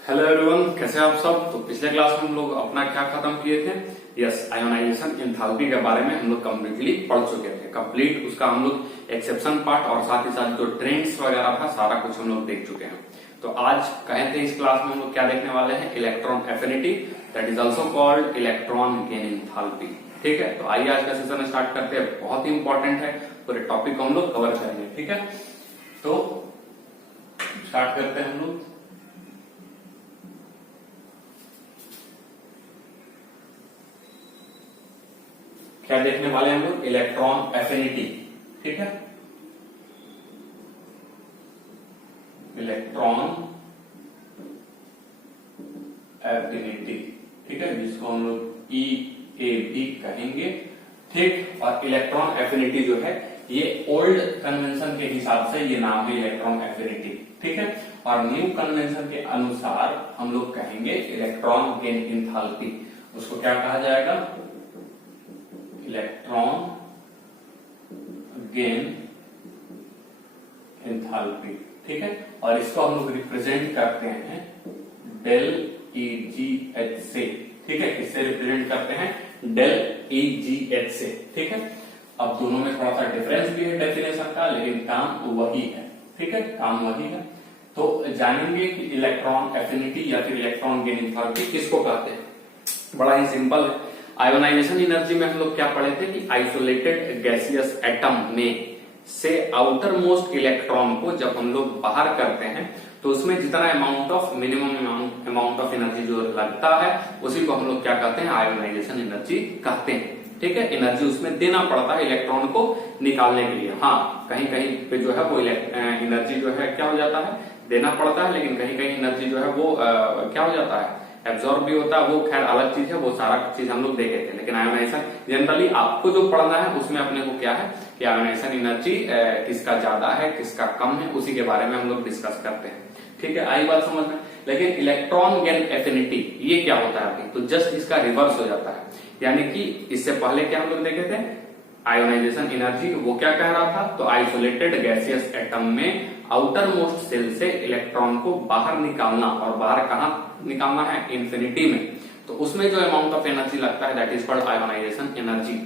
Hello everyone, कैसे हैं आप सब। तो पिछले क्लास में हम लोग अपना क्या खत्म किए थे। यस, आयोनाइजेशन एंथैल्पी के बारे में हम लोग कम्प्लीटली पढ़ चुके थे। कंप्लीट उसका हम लोग एक्सेप्शन पार्ट और साथ ही साथ जो ट्रेंड्स वगैरह था सारा कुछ हम लोग देख चुके हैं। तो आज कहे थे इस क्लास में हम लोग क्या देखने वाले हैं, electron affinity, that is also called electron gain enthalpy. ठीक है, तो आइए आज का सेशन स्टार्ट करते हैं। बहुत ही इंपॉर्टेंट है, पूरे टॉपिक को हम लोग कवर करेंगे। ठीक है, तो स्टार्ट करते हैं हम लोग। क्या देखने वाले हैं हम लोग, इलेक्ट्रॉन एफिनिटी। ठीक है, इलेक्ट्रॉन एफिनिटी, ठीक है, जिसको हम लोग ई भी कहेंगे। ठीक, और इलेक्ट्रॉन एफिनिटी जो है ये ओल्ड कन्वेंशन के हिसाब से ये नाम है इलेक्ट्रॉन एफिनिटी। ठीक है, और न्यू कन्वेंशन के अनुसार हम लोग कहेंगे इलेक्ट्रॉन गेन एंथैल्पी। उसको क्या कहा जाएगा, इलेक्ट्रॉन गेन एंथैल्पी। ठीक है, और इसको हम लोग रिप्रेजेंट करते हैं डेल EGH से। ठीक है, किससे रिप्रेजेंट करते हैं, डेल EGH से। ठीक है, अब दोनों में थोड़ा सा डिफरेंस भी है डेफिनेशन का, लेकिन काम वही है। ठीक है, काम वही है। तो जानेंगे कि इलेक्ट्रॉन एफिनिटी या फिर इलेक्ट्रॉन गेन एंथैल्पी किसको कहते हैं। बड़ा ही सिंपल है। आयोनाइजेशन एनर्जी में हम लोग क्या पढ़े थे कि आइसोलेटेड गैसियस एटम में से आउटर मोस्ट इलेक्ट्रॉन को जब हम लोग बाहर करते हैं तो उसमें जितना amount of minimum amount of energy जो लगता है उसी को हम लोग क्या कहते हैं, आयोनाइजेशन एनर्जी कहते हैं। ठीक है, एनर्जी उसमें देना पड़ता है इलेक्ट्रॉन को निकालने के लिए। हाँ, कहीं कहीं पे जो है वो एनर्जी जो है क्या हो जाता है, देना पड़ता है, लेकिन कहीं कहीं एनर्जी जो है वो क्या हो जाता है, एब्जॉर्ब भी होता है। वो खैर अलग चीज है, वो सारा चीज हम लोग देखे थे। लेकिन आयोनाइजेशन जनरली आपको जो पढ़ना है उसमें अपने को क्या है कि आयोनाइजेशन एनर्जी किसका ज्यादा है किसका कम है, उसी के बारे में हम लोग डिस्कस करते हैं। ठीक है, आई बात समझ में। लेकिन इलेक्ट्रॉन गेन एफिनिटी ये क्या होता है अभी, तो जस्ट इसका रिवर्स हो जाता है। यानी कि इससे पहले क्या हम लोग देखे थे, आयोनाइजेशन एनर्जी वो क्या कह रहा था, तो आइसोलेटेड गैसियस एटम में आउटर मोस्ट सेल से इलेक्ट्रॉन को बाहर निकालना, और बाहर कहां निकालना है, इंफिनिटी में। तो उसमें जो अमाउंट ऑफ एनर्जी लगता है that is called ionisation energy.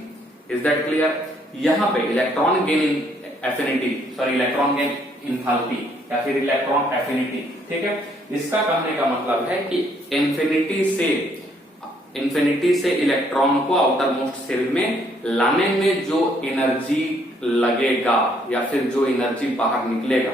Is that clear. यहाँ पे electron gain affinity, sorry electron gain enthalpy या फिर इलेक्ट्रॉन एफिनिटी, ठीक है, इसका कहने का मतलब है कि इंफिनिटी से इलेक्ट्रॉन को आउटर मोस्ट सेल में लाने में जो एनर्जी लगेगा या फिर जो एनर्जी बाहर निकलेगा,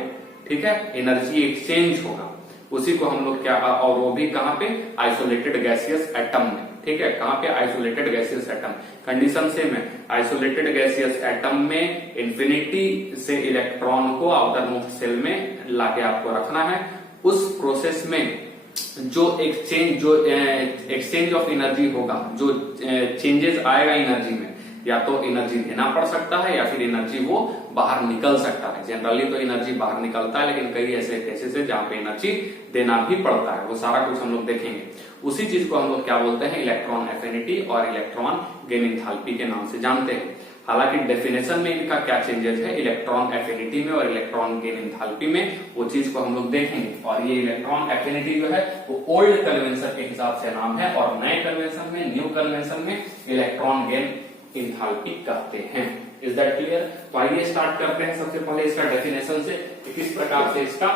ठीक है, एनर्जी एक्सचेंज होगा, उसी को हम लोग क्या, और वो भी कहां पे, आइसोलेटेड गैसियस एटम में। ठीक है, कहां पे, isolated gaseous atom. Condition same है, आइसोलेटेड गैसियस एटम में इंफिनिटी से इलेक्ट्रॉन को आउटर मोस्ट सेल में लाके आपको रखना है। उस प्रोसेस में जो एक्सचेंज ऑफ एनर्जी होगा, जो चेंजेस आएगा एनर्जी में, या तो एनर्जी देना पड़ सकता है या फिर एनर्जी वो बाहर निकल सकता है। जनरली तो एनर्जी बाहर निकलता है, लेकिन कई ऐसे केसेस है जहां पे एनर्जी देना भी पड़ता है। वो सारा कुछ हम लोग देखेंगे। उसी चीज को हम लोग क्या बोलते हैं, इलेक्ट्रॉन एफिनिटी और इलेक्ट्रॉन गेन एंथैल्पी के नाम से जानते हैं। हालांकि डेफिनेशन में इनका क्या चेंजेस है इलेक्ट्रॉन एफिनिटी में और इलेक्ट्रॉन गेन एंथैल्पी में, वो चीज को हम लोग देखेंगे। और ये इलेक्ट्रॉन एफिनिटी जो है वो ओल्ड कन्वेंशन के हिसाब से नाम है, और नए कन्वेंशन में, न्यू कन्वेंशन में इलेक्ट्रॉन गेन एंथैल्पी कहते हैं। Is that clear. तो आइए स्टार्ट करते हैं सबसे पहले इसका डेफिनेशन से, किस प्रकार से इसका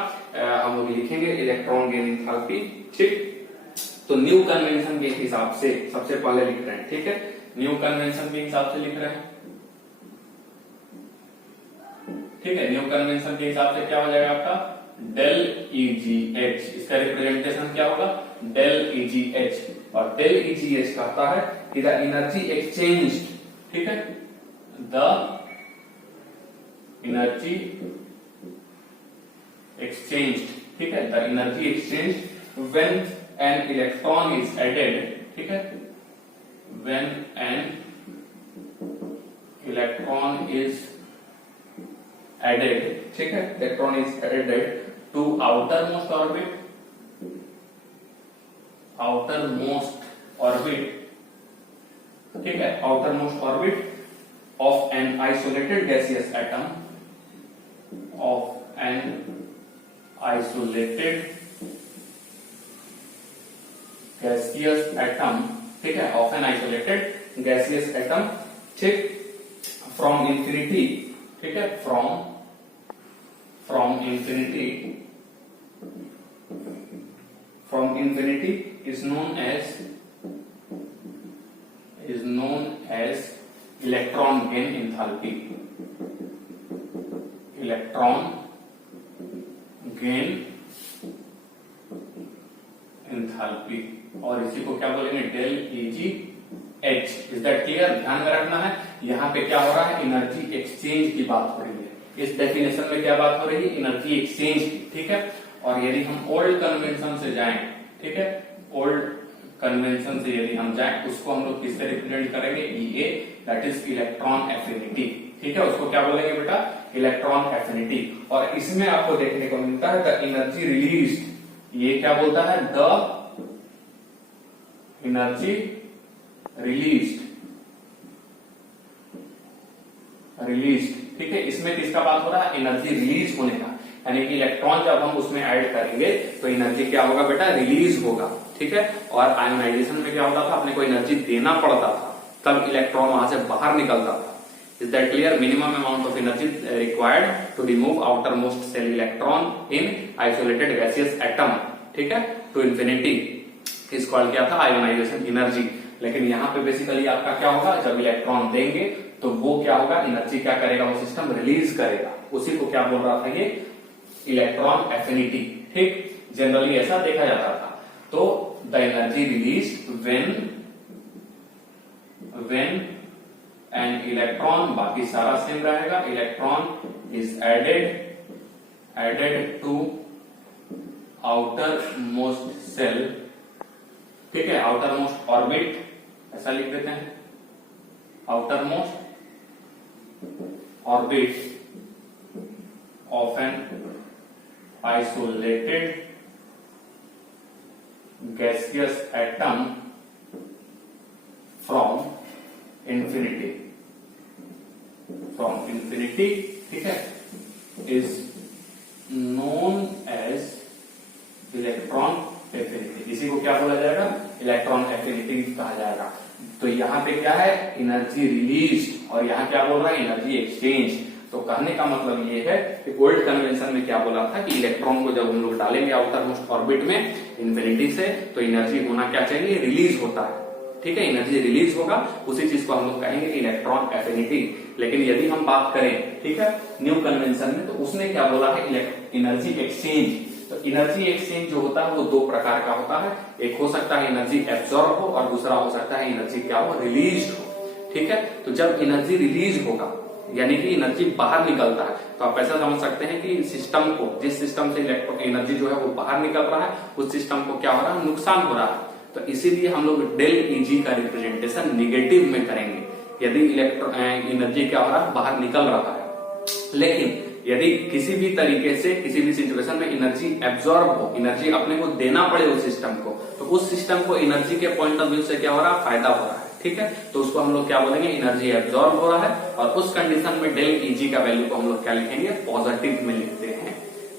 हम लोग लिखेंगे इलेक्ट्रॉन गेन एंथैल्पी। ठीक, तो न्यू कन्वेंशन के हिसाब से सबसे पहले लिख रहे हैं। ठीक है, न्यू कन्वेंशन के हिसाब से लिख रहे हैं। ठीक है, न्यू कन्वेंशन के हिसाब से क्या हो जाएगा आपका, डेल EGH। इसका रिप्रेजेंटेशन क्या होगा, डेल EGH। और डेल EGH कहता है कि द एनर्जी एक्सचेंज, ठीक है, द एनर्जी एक्सचेंज, ठीक है, the energy exchange when an electron is added, ठीक है, when an electron is added, ठीक है, electron is added to outer most orbit, outer most orbit, ठीक है, outer most orbit of an isolated gaseous atom, of an isolated gaseous atom, ठीक है, of an isolated gaseous atom, ठीक, from infinity, ठीक है, from infinity is known as electron gain enthalpy, electron gain enthalpy, और इसी को क्या बोलेंगे, del Eg H। Is that clear? ध्यान में रखना है, यहाँ पे क्या हो रहा है, एनर्जी एक्सचेंज की बात हो रही है। इस डेफिनेशन में क्या बात हो रही है, एनर्जी एक्सचेंज की, ठीक है। और यदि हम ओल्ड कन्वेंशन से जाएं, ठीक है, ओल्ड कन्वेंशन से यदि हम जाएं, उसको हम लोग किससे रिप्रेजेंट करेंगे, EA, that is electron affinity, ठीक है, उसको क्या बोलेंगे बेटा, इलेक्ट्रॉन एफिनिटी। और इसमें आपको देखने को मिलता है द एनर्जी रिलीज्ड, ये क्या बोलता है, द एनर्जी रिलीज्ड, ठीक है। इसमें किसका बात हो रहा है, एनर्जी रिलीज होने का, यानी कि इलेक्ट्रॉन जब हम उसमें ऐड करेंगे तो एनर्जी क्या होगा बेटा, रिलीज होगा, ठीक है। और आयोनाइजेशन में क्या होता था, अपने को एनर्जी देना पड़ता था, तब इलेक्ट्रॉन वहां से बाहर निकलता था। Is that clear? Minimum amount of energy required to remove outer most shell electron in isolated gaseous atom, ठीक है, टू इंफिनिटी इज कॉल्ड क्या था, आयोनाइजेशन एनर्जी। लेकिन यहाँ पे बेसिकली आपका क्या होगा, जब इलेक्ट्रॉन देंगे तो वो क्या होगा, एनर्जी क्या करेगा, वो सिस्टम रिलीज करेगा, उसी को क्या बोल रहा था ये, इलेक्ट्रॉन एफिनिटी, ठीक। जनरली ऐसा देखा जाता था। तो the energy release when an electron, बाकी सारा सेम रहेगा, electron is added to outer most shell, ठीक है, आउटर मोस्ट ऑर्बिट, ऐसा लिख देते हैं, outer most orbit of an isolated gaseous atom from infinity, ठीक है, is known as electron affinity. इसी को क्या बोला जाएगा, इलेक्ट्रॉन एफिनिटी कहा जाएगा। तो यहाँ पे क्या है, एनर्जी रिलीज, और यहाँ क्या बोल रहा है, एनर्जी एक्सचेंज। तो कहने का मतलब ये है कि ओल्ड कन्वेंशन में क्या बोला था कि इलेक्ट्रॉन को जब हम लोग डालेंगे आउटर मोस्ट ऑर्बिट में इंफिनिटी से, तो एनर्जी होना क्या चाहिए, रिलीज होता है, ठीक है, एनर्जी रिलीज होगा, उसी चीज को हम लोग कहेंगे इलेक्ट्रॉन एफिनिटी। लेकिन यदि हम बात करें, ठीक है, न्यू कन्वेंशन में, तो उसने क्या बोला है, एनर्जी एक्सचेंज। तो एनर्जी एक्सचेंज जो होता है वो दो प्रकार का होता है, एक हो सकता है एनर्जी एब्जॉर्ब हो, और दूसरा हो सकता है एनर्जी क्या हो, रिलीज हो, ठीक है। तो जब एनर्जी रिलीज होगा, यानी कि एनर्जी बाहर निकलता है, तो आप ऐसा समझ सकते हैं कि सिस्टम को, जिस सिस्टम से इलेक्ट्रॉन एनर्जी जो है वो बाहर निकल रहा है, उस सिस्टम को क्या हो रहा है, नुकसान हो रहा है। तो इसीलिए हम लोग डेल Eg का रिप्रेजेंटेशन निगेटिव में करेंगे यदि इलेक्ट्रॉन एनर्जी क्या हो रहा है, बाहर निकल रहा है। लेकिन यदि किसी भी तरीके से, किसी भी सिचुएशन में एनर्जी एब्जॉर्ब हो, एनर्जी अपने को देना पड़े उस सिस्टम को, तो उस सिस्टम को एनर्जी के पॉइंट ऑफ व्यू से क्या हो रहा है, फायदा हो रहा है, ठीक है। तो उसको हम लोग क्या बोलेंगे, एनर्जी एब्जॉर्ब हो रहा है, और उस कंडीशन में डेल Eg का वैल्यू को हम लोग क्या लिखेंगे, पॉजिटिव में लिखते हैं।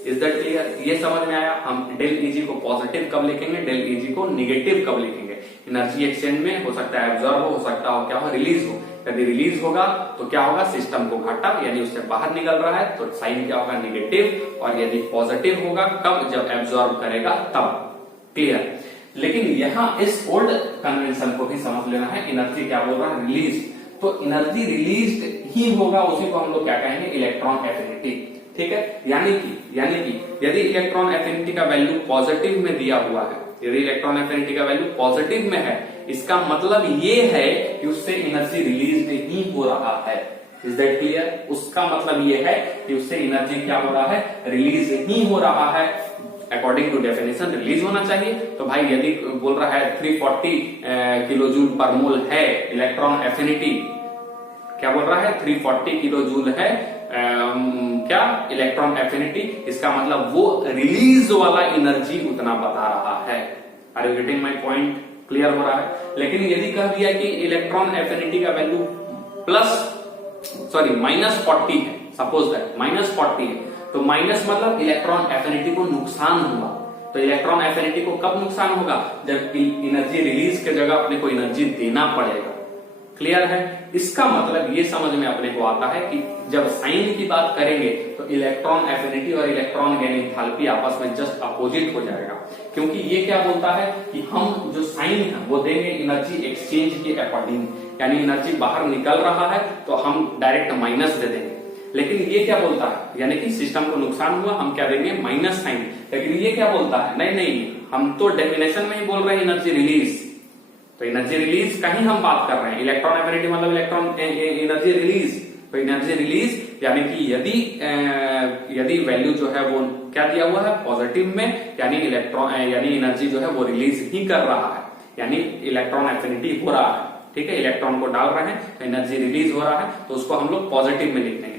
Is that clear? ये समझ में आया? हम डेल Eg को पॉजिटिव कब लिखेंगे, डेल Eg को निगेटिव कब लिखेंगे। एनर्जी एक्सचेंज में हो सकता है एब्जॉर्ब हो सकता हो क्या हो, रिलीज हो। यदि रिलीज होगा तो क्या होगा, सिस्टम को घाटा, यानी उससे बाहर निकल रहा है, तो साइन क्या होगा, निगेटिव। और यदि पॉजिटिव होगा कब, जब एब्जॉर्ब करेगा तब। क्लियर? लेकिन यहाँ इस ओल्ड कन्वेंशन को भी समझ लेना है, एनर्जी क्या बोल रहा है, रिलीज। तो एनर्जी रिलीज ही होगा, उसी को हम लोग क्या कहेंगे, इलेक्ट्रॉन एफिनिटी, ठीक है। यानी कि यदि इलेक्ट्रॉन एफिनिटी का वैल्यू पॉजिटिव में दिया हुआ है, यदि इलेक्ट्रॉन एफिनिटी का वैल्यू पॉजिटिव में है, इसका मतलब ये है कि उससे एनर्जी रिलीज ही हो रहा है। Is that clear? उसका मतलब ये है कि उससे एनर्जी क्या हो रहा है, रिलीज ही हो रहा है। अकॉर्डिंग टू डेफिनेशन रिलीज होना चाहिए। तो भाई यदि बोल रहा है 340 किलो जूल पर मोल है इलेक्ट्रॉन एफिनिटी, क्या बोल रहा है, 340 किलो जूल है क्या इलेक्ट्रॉन एफिनिटी, इसका मतलब वो रिलीज वाला एनर्जी उतना बता रहा है। Are you getting my point? Clear हो रहा है? लेकिन यदि कह दिया कि इलेक्ट्रॉन एफिनिटी का वैल्यू -40 है, सपोज दैट -40 है, तो माइनस मतलब इलेक्ट्रॉन एफिनिटी को नुकसान हुआ। तो इलेक्ट्रॉन एफिनिटी को कब नुकसान होगा? जब एनर्जी रिलीज के जगह अपने को एनर्जी देना पड़ेगा। क्लियर है? इसका मतलब ये समझ में अपने को आता है कि जब साइन की बात करेंगे तो इलेक्ट्रॉन एफिनिटी और इलेक्ट्रॉन गेन एंथैल्पी आपस में जस्ट अपोजिट हो जाएगा, क्योंकि ये क्या बोलता है कि हम जो साइन है वो देंगे एनर्जी एक्सचेंज के अकॉर्डिंग, यानी एनर्जी बाहर निकल रहा है तो हम डायरेक्ट माइनस दे देंगे। लेकिन ये क्या बोलता है, यानी कि सिस्टम को नुकसान हुआ, हम क्या देंगे? Minus sign. लेकिन ये क्या बोलता है? नहीं नहीं, हम तो डेफिनेशन में ही बोल रहे हैं एनर्जी रिलीज। तो एनर्जी रिलीज का ही हम बात कर रहे हैं। इलेक्ट्रॉन एफिनिटी मतलब इलेक्ट्रॉन एनर्जी रिलीज। तो एनर्जी रिलीज यानी कि यदि वैल्यू जो है वो क्या दिया हुआ है? पॉजिटिव में, यानी इलेक्ट्रॉन यानी एनर्जी जो है वो रिलीज ही कर रहा है, यानी इलेक्ट्रॉन एफिनिटी हो रहा है। ठीक है, इलेक्ट्रॉन को डाल रहे हैं तो एनर्जी रिलीज हो रहा है, तो उसको हम लोग पॉजिटिव में लिख देंगे।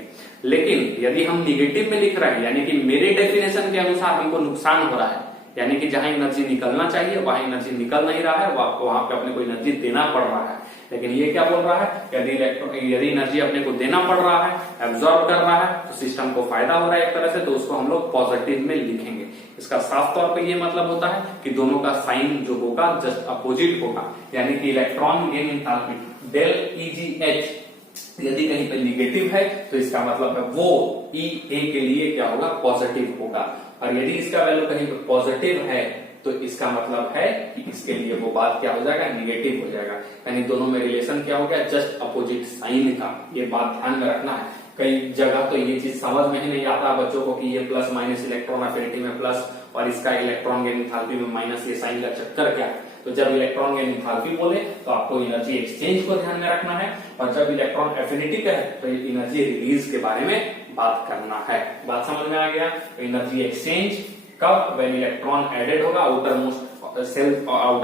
लेकिन यदि हम निगेटिव में लिख रहे हैं, यानी कि मेरे डेफिनेशन के अनुसार हमको नुकसान हो रहा है, यानी कि जहां एनर्जी निकलना चाहिए वहां एनर्जी निकल नहीं रहा है, वहां पे अपने को एनर्जी देना पड़ रहा है। लेकिन ये क्या बोल रहा है? यदि एनर्जी अपने को देना पड़ रहा है, एब्जॉर्ब कर रहा है, तो सिस्टम को फायदा हो रहा है एक तरह से, तो उसको हम लोग पॉजिटिव में लिखेंगे। इसका साफ तौर पे ये मतलब होता है कि दोनों का साइन जो होगा जस्ट अपोजिट होगा, यानी कि electron gain enthalpy del EgH यदि कहीं पे निगेटिव है तो इसका मतलब है वो EA के लिए क्या होगा? पॉजिटिव होगा। और यदि इसका वैल्यू कहीं पे पॉजिटिव है तो इसका मतलब है कि इसके लिए वो बात क्या हो जाएगा? निगेटिव हो जाएगा। यानी दोनों में रिलेशन क्या हो गया? जस्ट अपोजिट साइन का। ये बात ध्यान में रखना है। कई जगह तो ये चीज समझ में ही नहीं आता बच्चों को कि ये प्लस माइनस, इलेक्ट्रॉन एफिनिटी में प्लस और इसका इलेक्ट्रॉन गेन एंथैल्पी में माइनस, ये साइन का चक्कर क्या है? तो जब इलेक्ट्रॉन गेन एंथैल्पी बोले तो आपको एनर्जी एक्सचेंज को ध्यान में रखना है, और जब इलेक्ट्रॉन एफिनिटी कहे तो एनर्जी रिलीज के बारे में बात करना है। बात समझ में आ गया? तो एनर्जी एक्सचेंज कब? व्हेन इलेक्ट्रॉन एडेड होगा आउटर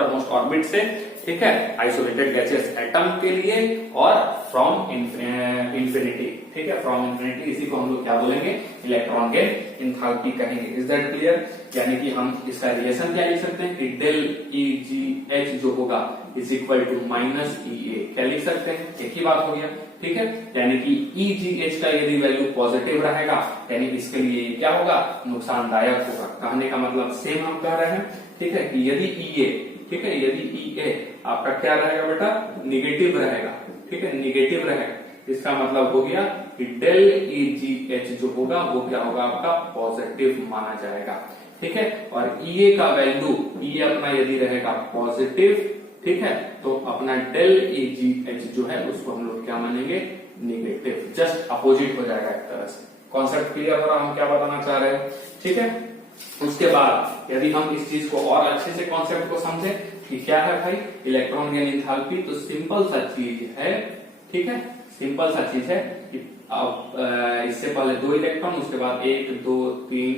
मोस्ट ऑर्बिट से, ठीक है, आइसोलेटेड गैसेस एटम के लिए, और फ्रॉम इंफिनिटी। ठीक है, फ्रॉम इंफिनिटी, इसी को हम लोग क्या बोलेंगे? इलेक्ट्रॉन गेन एंथैल्पी कहेंगे। Is that clear? यानी कि हम इसका रिलेशन क्या लिख सकते हैं कि डेल EgH जो होगा is equal to minus EA। क्या लिख सकते हैं? एक ही बात हो गया। ठीक है, यानी कि EgH का यदि वैल्यू पॉजिटिव रहेगा यानी इसके लिए क्या होगा? नुकसानदायक होगा। कहने का मतलब सेम हम कह रहे हैं। ठीक है, कि यदि EA, ठीक है, यदि EA आपका क्या रहेगा बेटा? निगेटिव रहेगा। ठीक है, निगेटिव रहेगा, इसका मतलब हो गया कि डेल EgH जो होगा वो क्या होगा? आपका पॉजिटिव माना जाएगा। ठीक है, और EA का वैल्यू, E अपना यदि रहेगा पॉजिटिव, ठीक है, तो अपना डेल EgH जो है उसको हम लोग क्या मानेंगे? निगेटिव। जस्ट अपोजिट हो जाएगा एक तरह से। कॉन्सेप्ट क्लियर हो रहा? हम क्या बताना चाह रहे हैं? ठीक है, उसके बाद यदि हम इस चीज को और अच्छे से कॉन्सेप्ट को समझे कि क्या है भाई इलेक्ट्रॉन गेन एंथैल्पी, तो सिंपल सा चीज है। ठीक है, सिंपल सा चीज है कि इससे पहले 2 इलेक्ट्रॉन, उसके बाद 1 2 3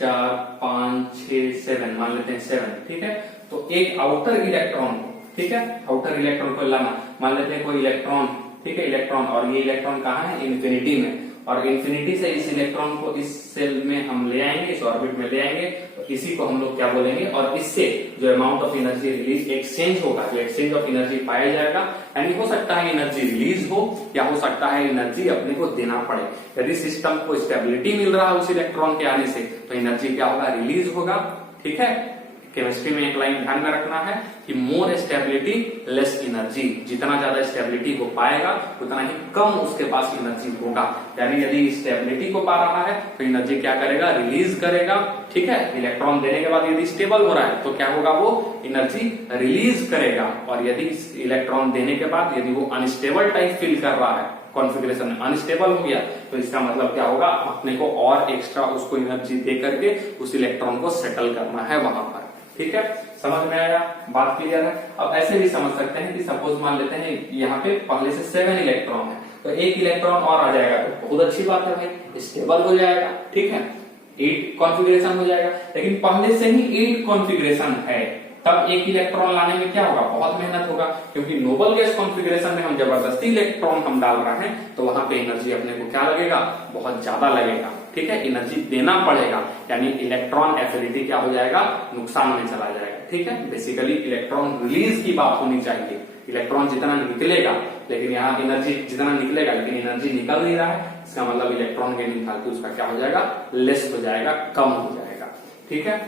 4 5 6 7 मान लेते हैं 7। ठीक है, तो एक आउटर इलेक्ट्रॉन को, ठीक है, आउटर इलेक्ट्रॉन को लाना, मान लेते हैं कोई इलेक्ट्रॉन, ठीक है, इलेक्ट्रॉन, और ये इलेक्ट्रॉन कहाँ है? इंफिनिटी में, और इंफिनिटी से इस इलेक्ट्रॉन को इस सेल में हम ले आएंगे, इस ऑर्बिट में ले आएंगे, तो इसी को हम लोग क्या बोलेंगे? और इससे जो amount of energy release exchange होगा, जो एक्सचेंज ऑफ एनर्जी पाया जाएगा, यानी हो सकता है एनर्जी रिलीज हो या हो सकता है एनर्जी अपने को देना पड़े। यदि सिस्टम को स्टेबिलिटी मिल रहा है उस इलेक्ट्रॉन के आने से तो एनर्जी क्या होगा? रिलीज होगा। ठीक है, केमिस्ट्री में एक लाइन ध्यान में रखना है कि मोर स्टेबिलिटी लेस एनर्जी। जितना ज्यादा स्टेबिलिटी को पाएगा उतना ही कम उसके पास एनर्जी होगा। यानी यदि स्टेबिलिटी को पा रहा है तो एनर्जी क्या करेगा? रिलीज करेगा। ठीक है, इलेक्ट्रॉन देने के बाद यदि स्टेबल हो रहा है तो क्या होगा? वो एनर्जी रिलीज करेगा। और यदि इलेक्ट्रॉन देने के बाद यदि वो अनस्टेबल टाइप फील कर रहा है, कॉन्फ़िगरेशन में अनस्टेबल हो गया, तो इसका मतलब क्या होगा? अपने को और एक्स्ट्रा उसको एनर्जी दे करके उस इलेक्ट्रॉन को सेटल करना है वहां पर। ठीक है, समझ में आया? बात क्लियर है? अब ऐसे भी समझ सकते हैं कि सपोज मान लेते हैं यहाँ पे पहले से 7 इलेक्ट्रॉन है, तो 1 इलेक्ट्रॉन और आ जाएगा तो बहुत अच्छी बात है भाई, स्टेबल हो जाएगा। ठीक है, 8 कॉन्फ़िगरेशन हो जाएगा। लेकिन पहले से ही 8 कॉन्फ़िगरेशन है, तब 1 इलेक्ट्रॉन लाने में क्या होगा? बहुत मेहनत होगा, क्योंकि नोबल गैस कॉन्फ़िगरेशन में हम जबरदस्ती इलेक्ट्रॉन हम डाल रहे हैं, तो वहां पे एनर्जी अपने को क्या लगेगा? बहुत ज्यादा लगेगा। ठीक है, एनर्जी देना पड़ेगा, यानी इलेक्ट्रॉन एफिनिटी क्या हो जाएगा? नुकसान में चला जाएगा। ठीक है, बेसिकली इलेक्ट्रॉन रिलीज की बात होनी चाहिए। इलेक्ट्रॉन जितना निकलेगा, लेकिन यहाँ एनर्जी जितना निकलेगा लेकिन एनर्जी निकल नहीं रहा है, इसका मतलब इलेक्ट्रॉन गेन एंथैल्पी उसका क्या हो जाएगा? लेस हो जाएगा, कम हो जाएगा। ठीक है,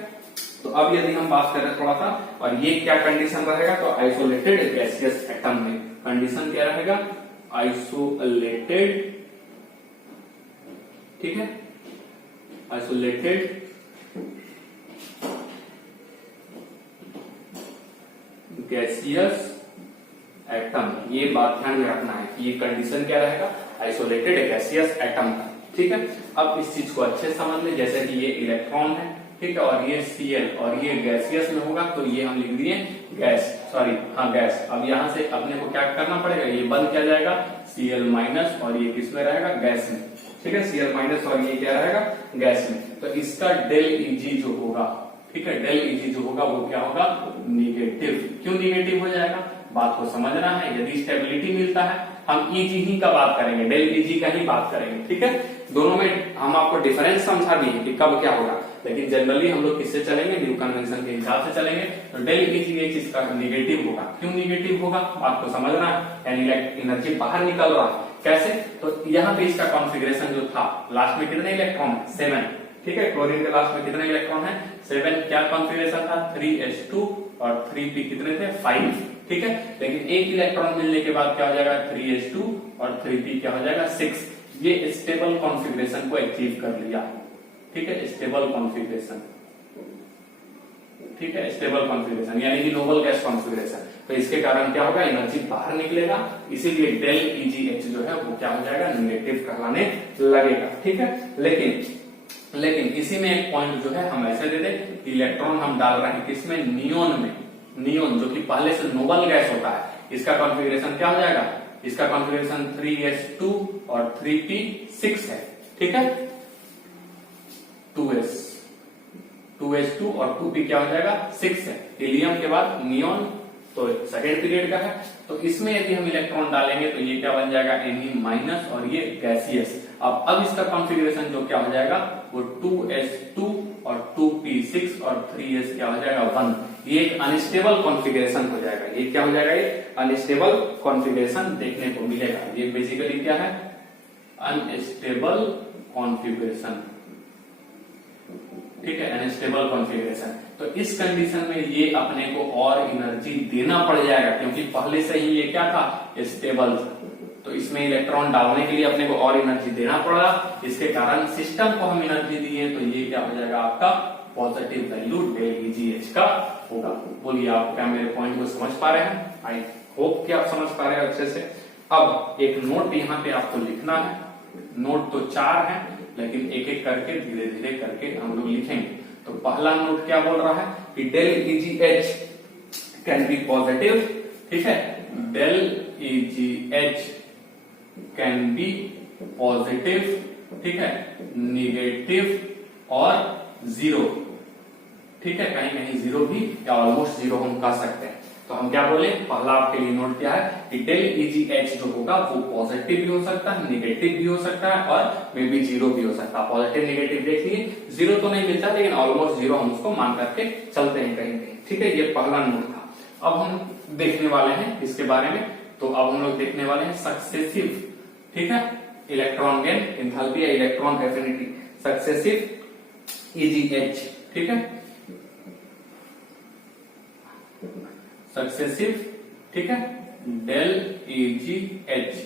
तो अब यदि हम बात करें थोड़ा सा, और ये क्या कंडीशन रहेगा, तो आइसोलेटेड गैसियस एटम में कंडीशन क्या रहेगा, आइसोलेटेड, ठीक है, आइसोलेटेड गैसियस एटम, ये बात ध्यान में रखना है कि ये कंडीशन क्या रहेगा, आइसोलेटेड गैसियस एटम का, ठीक है। अब इस चीज को अच्छे से समझ लें, जैसे कि ये इलेक्ट्रॉन है, ठीक है, और ये Cl और ये गैसियस में होगा, तो ये हम लिख दिए गैस, सॉरी हाँ गैस। अब यहाँ से अपने को क्या करना पड़ेगा, ये बंद किया जाएगा Cl माइनस, और ये किस में रहेगा, गैस में, ठीक है, Cl माइनस और ये क्या रहेगा, गैस में। तो इसका डेल Eg जो होगा, ठीक है, डेल Eg जो होगा वो क्या होगा, निगेटिव। क्यों निगेटिव हो जाएगा, बात को समझना है। यदि स्टेबिलिटी मिलता है, हम Eg ही का बात करेंगे, डेल Eg का ही बात करेंगे, ठीक है। दोनों में हम आपको डिफरेंस समझा दिए कि कब क्या होगा, लेकिन जनरली हम लोग किससे चलेंगे, न्यू कन्वेंशन के हिसाब से चलेंगे। तो डेल Eg इसका निगेटिव होगा। क्यों निगेटिव होगा, बात को समझना है, यानी एनर्जी बाहर निकल रहा है। कैसे, तो यहाँ पे इसका कॉन्फ़िगरेशन जो था, लास्ट में कितने इलेक्ट्रॉन है, 7, ठीक है, क्लोरीन के लास्ट में कितने इलेक्ट्रॉन है, 7। क्या कॉन्फ़िगरेशन था, 3s2 और 3p कितने थे, 5, ठीक है। लेकिन एक इलेक्ट्रॉन मिलने के बाद क्या हो जाएगा, 3s2 और 3p क्या हो जाएगा, 6। ये स्टेबल कॉन्फ़िगरेशन को अचीव कर लिया, ठीक है, स्टेबल कॉन्फ़िगरेशन, ठीक है, स्टेबल कॉन्फ़िगरेशन यानी कि नोबल गैस कॉन्फ़िगरेशन। तो इसके कारण क्या होगा, एनर्जी बाहर निकलेगा, इसीलिए डेल Eg जो है वो क्या हो जाएगा, निगेटिव कहलाने लगेगा, ठीक है। लेकिन इसी में एक पॉइंट जो है हम ऐसे दे दें, इलेक्ट्रॉन हम डाल रहे हैं किसमें, नियोन में। नियोन जो कि पहले से नोबल गैस होता है, इसका कॉन्फ़िगरेशन क्या हो जाएगा, इसका कॉन्फ़िगरेशन 3s2 और 3p6 है, ठीक है, 2s2 और 2p क्या हो जाएगा, 6 है। हीलियम के बाद नियोन, तो सेकेंड पीरियड का है। तो इसमें यदि हम इलेक्ट्रॉन डालेंगे तो ये क्या बन जाएगा, Ne माइनस और ये गैसियस। अब इसका कॉन्फ़िगरेशन जो क्या हो जाएगा, वो 2s2 और 2p6 और 3s क्या हो जाएगा, 1। ये एक अनस्टेबल कॉन्फ़िगरेशन हो जाएगा। ये क्या हो जाएगा, ये अनस्टेबल कॉन्फ़िगरेशन देखने को मिलेगा। ये बेसिकली क्या है, अनस्टेबल कॉन्फ़िगरेशन, ठीक है, अनस्टेबल कॉन्फ़िगरेशन। तो इस कंडीशन में ये अपने को और एनर्जी देना पड़ जाएगा, क्योंकि पहले से ही ये क्या था, स्टेबल था। तो इसमें इलेक्ट्रॉन डालने के लिए अपने को और एनर्जी देना पड़ा, इसके कारण सिस्टम को हम एनर्जी दिए, तो ये क्या हो जाएगा, आपका पॉजिटिव वैल्यू डेल Eg का होगा। बोलिए आप क्या मेरे पॉइंट को समझ पा रहे हैं, आई होप कि आप समझ पा रहे हैं अच्छे से। अब एक नोट यहाँ पे आपको लिखना है, नोट तो 4 है, लेकिन एक एक करके धीरे धीरे करके हम लोग लिखेंगे। तो पहला नोट क्या बोल रहा है कि del Eg can be positive, ठीक है, del Eg can be positive, ठीक है, निगेटिव और 0, ठीक है, कहीं कहीं 0 भी या ऑलमोस्ट 0 हम कह सकते हैं। तो हम क्या बोले, पहला आपके लिए नोट क्या है कि डेल Eg जो होगा वो पॉजिटिव भी हो सकता है, निगेटिव भी हो सकता है और मे बी 0 भी हो सकता है। पॉजिटिव निगेटिव देख लिए, 0 तो नहीं मिलता, लेकिन ऑलमोस्ट 0 हम उसको मान करके चलते हैं कहीं कहीं, ठीक है। ये पहला नोट था। अब हम देखने वाले हैं इसके बारे में, तो अब हम लोग देखने वाले हैं सक्सेसिव, ठीक है, इलेक्ट्रॉन गेन एंथैल्पी या इलेक्ट्रॉन एफिनिटी, सक्सेसिव Eg, ठीक है, सक्सेसिव, ठीक है, डेल Eg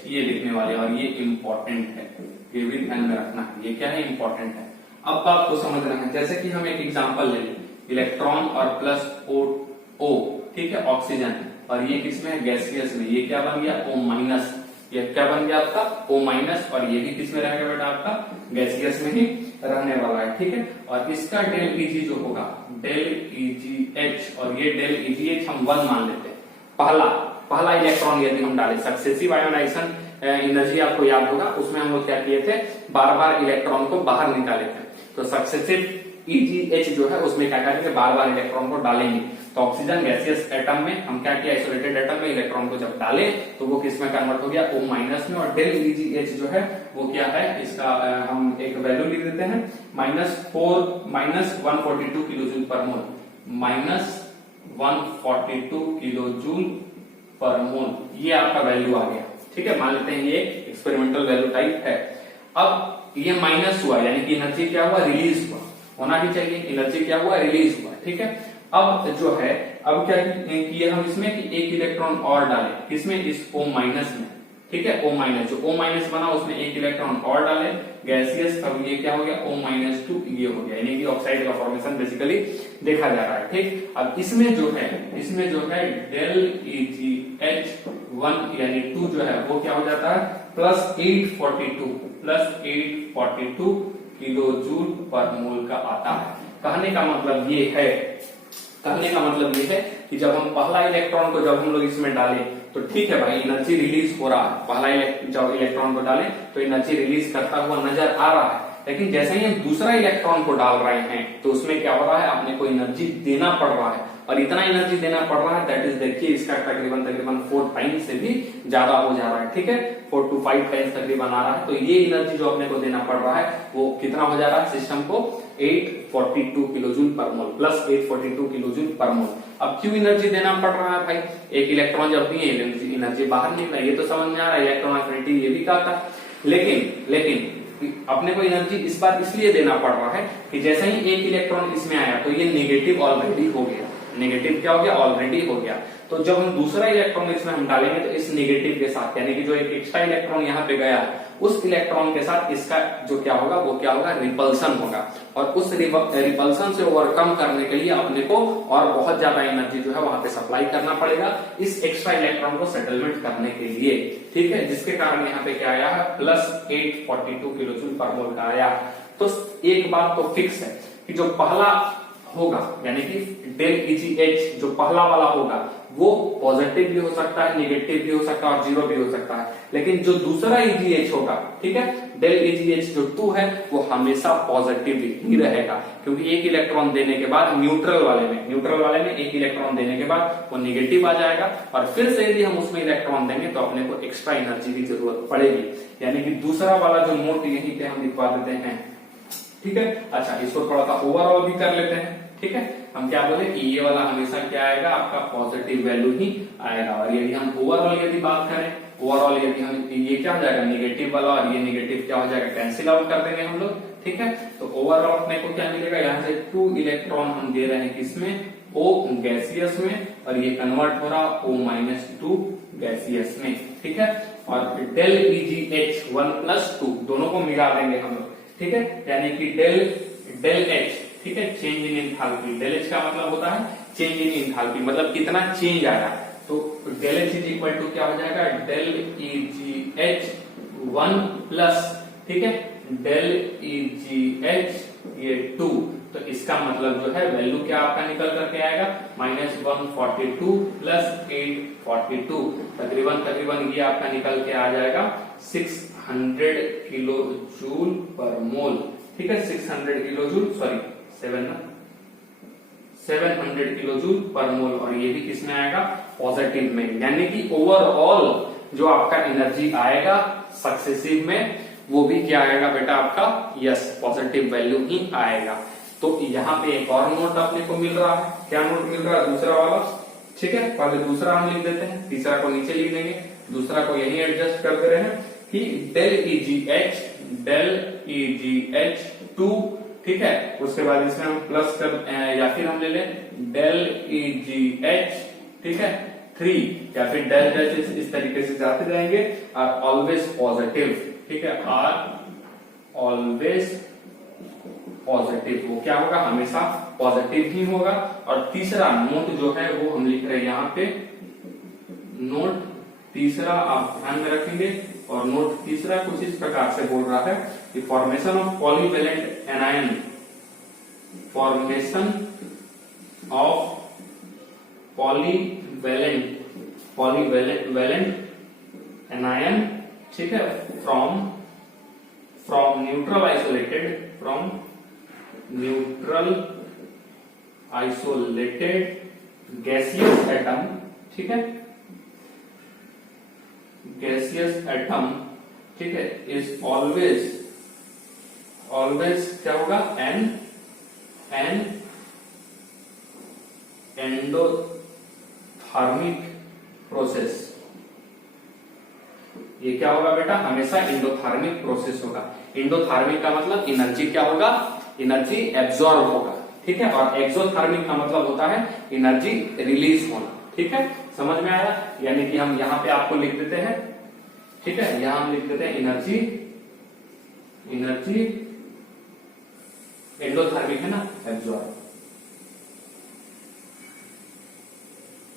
ये लिखने वाले, और ये इंपॉर्टेंट है, ये भी ध्यान में रखना है, ये क्या है, इंपॉर्टेंट है। अब आपको समझना है, जैसे कि हम एक एग्जांपल ले लें, इलेक्ट्रॉन और प्लस O, ठीक है, ऑक्सीजन, और ये किसमें है, गैसियस में, ये क्या बन गया, O-, ये क्या बन गया आपका O-, और ये भी किसमें रहेगा बेटा, आपका गैसियस में ही रहने वाला है, ठीक है। और इसका डेल Eg जो होगा, डेल Eg, और ये डेल Eg हम 1 मान लेते हैं। पहला इलेक्ट्रॉन यदि हम डालें, सक्सेसिव आयोनाइजेशन एनर्जी आपको याद होगा, उसमें हम लोग क्या किए थे, बार बार इलेक्ट्रॉन को बाहर निकाले थे। तो सक्सेसिव Eg जो है उसमें क्या करेंगे, बार बार इलेक्ट्रॉन को डालेंगे। तो ऑक्सीजन गैसियस एटम में हम क्या किया, आइसोलेटेड एटम में इलेक्ट्रॉन को जब डाले तो वो किसमें कन्वर्ट हो गया, O- में, और डेल Eg जो है वो क्या है, इसका हम एक वैल्यू लिख देते हैं, -142 किलो जूल पर मोल, -142 किलो जूल पर मोल, ये आपका वैल्यू आ गया, ठीक है। मान लेते हैं ये एक्सपेरिमेंटल वैल्यू टाइप है। अब ये माइनस हुआ, यानी कि एनर्जी क्या हुआ, रिलीज हुआ, होना भी चाहिए, एनर्जी क्या हुआ, रिलीज हुआ, ठीक है। अब जो है, अब क्या किया हम इसमें कि एक इलेक्ट्रॉन और डाले, किसमें, इस O- में, ठीक है। O-, जो O- बना उसमें एक इलेक्ट्रॉन और डाले, गैसियस, अब ये क्या हो गया, O-2, ये हो गया, यानी कि ऑक्साइड का फॉर्मेशन बेसिकली देखा जा रहा है, ठीक। अब इसमें जो है डेल EgH1 यानी 2 जो है वो क्या हो जाता है, प्लस 842 किलो जूल पर मोल का आता है। कहने का मतलब ये है कि जब हम पहला इलेक्ट्रॉन को जब हम लोग इसमें डालें तो ठीक है भाई, एनर्जी रिलीज हो रहा है, पहला जब इलेक्ट्रॉन को डालें तो एनर्जी रिलीज करता हुआ नजर आ रहा है, लेकिन जैसे ही हम दूसरा इलेक्ट्रॉन को डाल रहे हैं तो उसमें क्या हो रहा है, अपने को एनर्जी देना पड़ रहा है, और इतना एनर्जी देना पड़ रहा है, दैट इज देखिए इसका तकरीबन 4 टाइम से भी ज्यादा हो जा रहा है, ठीक है। 4 to 5 टाइम्स तकरीबन आ रहा है, तो ये एनर्जी जो अपने को देना पड़ रहा है वो कितना हो जा रहा है सिस्टम को, 842 किलो जूल पर मोल, प्लस 842 किलो जूल पर मोल। अब क्यों एनर्जी देना पड़ रहा है भाई, एक इलेक्ट्रॉन जब भी एनर्जी बाहर निकला, ये तो समझ में आ रहा है, इलेक्ट्रॉन एफिनिटी ये भी कहता है, लेकिन अपने को एनर्जी इस बार इसलिए देना पड़ रहा है कि जैसे ही एक इलेक्ट्रॉन इसमें आया तो ये नेगेटिव ऑलरेडी हो गया, नेगेटिव क्या हो गया, ऑलरेडी हो गया। तो जब हम दूसरा इलेक्ट्रॉन इसमें हम डालेंगे तो इस नेगेटिव के साथ, यानी कि जो एक एक्स्ट्रा इलेक्ट्रॉन यहाँ पे गया है उस इलेक्ट्रॉन के साथ इसका जो क्या होगा, वो क्या होगा, रिपल्सन होगा, और उस रिपल्सन से ओवरकम करने के लिए अपने को और बहुत ज्यादा एनर्जी जो है वहां पे सप्लाई करना पड़ेगा इस एक्स्ट्रा इलेक्ट्रॉन को सेटलमेंट करने के लिए, ठीक है। जिसके कारण यहाँ पे क्या आया है, प्लस 842 किलो जूल पर मोल का आया। तो एक बात तो फिक्स है कि जो पहला होगा, यानी कि डेल EgH जो पहला वाला होगा वो पॉजिटिव भी हो सकता है, नेगेटिव भी हो सकता है और जीरो भी हो सकता है, लेकिन जो दूसरा EgH होगा, ठीक है, डेल EgH जो 2 है वो हमेशा पॉजिटिव ही रहेगा, क्योंकि एक इलेक्ट्रॉन देने के बाद न्यूट्रल वाले में एक इलेक्ट्रॉन देने के बाद वो नेगेटिव आ जाएगा, और फिर से यदि हम उसमें इलेक्ट्रॉन देंगे तो अपने को एक्स्ट्रा एनर्जी की जरूरत पड़ेगी, यानी कि दूसरा वाला जो नोट यहीं पे हम लिखवा देते हैं, ठीक है। अच्छा, इसको थोड़ा सा ओवरऑल भी कर लेते हैं, ठीक है। हम क्या बोले कि ये वाला हमेशा क्या आएगा, आपका पॉजिटिव वैल्यू ही आएगा, और यदि हम ओवरऑल यदि बात करें, ओवरऑल यदि हम ये क्या हो जाएगा, नेगेटिव वाला और ये नेगेटिव क्या हो जाएगा, कैंसिल आउट कर देंगे हम लोग, ठीक है। तो ओवरऑल अपने को क्या मिलेगा, यहाँ से 2 इलेक्ट्रॉन हम दे रहे हैं किसमें, O गैसियस में, और ये कन्वर्ट हो रहा O-2 गैसियस में, ठीक है। और डेल EgH1 + 2 दोनों को मिला देंगे हम लोग, ठीक है, यानी कि डेल H, ठीक है, change in enthalpy, del H का मतलब होता है चेंज इन एंथैल्पी, मतलब कितना चेंज आया, तो डेल H = क्या हो जाएगा, डेल EgH1 प्लस, ठीक है, डेल EgH ये 2, तो इसका मतलब जो है वैल्यू क्या आपका निकल करके आएगा, -142 + 842, तकरीबन ये आपका निकल के आ जाएगा 600 किलो जूल पर मोल, ठीक है, 600 kilojoule, sorry 700 kilojoule per mole, और ये भी किसमें आएगा, पॉजिटिव में, यानी कि ओवरऑल जो आपका एनर्जी आएगा सक्सेसिव में वो भी क्या आएगा बेटा आपका, यस, पॉजिटिव वैल्यू ही आएगा। तो यहाँ पे एक और नोट अपने को मिल रहा है, क्या नोट मिल रहा है, दूसरा वाला, ठीक है। पहले दूसरा हम लिख देते हैं, तीसरा को नीचे लिख देंगे, दूसरा को यही एडजस्ट कर दे रहे हैं कि डेल EgH2, ठीक है, उसके बाद इसमें हम प्लस कर या फिर हम ले लें डेल EgH, ठीक है, 3, या फिर डेल इस तरीके से जाते जाएंगे, और ऑलवेज पॉजिटिव, ठीक है, आर ऑलवेज पॉजिटिव, वो क्या होगा, हमेशा पॉजिटिव ही होगा। और तीसरा नोट जो है वो हम लिख रहे हैं यहाँ पे, नोट तीसरा आप ध्यान में रखेंगे, और नोट तीसरा कुछ इस प्रकार से बोल रहा है कि formation of polyvalent anion, formation of polyvalent anion, ठीक है, from neutral isolated gaseous atom, ठीक है, गैसियस एटम, ठीक है, इज ऑलवेज क्या होगा, एन एंडोथर्मिक प्रोसेस, ये क्या होगा बेटा, हमेशा एंडोथर्मिक प्रोसेस होगा। एंडोथर्मिक का मतलब एनर्जी क्या होगा, एनर्जी एब्जॉर्ब होगा, ठीक है, और एक्सोथर्मिक का मतलब होता है एनर्जी रिलीज होना। ठीक है, समझ में आया? यानी कि हम यहाँ पे आपको लिख देते हैं, ठीक है, यहां हम लिख देते हैं एनर्जी एंडोथर्मिक है ना, एब्जॉर्ब।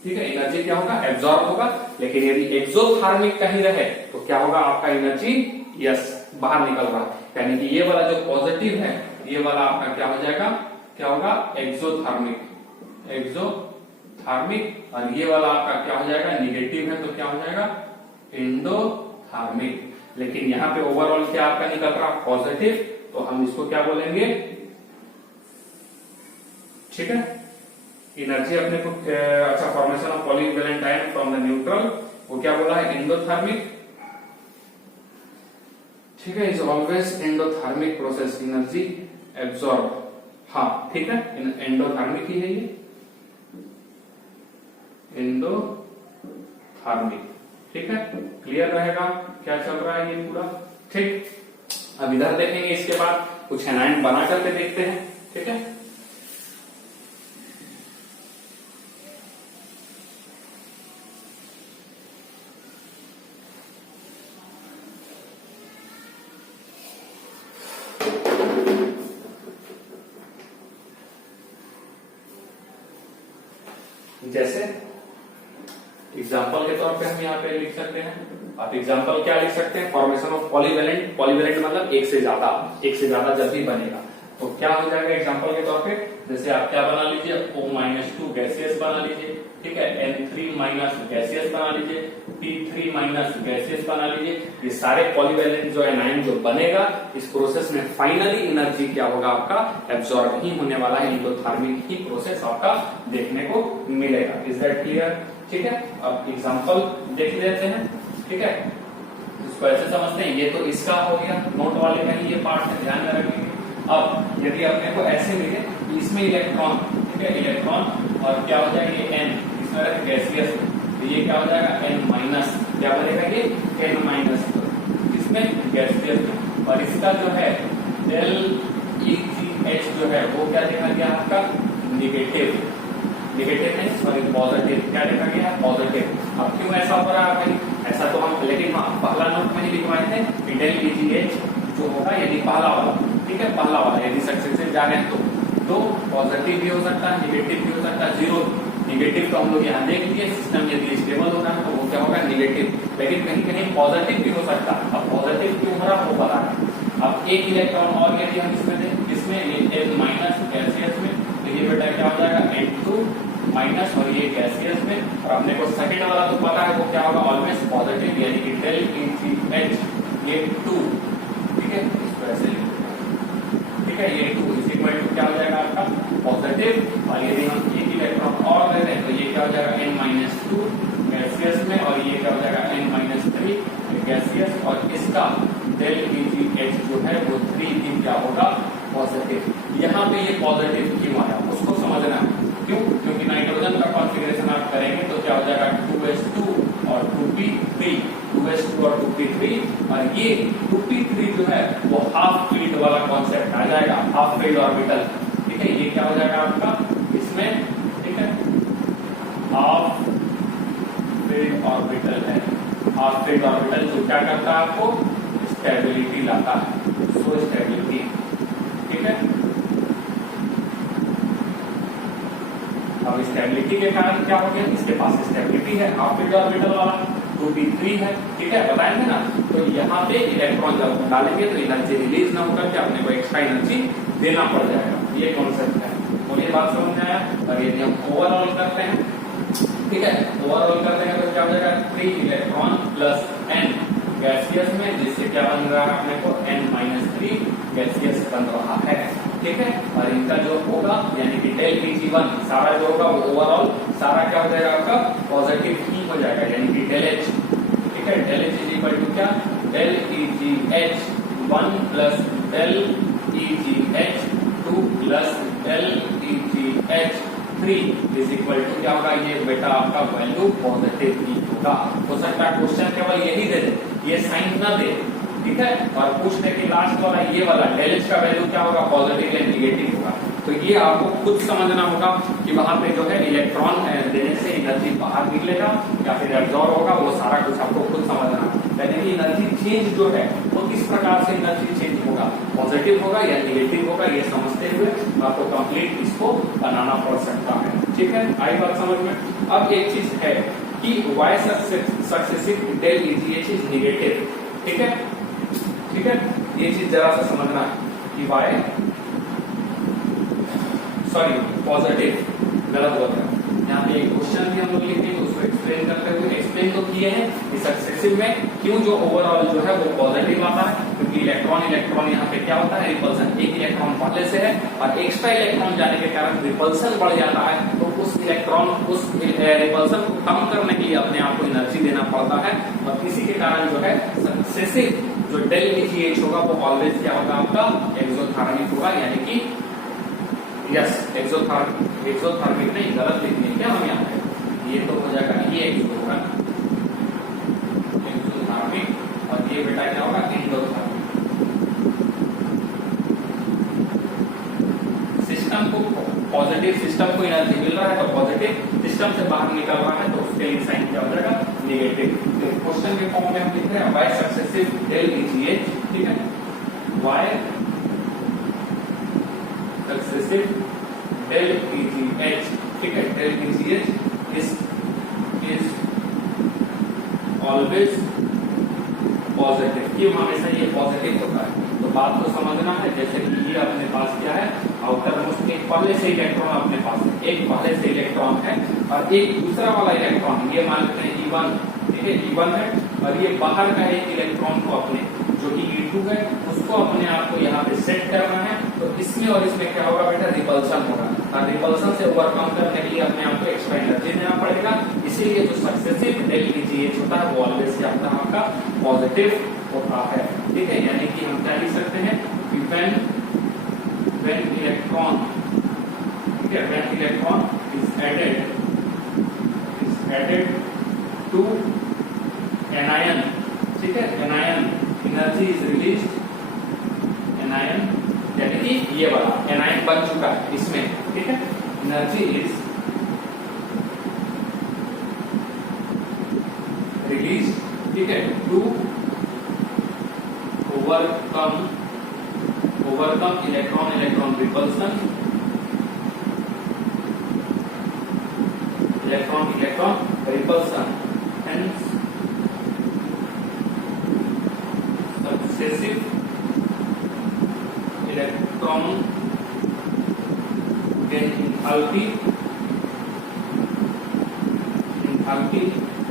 ठीक है, एनर्जी क्या होगा, एब्जॉर्ब होगा। लेकिन यदि एक्सोथर्मिक कहीं रहे तो क्या होगा, आपका एनर्जी यस बाहर निकल रहा है, यानी कि ये वाला जो पॉजिटिव है ये वाला आपका क्या हो जाएगा, क्या होगा, एक्सोथर्मिक, और ये वाला आपका क्या हो जाएगा, निगेटिव है तो क्या हो जाएगा, एंडोथर्मिक। लेकिन यहाँ पे ओवरऑल क्या आपका निकल रहा, पॉजिटिव, तो हम इसको क्या बोलेंगे, ठीक है, एनर्जी अपने को अच्छा, formation of polyvalent ion from the neutral, वो क्या बोला है, एंडोथर्मिक। ठीक है, is always endothermic process, energy absorb. हाँ ठीक है, एंडोथर्मिक ही है ये, एंडोथर्मिक। ठीक है, क्लियर रहेगा क्या चल रहा है ये पूरा। ठीक, अब इधर देखेंगे, इसके बाद कुछ एनायन बना करके देखते हैं। ठीक है, जैसे एग्जाम्पल के तौर पे हम यहाँ पे लिख सकते हैं, आप एग्जाम्पल क्या लिख सकते हैं, फॉर्मेशन ऑफ पॉलीवैलेंट, पॉलीवैलेंट मतलब एक से ज्यादा जब भी बनेगा तो क्या हो जाएगा एग्जाम्पल के तौर पे, जैसे आप क्या बना लीजिए, O-2 गैसियस बना लीजिए। ठीक है, N3- गैसियस बना लीजिए, P3- गैसियस बना लीजिए। ये सारे पॉलीवैलेंट जो एनायन जो बनेगा, इस प्रोसेस में फाइनली एनर्जी क्या होगा, आपका एब्सॉर्ब ही होने वाला है, एंडोथर्मिक ही प्रोसेस आपका देखने को मिलेगा। Is that clear? ठीक है, अब एग्जाम्पल देख लेते हैं। ठीक है, इसको ऐसे समझते हैं, ये तो इसका हो गया, नोट वाले का ही ये पार्ट है, ध्यान में रखेंगे। अब यदि अपने को ऐसे मिले, इसमें इलेक्ट्रॉन, ठीक है, इलेक्ट्रॉन और क्या हो जाएगा, ये N, इसमें रखे गैसियस, तो ये क्या हो जाएगा, N-, क्या बनेगा ये N-, इसमें गैसियस में, और इसका जो है डेल EGH जो है वो क्या देखा गया आपका, निगेटिव है, सॉरी पॉजिटिव, क्या देखा गया, पॉजिटिव। अब क्यों ऐसा हो रहा है भाई, ऐसा तो हम, लेकिन हाँ पहला नोट में ही लिखवाए थे, डेल EGH जो होगा, यदि पहला वाला, ठीक है, पहला वाला यदि सक्सेसिव जा रहे हैं तो पॉजिटिव भी हो सकता है, निगेटिव भी हो सकता है, जीरो निगेटिव तो हम लोग यहाँ देख लिए, सिस्टम यदि स्टेबल हो रहा है तो वो क्या होगा, निगेटिव। लेकिन कहीं कहीं पॉजिटिव भी हो सकता है। अब पॉजिटिव क्यों हो रहा है वो बता रहा। अब एक इलेक्ट्रॉन और यदि हम इसमें दें, इसमें N- गैसियस में, तो ये बेटा क्या हो जाएगा, N2- और ये गैसियस में, और अपने को सेकंड वाला तो पता है वो क्या होगा, ऑलवेज पॉजिटिव, यानी कि डेल EGH, ये 2, ठीक है, इसको ऐसे लिख, ठीक है, ये 2 इज इक्वल टू क्या हो जाएगा आपका, पॉजिटिव। और यदि हम एक इलेक्ट्रॉन और दे दें तो ये क्या हो जाएगा, N-2 गैसियस में, और ये क्या हो जाएगा, N-3 गैसियस, और इसका डेल EGH जो है वो 3 भी क्या होगा, पॉजिटिव। यहाँ पे ये पॉजिटिव क्यों आया उसको समझना है, क्यों, क्योंकि नाइट्रोजन का कॉन्फ़िगरेशन आप करेंगे तो क्या हो जाएगा, 2s2 और 2p3, 2s2 और 2p3, और ये 2p3 जो है वो हाफ फील्ड वाला कॉन्सेप्ट आ जाएगा, हाफ फील्ड ऑर्बिटल। ठीक है, ये क्या हो जाएगा आपका इसमें, ठीक है, हाफ फील्ड ऑर्बिटल है। हाफ फील्ड ऑर्बिटल जो क्या करता है, आपको स्टेबिलिटी लाता है, सो स्टेबिलिटी। ठीक है, अब स्टेबिलिटी के कारण क्या हो गया, इसके पास स्टेबिलिटी है, हाफ फील्ड ऑर्बिटल वाला 2p3 है। ठीक है, बताए थे ना, तो यहाँ पे इलेक्ट्रॉन जब डालेंगे तो एनर्जी रिलीज ना होकर के अपने को एक्स्ट्रा एनर्जी देना पड़ जाएगा, ये कॉन्सेप्ट है। और ये बात समझ में आया। और यदि हम ओवरऑल करते हैं, ठीक है, ओवरऑल करते हैं तो क्या हो जाएगा, 3 इलेक्ट्रॉन प्लस N गैसियस में, जिससे क्या बन रहा है अपने को, N-3 गैसियस बन रहा है। ठीक है, और इनका जो होगा यानी कि डेल EG1 सारा जो होगा वो ओवरऑल सारा क्या हो जाएगा आपका, पॉजिटिव ही हो जाएगा, यानी कि डेल H। ठीक है, del H is equal to क्या, del EGH1 plus del EGH2 plus del EGH3 is equal to क्या होगा, ये बेटा आपका वैल्यू पॉजिटिव ही होगा। हो सकता है क्वेश्चन केवल यही दे दे, ये साइन ना दे, ठीक है, और पूछने के लास्ट वाला ये वाला डेल H का वैल्यू क्या होगा, पॉजिटिव या निगेटिव होगा। तो ये आपको खुद समझना होगा कि वहां पे जो है इलेक्ट्रॉन देने से एनर्जी बाहर निकलेगा या फिर एब्जॉर्ब होगा, वो सारा कुछ आपको खुद समझना है। यानी कि एनर्जी चेंज जो है वो किस प्रकार से एनर्जी चेंज होगा, पॉजिटिव होगा या निगेटिव होगा, ये समझते हुए आपको कंप्लीट इसको बनाना पड़ सकता है। ठीक है, आई बात समझ में। अब एक चीज है कि why successive del EGH is negative. ठीक है, ठीक है, ये चीज जरा सा समझना है कि वाई सॉरी पॉजिटिव, गलत बोल रहा है। यहाँ पे एक क्वेश्चन भी हम लोग लिखेंगे, उसको एक्सप्लेन करते हुए एक्सप्लेन तो किए हैं कि सक्सेसिव में क्यों जो ओवरऑल जो है वो पॉजिटिव आता है, क्योंकि इलेक्ट्रॉन इलेक्ट्रॉन यहाँ पे क्या होता है, रिपल्सन। एक इलेक्ट्रॉन पहले से है और एक्स्ट्रा इलेक्ट्रॉन जाने के कारण रिपल्सन बढ़ जाता है, तो उस इलेक्ट्रॉन उस रिपल्सन को कम करने के लिए अपने आप को एनर्जी देना पड़ता है, और इसी के कारण जो है सक्सेसिव जो डेल EGH होगा वो ऑलवेज क्या होगा, आपका एक्सोथर्मिक होगा। यानी कि यस एक्सोथर्मिक नहीं, गलत लिखनी है क्या हम यहाँ पे, ये तो हो जाएगा ये एक्सो होगा एक्सोथर्मिक, और ये बेटा क्या होगा एंडोथर्मिक। सिस्टम को पॉजिटिव, सिस्टम को एनर्जी मिल रहा है तो पॉजिटिव, सिस्टम से बाहर निकल रहा है तो उसके लिए साइन क्या हो जाएगा, निगेटिव। तो क्वेश्चन के फॉर्म में हम लिख रहे हैं वाई सक्सेसिव डेल EGH। ठीक है, वाई सक्सेसिव डेल EGH। ठीक है, del EGH is always positive. क्यों हमेशा ये पॉजिटिव होता है, तो बात को समझना है। जैसे कि ये अपने पास क्या है, आउटर मोस्ट एक पहले से इलेक्ट्रॉन अपने पास है, एक पहले से इलेक्ट्रॉन है और एक दूसरा वाला इलेक्ट्रॉन, ये मान लेते हैं E1। ठीक है, E1 है और ये बाहर का एक इलेक्ट्रॉन को अपने जो कि E2 है उसको अपने आप को यहाँ पे सेट करना है। तो इसमें और इसमें क्या होगा बेटा, रिपल्सन होगा, और रिपल्सन से ओवरकम करने के लिए अपने आप को एक्स्ट्रा एनर्जी देना पड़ेगा। इसीलिए जो सक्सेसिव डेल EGH होता है वो ऑलवेज क्या होता है, आपका पॉजिटिव होता है। ठीक है, यानी कि हम क्या लिख सकते हैं कि when electron, ठीक है, when electron is added to anion, ठीक है, anion energy is released, anion यानी कि ये वाला anion बन चुका है इसमें। ठीक है, energy is released, ठीक है, to overcome electron repulsion, electron repulsion, hence successive electron gain enthalpy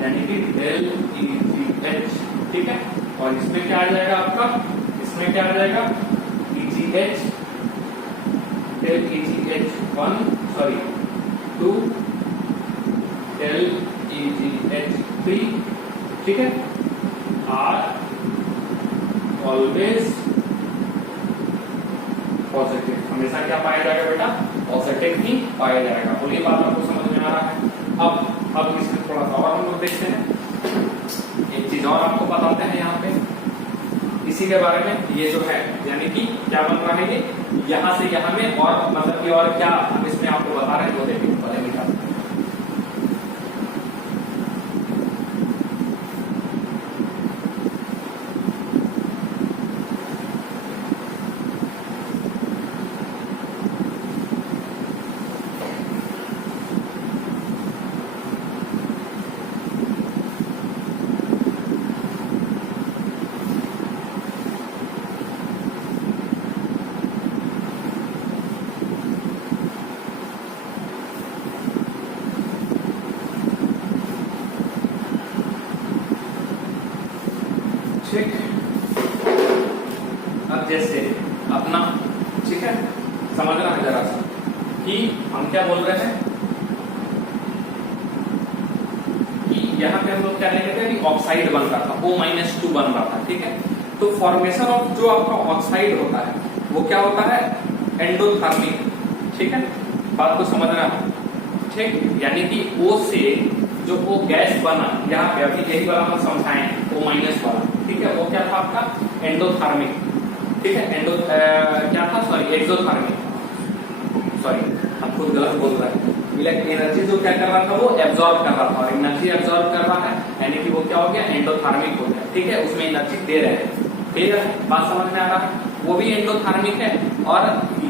यानी कि डेल EGH। ठीक है, और इसमें क्या आ जाएगा आपका, इसमें क्या आ जाएगा EGH del EGH1 sorry 2 del EGH3। ठीक है, आर ऑलवेज पॉजिटिव, हमेशा क्या पाया जाएगा बेटा, पॉजिटिव ही पाया जाएगा। और ये बात आपको समझ में आ रहा है। अब इसमें थोड़ा सा और हम लोग देखते हैं, एक चीज और आपको बताते हैं यहाँ पे इसी के बारे में। ये जो है यानी कि क्या बन रहा है, ये यहाँ से यहाँ में, और मतलब कि और क्या हम इसमें आपको बता रहे हैं, वो देखिए पहले भी ठीक। अब जैसे अपना, ठीक है, समझना है जरा सा कि हम क्या बोल रहे हैं कि यहाँ पे हम लोग क्या लिखते हैं कि ऑक्साइड बन रहा था, O-2 बन रहा था। ठीक है, तो फॉर्मेशन ऑफ जो आपका ऑक्साइड होता है वो क्या होता है, एंडोथर्मिक। ठीक है, बात को समझना है। ठीक, यानी कि O से जो वो गैस बना, यहाँ पे अभी यही वाला हम समझाएं O- वाला। ठीक है, वो क्या था आपका एंडोथर्मिक। ठीक है, क्या था, सॉरी एक्सोथर्मिक। सॉरी हम खुद गलत बोल रहे हैं, एनर्जी जो क्या कर रहा था वो एब्जॉर्ब कर रहा था, और एनर्जी एब्जॉर्ब कर रहा है यानी कि वो क्या हो गया एंडोथर्मिक हो गया। ठीक है, उसमें एनर्जी दे रहे हैं। ठीक है, बात समझ में आ रहा है, वो भी एंडोथर्मिक है। और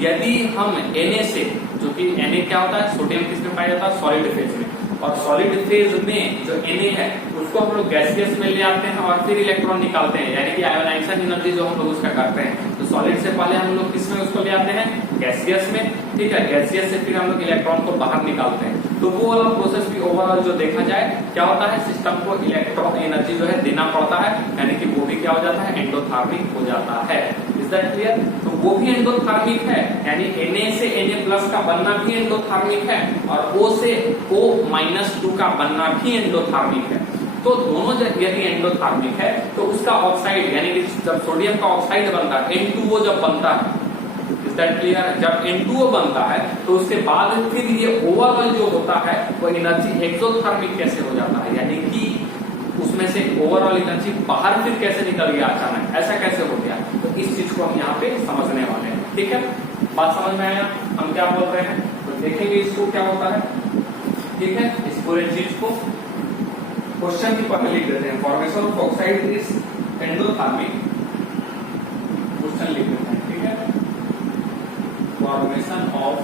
यदि हम Na से, जो कि Na क्या होता है, सोडियम किसमें पाया जाता है, सॉलिड फेज में, और सॉलिड फेज में जो Na है उसको हम लोग गैसियस में ले आते हैं और फिर इलेक्ट्रॉन निकालते हैं, यानी कि आयोनाइजेशन एनर्जी जो हम लोग उसका करते हैं। तो सॉलिड से पहले हम लोग किसमें उसको ले आते हैं, गैसियस में। ठीक है, गैसियस से फिर हम लोग इलेक्ट्रॉन को बाहर निकालते हैं। तो वो वाला प्रोसेस भी ओवरऑल जो देखा जाए क्या होता है, सिस्टम को इलेक्ट्रॉन एनर्जी जो है देना पड़ता है, यानी कि वो भी क्या हो जाता है, एंडोथर्मिक हो जाता है। Is that clear? तो वो भी एंडोथर्मिक है, यानी Na से Na+ का बनना भी एंडोथर्मिक है, और O से O-2 का बनना भी एंडोथर्मिक है। तो दोनों यदि एंडोथर्मिक है तो उसका ऑक्साइड, यानी कि जब सोडियम का ऑक्साइड बनता है, N2O जब बनता है, इज दैट क्लियर? जब N2O बनता है तो उसके बाद फिर ये ओवरऑल जो होता है वो एनर्जी एक्सोथर्मिक कैसे हो जाता है, यानी कि उसमें से ओवरऑल एनर्जी बाहर फिर कैसे निकल गया अचानक, ऐसा कैसे हो गया। तो इस चीज को हम यहाँ पे समझने वाले हैं। ठीक है, बात समझ में आया हम क्या बोल रहे हैं, तो देखेंगे इसको क्या होता है। ठीक है, इस पूरे चीज को क्वेश्चन की पहले लिख देते हैं, formation of oxide is endothermic, question लिख देते हैं। ठीक है, formation of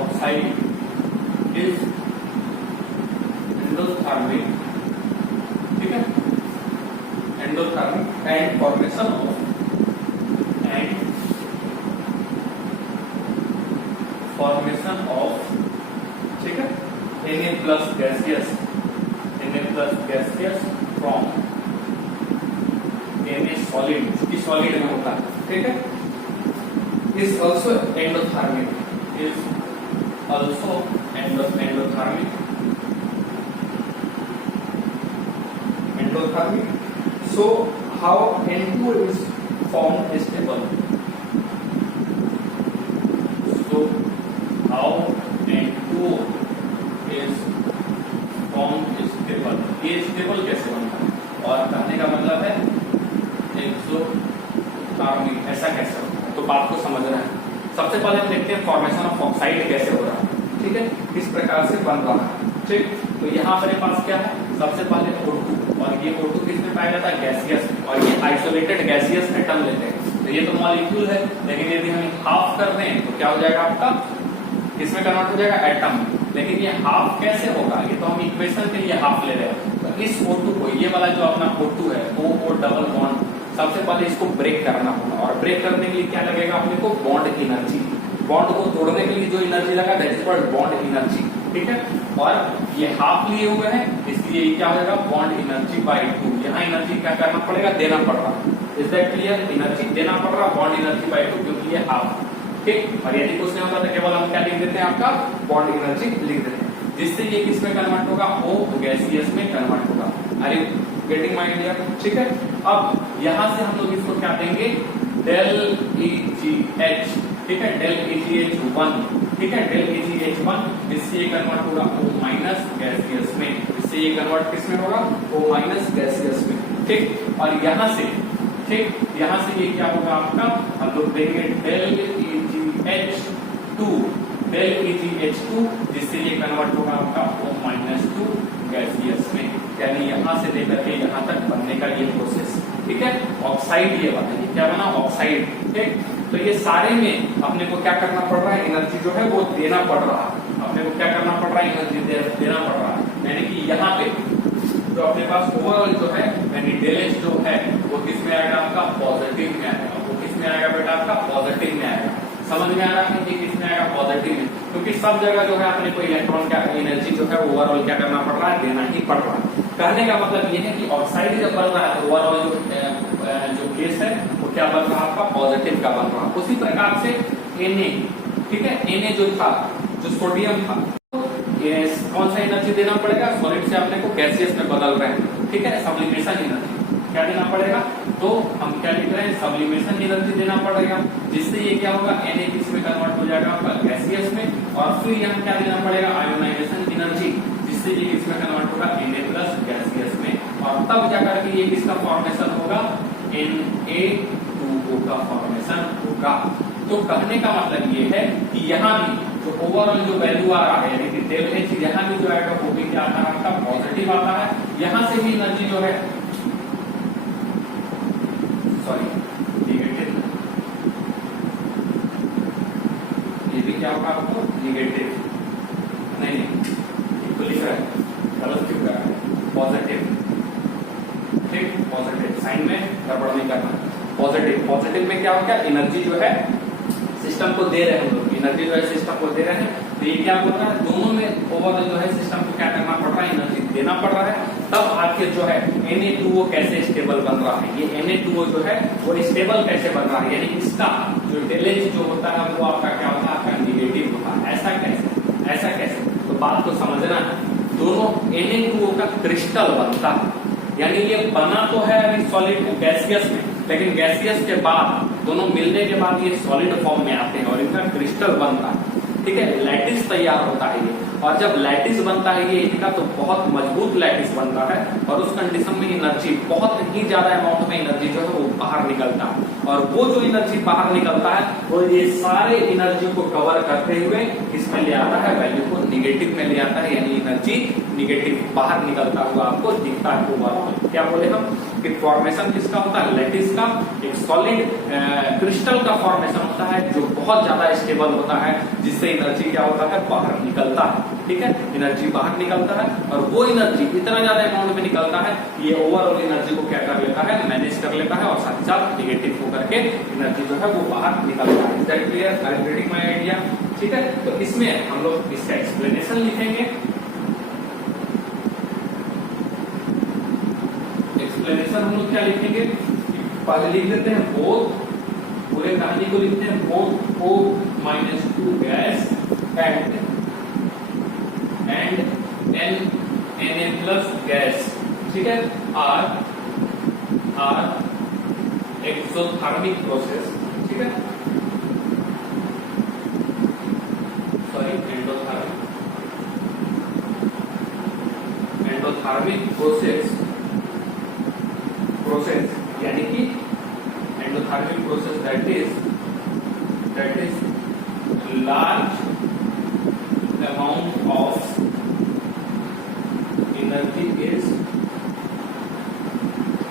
oxide is endothermic. ठीक है, एंडोथर्मिक एंड फॉर्मेशन ऑफ ठीक है Na+ gaseous from Na solid, की सॉलिड में होता है। ठीक है, is also endothermic, endothermic. So how N2 is formed is stable. So how N2 is formed is stable. ये स्टेबल कैसे बनता है, और कहने का मतलब है एक्सोथर्मिक, ऐसा कैसे होता है, तो बात को समझना है। सबसे पहले हम देखते हैं फॉर्मेशन ऑफ ऑक्साइड कैसे हो रहा है। ठीक है, किस प्रकार से बन रहा है। ठीक, तो यहाँ पर पास क्या है, सबसे पहले O2, और ये O2 किसमें पाया जाता है, गैसियस, और ये आइसोलेटेड गैसियस एटम लेते हैं। तो ये तो मॉलिक्यूल है, लेकिन यदि हम हाफ कर दें तो क्या हो जाएगा आपका, किसमें कन्वर्ट हो जाएगा, एटम। लेकिन ये हाफ कैसे होगा, ये तो हम इक्वेशन के लिए हाफ ले रहे हैं। तो इस O2 को, ये वाला जो अपना O2 है, O डबल बॉन्ड, सबसे पहले इसको ब्रेक करना होगा, और ब्रेक करने के लिए क्या लगेगा अपने को, बॉन्ड एनर्जी। बॉन्ड को तोड़ने के लिए जो एनर्जी लगा that is called bond energy. ठीक है, और ये हाफ लिए हुए हैं, इसलिए क्या होगा, बॉन्ड एनर्जी बाय 2। यहाँ एनर्जी क्या करना पड़ेगा, देना पड़ रहा है। Is that clear? एनर्जी देना पड़ रहा, बॉन्ड एनर्जी बाय 2, क्योंकि ये हाफ। ठीक, और यदि कुछ नहीं होता तो केवल हम क्या लिख देते हैं, आपका बॉन्ड एनर्जी लिख देते हैं, जिससे ये किसमें कन्वर्ट होगा, O गैसियस में कन्वर्ट होगा। अरे गेटिंग माय डियर? ठीक है, अब यहां से हम लोग इसको क्या देंगे, डेल EgH। ठीक है, डेल EgH1। ठीक है, डेल EgH1, इससे ये कन्वर्ट होगा O- गैसियस में, इससे ये कन्वर्ट किसमें होगा, O- गैसियस में। ठीक, और यहां से, ठीक, यहां से ये क्या होगा आपका, हम लोग देंगे डेल EgH2, जिससे ये कन्वर्ट होगा आपका O-2 गैसियस में, यानी यहां से लेकर के यहां तक बनने का ये प्रोसेस। ठीक है, ऑक्साइड ये बना, क्या बना, ऑक्साइड। ठीक, तो ये सारे में अपने को क्या करना पड़ रहा है, एनर्जी जो है वो देना पड़ रहा है, अपने को क्या करना पड़ रहा है, एनर्जी देना पड़ रहा है। यानी कि यहाँ पे जो अपने पास ओवरऑल जो है, यानी डेलेज जो है वो किसमें आएगा, आपका पॉजिटिव में आएगा। वो किसमें आएगा बेटा, आपका पॉजिटिव में आएगा। समझ में आ रहा है कि किसमें आएगा, पॉजिटिव में, क्योंकि सब जगह जो है अपने को इलेक्ट्रॉन का एनर्जी जो है ओवरऑल क्या करना पड़ रहा है, देना ही पड़ रहा है। कहने का मतलब ये है कि ऑक्साइड जब बन रहा है तो ओवरऑल जो केस है वो क्या बन रहा है, आपका पॉजिटिव का बन रहा है। उसी प्रकार से Na, ठीक है, Na जो था, जो सोडियम था, कौन सा एनर्जी देना पड़ेगा, सॉलिड से अपने को गैसियस में बदल रहे हैं। ठीक है, सब्लिमेशन एनर्जी क्या देना पड़ेगा, तो हम क्या लिख रहे हैं, सब्लिमेशन एनर्जी देना पड़ेगा, जिससे ये क्या होगा, Na किसमें कन्वर्ट हो जाएगा, आपका गैसियस में, और फिर यहाँ क्या देना पड़ेगा, आयोनाइजेशन एनर्जी, जिससे ये किसमें कन्वर्ट होगा, Na+ गैसियस में, और तब जाकर के ये किसका फॉर्मेशन होगा, Na2O का फॉर्मेशन होगा। तो कहने का मतलब ये है कि यहाँ भी जो ओवरऑल जो वैल्यू आ रहा है यानी कि डेल एच यहाँ भी जो है वो भी क्या आता है आपका पॉजिटिव आता है। यहाँ से भी एनर्जी जो है सॉरी निगेटिव, ये भी क्या होगा आपको निगेटिव, नहीं तो लिख रहा है गलत क्यों कर रहा है, पॉजिटिव, ठीक पॉजिटिव साइन में गड़बड़ नहीं करना। पॉजिटिव, पॉजिटिव में क्या होगा एनर्जी जो है सिस्टम को दे रहे हैं हम लोग, एनर्जी जो है सिस्टम को दे रहे हैं। तो ये क्या बोल रहा है दोनों में ओवरऑल जो है सिस्टम को क्या करना पड़ रहा है एनर्जी देना पड़ रहा है। तब आखिर जो है Na2O कैसे स्टेबल बन रहा है, ये Na2O जो है वो स्टेबल कैसे बन रहा है, यानी इसका जो डेलेज जो होता है वो आपका क्या होता है आपका निगेटिव होता है। ऐसा कैसे, ऐसा कैसे, तो बात को समझना है। दोनों Na2O का क्रिस्टल बनता है, यानी ये बना तो है अभी सॉलिड गैसियस में, लेकिन गैसियस के बाद दोनों मिलने के बाद ये सॉलिड फॉर्म में आते हैं और इनका क्रिस्टल बनता है, ठीक है, लैटिस तैयार होता है ये। और जब लैटिस बनता है ये इनका तो बहुत मजबूत लैटिस बनता है और उस कंडीशन में एनर्जी बहुत ही ज्यादा अमाउंट में एनर्जी जो है वो बाहर निकलता है। और वो जो एनर्जी बाहर निकलता है वो ये सारे एनर्जी को कवर करते हुए इसमें ले आता है, वैल्यू को निगेटिव में ले आता है, यानी एनर्जी निगेटिव बाहर निकलता हुआ आपको दिखता है ओवरऑल। क्या बोले हम कि फॉर्मेशन किसका होता है, लैटिस का, एक सॉलिड क्रिस्टल का फॉर्मेशन होता है जो बहुत ज्यादा स्टेबल होता है, जिससे एनर्जी क्या होता है बाहर निकलता है, ठीक है, एनर्जी बाहर निकलता है। और वो एनर्जी इतना ज्यादा अमाउंट में निकलता है ये ओवरऑल एनर्जी को क्या कर लेता है मैनेज कर लेता है और साथ ही साथ निगेटिव होकर के एनर्जी जो है वो बाहर निकलता है। Is that clear, I am reading my idea, ठीक है। तो इसमें हम लोग इसका एक्सप्लेनेशन लिखेंगे। एक्सप्लेनेशन हम लोग क्या लिखेंगे, पहले लिख देते हैं बोथ, पूरे कहानी को लिखते हैं both O-2 gas and Na+ gas, ठीक है, आर एक्सोथर्मिक प्रोसेस, ठीक है, सॉरी एंडोथर्मिक प्रोसेस यानी कि endothermic process that is large amount of energy is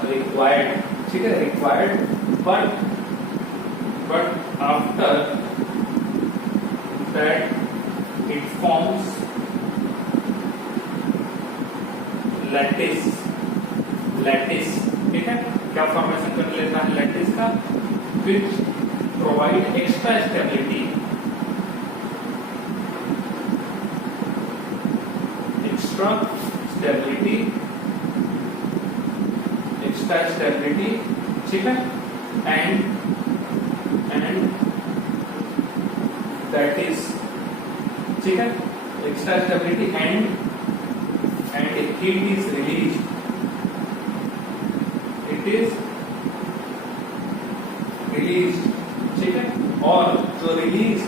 required, ठीक है, required but after that it forms lattice, ठीक है, क्या फॉर्मेशन कर लेता है लैटिस का, which provide extra stability, extra stability, ठीक है, एंड दैट इज, ठीक है, extra stability and heat is release, it is release, ठीक है, और जो रिलीज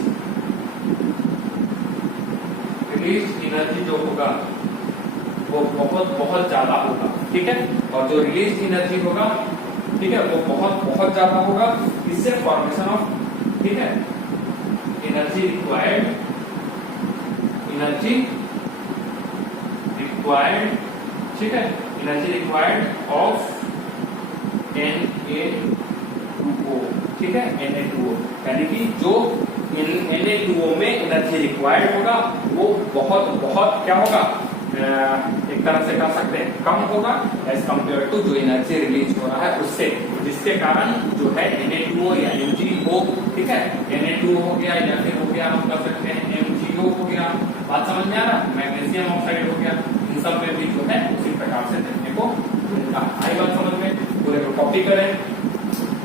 एनर्जी जो होगा वो बहुत ज्यादा होगा, ठीक है, और जो रिलीज एनर्जी होगा, ठीक है, वो बहुत ज्यादा होगा। इससे फॉर्मेशन ऑफ, ठीक है, एनर्जी रिक्वायर्ड, ठीक है, एनर्जी रिक्वायर्ड ऑफ Na2O, ठीक है, Na2O यानी कि जो Na2O में एनर्जी रिक्वायर्ड होगा वो बहुत क्या होगा, एक तरह से कह सकते हैं कम होगा एज कम्पेयर टू जो एनर्जी रिलीज हो रहा है उससे, जिसके कारण जो है Na2O या MgO, ठीक है, Na2O हो गया या फिर हो गया हम कर सकते हैं MgO हो गया, बात समझ में आ रहा, मैग्नीशियम ऑक्साइड हो गया, इन सब में भी जो है उसी प्रकार से देखने को मिलता है। आई बात समझ में, पूरे को कॉपी करें,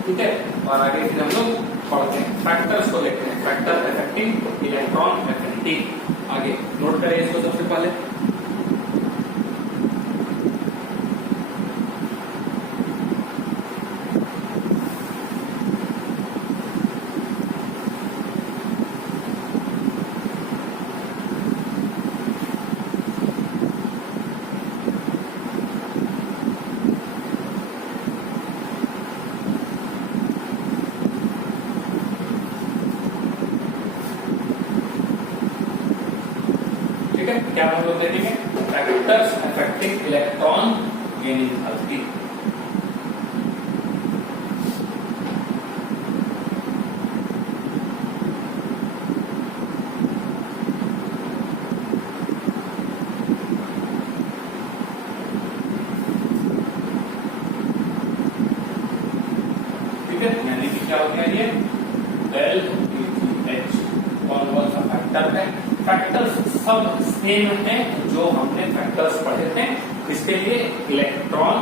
ठीक है, और आगे फिर हम लोग पढ़ते हैं फैक्टर्स को देखते हैं, फैक्टर अफेक्टिंग इलेक्ट्रॉन एफिनिटी। आगे नोट करें इसको सबसे पहले, क्या हम लोग देखेंगे, factors affecting electron gain enthalpy. ठीक है, यानी कि क्या हो गया ये डेल एच, कौन कौन सा फैक्टर है, फैक्टर्स सब सेम है जो हमने फैक्टर्स पढ़े थे। इसके लिए इलेक्ट्रॉन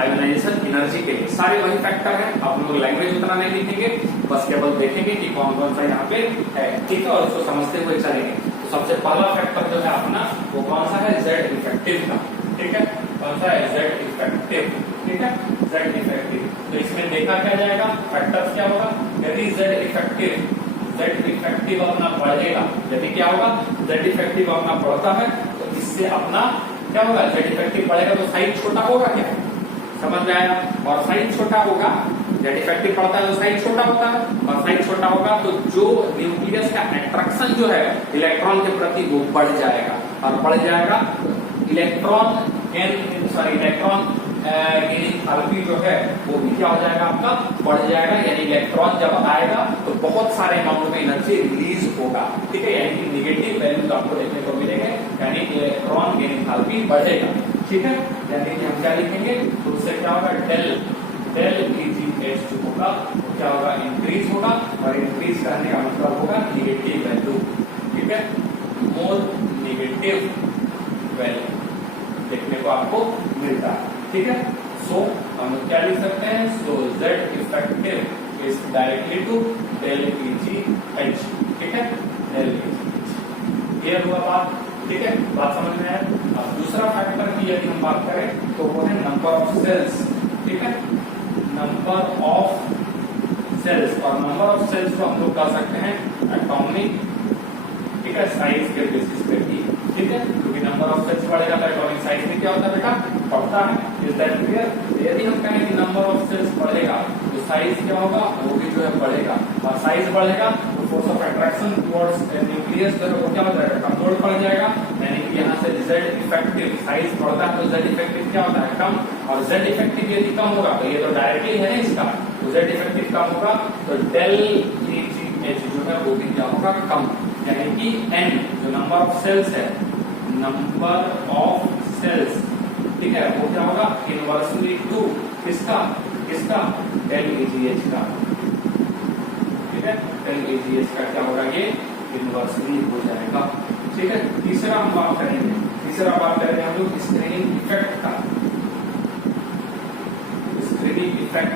आयोनाइजेशन एनर्जी के लिए सारे वही फैक्टर है। आप लोग लैंग्वेज उतना नहीं लिखेंगे, बस केवल देखेंगे कि कौन कौन सा यहाँ पे है, ठीक है, और उसको समझते हुए चलेंगे। तो सबसे पहला फैक्टर जो है अपना वो कौन सा है, जेड इफेक्टिव का, ठीक है, कौन सा है, जेड इफेक्टिव, ठीक है, जेड इफेक्टिव। तो इसमें देखा क्या जाएगा, फैक्टर्स क्या होगा, यदि जेड इफेक्टिव अपना बढ़ेगा, यदि क्या होगा, जेड इफेक्टिव अपना बढ़ता है तो इससे अपना क्या होगा, जेड इफेक्टिव बढ़ेगा तो साइज छोटा होगा, क्या समझ में आया, और साइज छोटा होगा, जेड इफेक्टिव बढ़ता है तो साइज छोटा होता है, और साइज छोटा होगा तो जो न्यूक्लियस का अट्रैक्शन जो है इलेक्ट्रॉन के प्रति वो बढ़ जाएगा, और बढ़ जाएगा इलेक्ट्रॉन एंथैल्पी जो है वो भी क्या हो जाएगा, आपका बढ़ जाएगा। यानी इलेक्ट्रॉन जब आएगा तो बहुत सारे अमाउंट में एनर्जी रिलीज होगा, ठीक है, यानी कि नेगेटिव वैल्यूज आपको देखने को मिलेंगे, यानी इलेक्ट्रॉन गेन एंथैल्पी बढ़ेगा, ठीक है। यानी कि हम क्या लिखेंगे, तो उससे क्या होगा, डेल EGH जो होगा वो क्या होगा, इंक्रीज होगा, और इंक्रीज करने का मतलब होगा नेगेटिव वैल्यू, ठीक है, मोर नेगेटिव वैल्यू देखने को आपको मिलता है, ठीक है। सो हम क्या लिख सकते हैं, so Z effective is directly to del EGH, ठीक है, डेल EGH, क्लियर हुआ बात, ठीक है, बात समझ में आया। अब दूसरा फैक्टर की यदि हम बात करें तो वो है नंबर ऑफ सेल्स, ठीक है, नंबर ऑफ सेल्स, और नंबर ऑफ सेल्स को हम लोग कह सकते हैं एटॉमिक, ठीक है, साइज के बेसिस पे भी, ठीक है, क्योंकि नंबर ऑफ सेल्स बढ़ेगा तो एटॉमिक साइज में क्या होता है बेटा, बढ़ता है, इज दैट क्लियर। यदि हम कहें कि नंबर ऑफ सेल्स बढ़ेगा तो साइज क्या होगा, वो भी जो है बढ़ेगा, और साइज बढ़ेगा तो force of attraction towards nucleus जो है वो क्या हो जाएगा, कमजोर पड़ जाएगा। यानी कि यहाँ से जेड इफेक्टिव साइज बढ़ता है तो जेड इफेक्टिव क्या होता है, कम, और जेड इफेक्टिव यदि कम होगा तो ये तो डायरेक्टली है ना इसका, तो जेड इफेक्टिव कम होगा तो डेल EGH जो है वो भी क्या होगा, कम, यानी कि n जो नंबर ऑफ सेल्स है, नंबर ऑफ सेल्स, ठीक है, वो क्या होगा, इनवर्सली टू किसका, डेल EGH का, ठीक है, डेल EGH का क्या होगा, ये इनवर्सली हो जाएगा, ठीक है। तीसरा हम बात करेंगे, हम लोग स्क्रीनिंग इफेक्ट का, स्क्रीनिंग इफेक्ट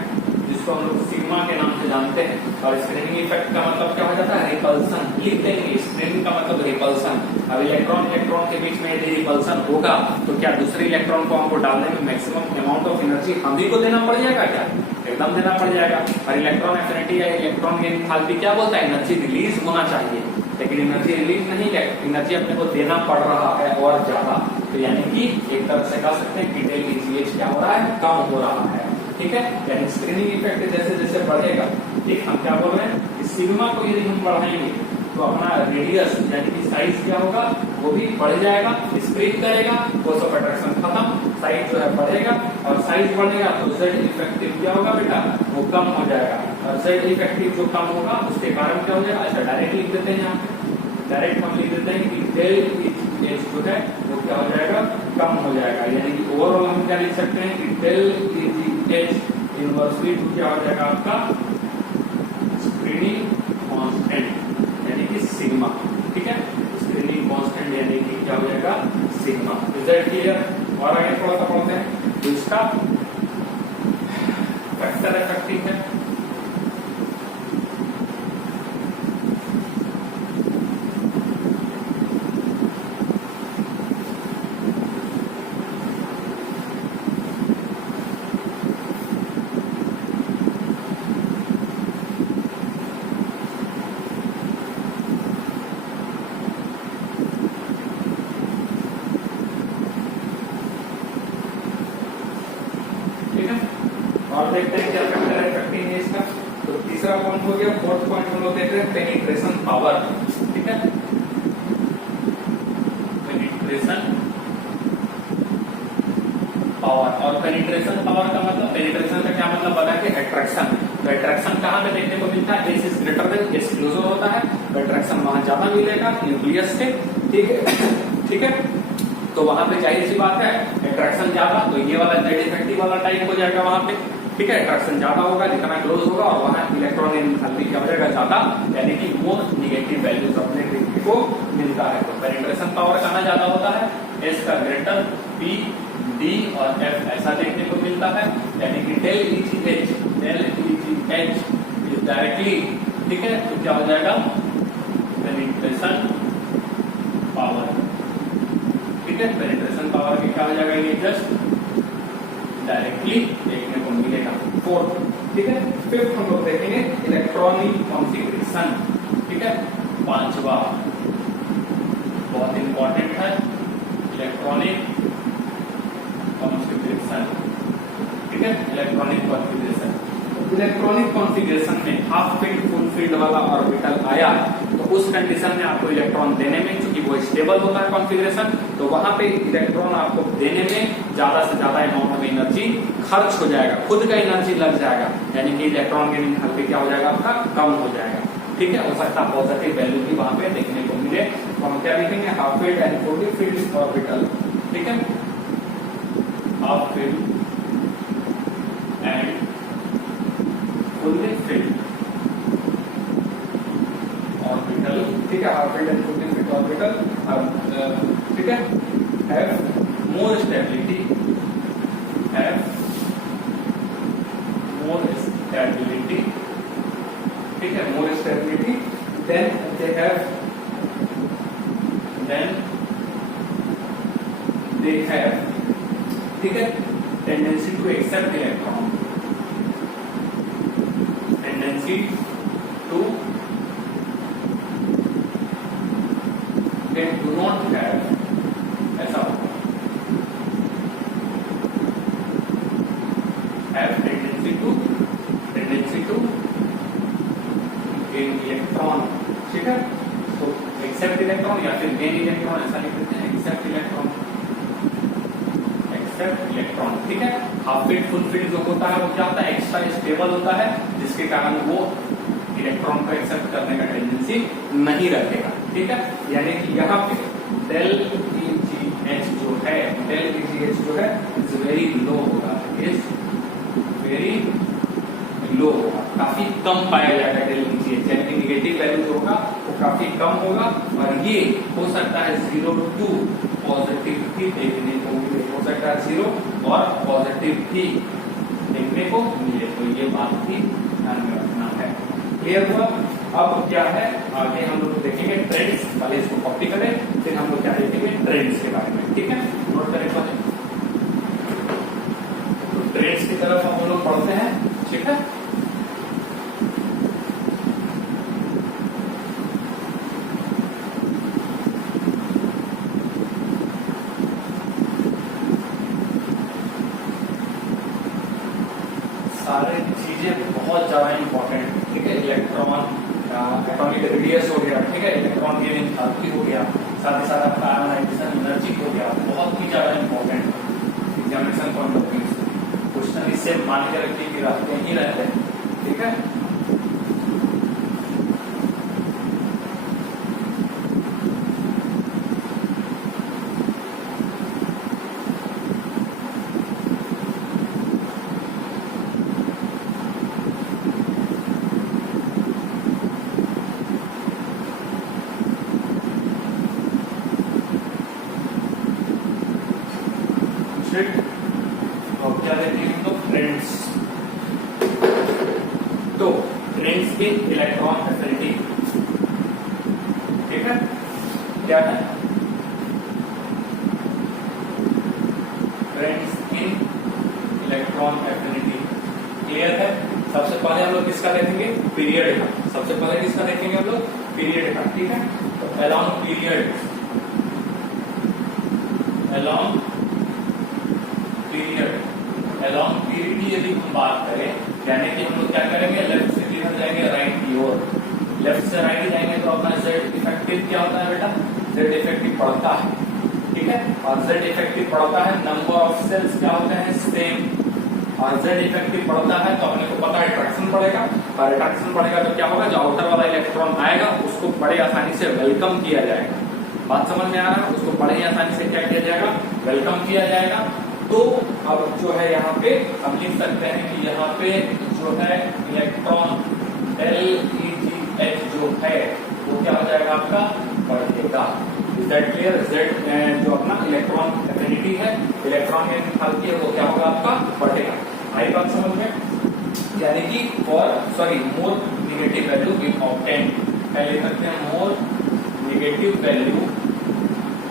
जिसको हम लोग सिग्मा के नाम से जानते हैं, और स्क्रीनिंग इफेक्ट का मतलब क्या हो जाता है, रिपल्सन, लिख देंगे, स्क्रीनिंग का मतलब रिपल्सन। अब इलेक्ट्रॉन के बीच में यदि रिपल्सन होगा तो क्या दूसरे इलेक्ट्रॉन को हमको डालने में मैक्सिमम अमाउंट ऑफ एनर्जी हम ही को देना पड़ जाएगा, क्या एकदम देना पड़ जाएगा। और इलेक्ट्रॉन एफिनिटी या इलेक्ट्रॉन गेन एंथैल्पी क्या बोलता है, एनर्जी रिलीज होना चाहिए, लेकिन एनर्जी रिलीज नहीं है, एनर्जी अपने को देना पड़ रहा है और ज्यादा, तो यानी कि एक तरह से कह सकते हैं कि डेल EGH क्या हो रहा है, कम हो रहा है, ठीक है। यानी स्क्रीनिंग इफेक्ट जैसे जैसे बढ़ेगा, ठीक, हम क्या बोल रहे हैं, सिग्मा को यदि हम बढ़ाएंगे तो अपना रेडियस यानी कि साइज क्या होगा, वो भी बढ़ जाएगा, स्प्रिंग करेगा, फोर्स ऑफ अट्रैक्शन खत्म, साइज जो है बढ़ेगा, और साइज बढ़ेगा तो जेड इफेक्टिव क्या होगा बेटा, वो कम हो जाएगा, और जेड इफेक्टिव जो कम होगा उसके कारण क्या हो जाएगा, अच्छा डायरेक्ट लिख देते हैं, यहाँ पे डायरेक्ट हम लिख देते हैं कि डेल EGH जो है वो क्या हो जाएगा, कम हो जाएगा। यानी कि ओवरऑल हम क्या लिख सकते हैं कि डेल EGH इनवर्सली टू क्या हो जाएगा आपका, स्क्रीनिंग कांस्टेंट यानी कि सिग्मा, ठीक है, स्क्रीनिंग कांस्टेंट यानी कि क्या हो जाएगा, सिग्मा। रिजल्ट क्लियर, और आगे थोड़ा सा पढ़ते हैं, तो इसका फैक्टर इफेक्टिव है, और देखते हैं क्या फैक्टर इफेक्टिव है इसका। तो तीसरा पॉइंट हो गया, फोर्थ पॉइंट हम लोग देख रहे हैं पेनिट्रेशन पावर, ठीक है, पावर। और पेनिट्रेशन पावर का मतलब, पेनिट्रेशन का क्या मतलब बता के अट्रैक्शन। तो अट्रैक्शन कहाँ पे देखने को मिलता है, S is greater than S closer होता है, तो अट्रैक्शन वहां ज्यादा मिलेगा न्यूक्लियस से। ठीक है, ठीक है, तो वहां पे जाहिर सी बात है अट्रैक्शन ज्यादा, तो ये वाला जेड इफेक्टिव वाला टाइप हो जाएगा वहां पे। ठीक है, अट्रैक्शन ज्यादा होगा, जितना क्लोज होगा, और वहां इलेक्ट्रॉन एनथैल्पी क्या हो जाएगा, ज्यादा, यानी कि मोर नेगेटिव वैल्यूज अपने देखने को मिलता है। तो पेनिट्रेशन पावर कहाँ ज्यादा होता है, एस का ग्रेटर, पी, डी और एफ ऐसा देखने को मिलता है, यानी कि डेल EGH इज डायरेक्टली, ठीक है, तो क्या हो जाएगा, पेनिट्रेशन पावर। ठीक है, पेनिट्रेशन पावर की क्या हो जाएगा, ये जस्ट डायरेक्टली देखने को मिलेगा। फोर्थ, ठीक है, फिफ्थ हम लोग देखेंगे इलेक्ट्रॉनिक कॉन्फ़िगरेशन। ठीक है, पांचवा बहुत इंपॉर्टेंट है, इलेक्ट्रॉनिक कॉन्फ़िगरेशन। ठीक है, इलेक्ट्रॉनिक कॉन्फ़िगरेशन। इलेक्ट्रॉनिक कॉन्फ़िगरेशन में हाफ फील्ड फुल फील्ड वाला ऑर्बिटल आया, तो उस कंडीशन में आपको इलेक्ट्रॉन देने में, क्योंकि वो स्टेबल होता है कॉन्फ़िगरेशन, तो वहां पे इलेक्ट्रॉन आपको देने में ज्यादा से ज्यादा अमाउंट ऑफ एनर्जी खर्च हो जाएगा, खुद का एनर्जी लग जाएगा, यानी कि इलेक्ट्रॉन के एनर्जी क्या हो जाएगा, आपका कम हो जाएगा। ठीक है, हो सकता है पॉजिटिव वैल्यू भी वहां पे देखने को मिले, तो हम क्या लिखेंगे, half filled and full filled orbital. ठीक है, half filled and fully filled orbital. ठीक है, half filled and fully filled orbital, ठीक है, have more stability, have more stability. ठीक है, more stability, then they have, then they have, ठीक है, tendency to accept electron, tendency to, they do not have, ऐसा have tendency to gain electron। ठीक है, तो accept electron या फिर gain electron ऐसा लिख देते हैं, accept electron, accept electron। ठीक है, हाफ फील्ड फुल फील्ड जो होता है वो क्या होता है, एक्स्ट्रा स्टेबल होता है, जिसके कारण वो इलेक्ट्रॉन को एक्सेप्ट करने का टेंडेंसी नहीं रखेगा। ठीक है, यानी कि यहाँ पे डेल EGH जो है, डेल EGH जो है इज वेरी लो होगा, इज वेरी लो होगा, काफी कम पाया जाएगा डेल EGH, यानी कि निगेटिव वैल्यू जो होगा वो काफी कम होगा, और ये हो सकता है 0 to पॉजिटिव भी देखने को मिले, हो सकता है 0 और पॉजिटिव भी देखने को मिले, तो ये बात भी ध्यान में रखना है। क्लियर हुआ? अब क्या है, आगे हम लोग देखेंगे ट्रेंड्स, पहले इसको कॉपी करें, फिर हम लोग क्या देखेंगे ट्रेंड्स के बारे में। ठीक है, नोट करें पहले, तो ट्रेंड्स की तरफ हम लोग पढ़ते हैं। ठीक है, सारे चीजें बहुत ज्यादा इंपॉर्टेंट। ठीक है, इलेक्ट्रॉन एटॉमिक रेडियस हो गया, ठीक है, इलेक्ट्रॉन की एंथैल्पी हो गया, साथ ही साथ आपका आयोनाइजेशन एनर्जी हो गया, बहुत ही ज्यादा important examination point of view से क्वेश्चन इससे मान के रखिए कि रहते ही रहते हैं। ठीक है, तो क्या देखेंगे हम लोग ट्रेंड्स। तो ट्रेंड्स की इलेक्ट्रॉन एफिनिटी, ठीक है, क्या है, trends in electron affinity. Clear है? सबसे पहले हम लोग किसका देखेंगे, पीरियड का। सबसे पहले किसका देखेंगे हम लोग, पीरियड का। ठीक है, तो along period, along along period की यदि हम बात करें, यानी कि हम लोग क्या करेंगे, लेफ्ट से किधर जाएंगे, राइट की ओर, लेफ्ट से राइट जाएंगे तो अपना जेड इफेक्टिव क्या होता है बेटा, जेड इफेक्टिव बढ़ता है। ठीक है। और Z इफेक्टिव पड़ता है नंबर ऑफ सेल्स क्या होते हैं सेम, और Z इफेक्टिव पड़ता है तो अपने को पता है अट्रैक्शन पड़ेगा, और अट्रैक्शन पड़ेगा तो क्या होगा, जो आउटर वाला इलेक्ट्रॉन आएगा उसको बड़े आसानी से वेलकम किया जाएगा। बात समझ में आ रहा है, उसको बड़े आसानी से क्या किया जाएगा, वेलकम किया जाएगा। तो अब जो है यहाँ पे हम लिख सकते हैं कि यहाँ पे जो है इलेक्ट्रॉन LEGH जो है वो क्या हो जाएगा आपका, बढ़ेगा। Is that clear? Z जो अपना इलेक्ट्रॉन एफिनिटी है, इलेक्ट्रॉन की एंथैल्पी है, वो क्या होगा आपका, बढ़ेगा। आई बात समझ में? यानी कि more negative value will obtain, लिख सकते हैं मोर नेगेटिव वैल्यू,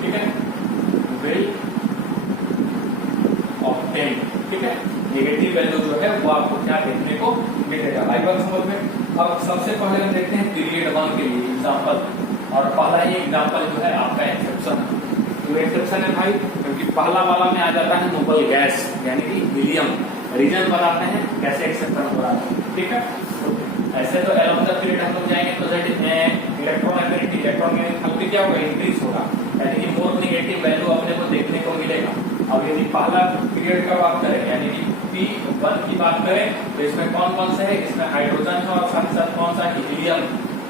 ठीक है, विल ऑब्टेन, ठीक है। नेगेटिव वैल्यू जो है वो आपको क्या देखने को मिलेगा। आई बात समझ में? अब सबसे पहले हम देखते हैं पीरियड 1 के लिए एग्जांपल, और पहला ही एग्जांपल जो है आपका एक्सेप्शन है। जो एक्सेप्शन है भाई, क्योंकि पहला वाला में आ जाता है नोबल गैस यानी कि हीलियम, रीजन बताते हैं कैसे एक्सेप्शन हो रहा है, ठीक है। ऐसे तो अलोंग द पीरियड हम लोग जाएंगे तो इलेक्ट्रॉन एफिनिटी, इलेक्ट्रॉन की एंथैल्पी क्या होगा, इंक्रीज होगा, यानी कि मोर नेगेटिव वैल्यू अपने को देखने को मिलेगा। अब यदि पहला पीरियड का बात करें यानी कि P1 की बात करें तो इसमें कौन कौन से है, इसमें हाइड्रोजन है और साथ साथ कौन सा, हीलियम,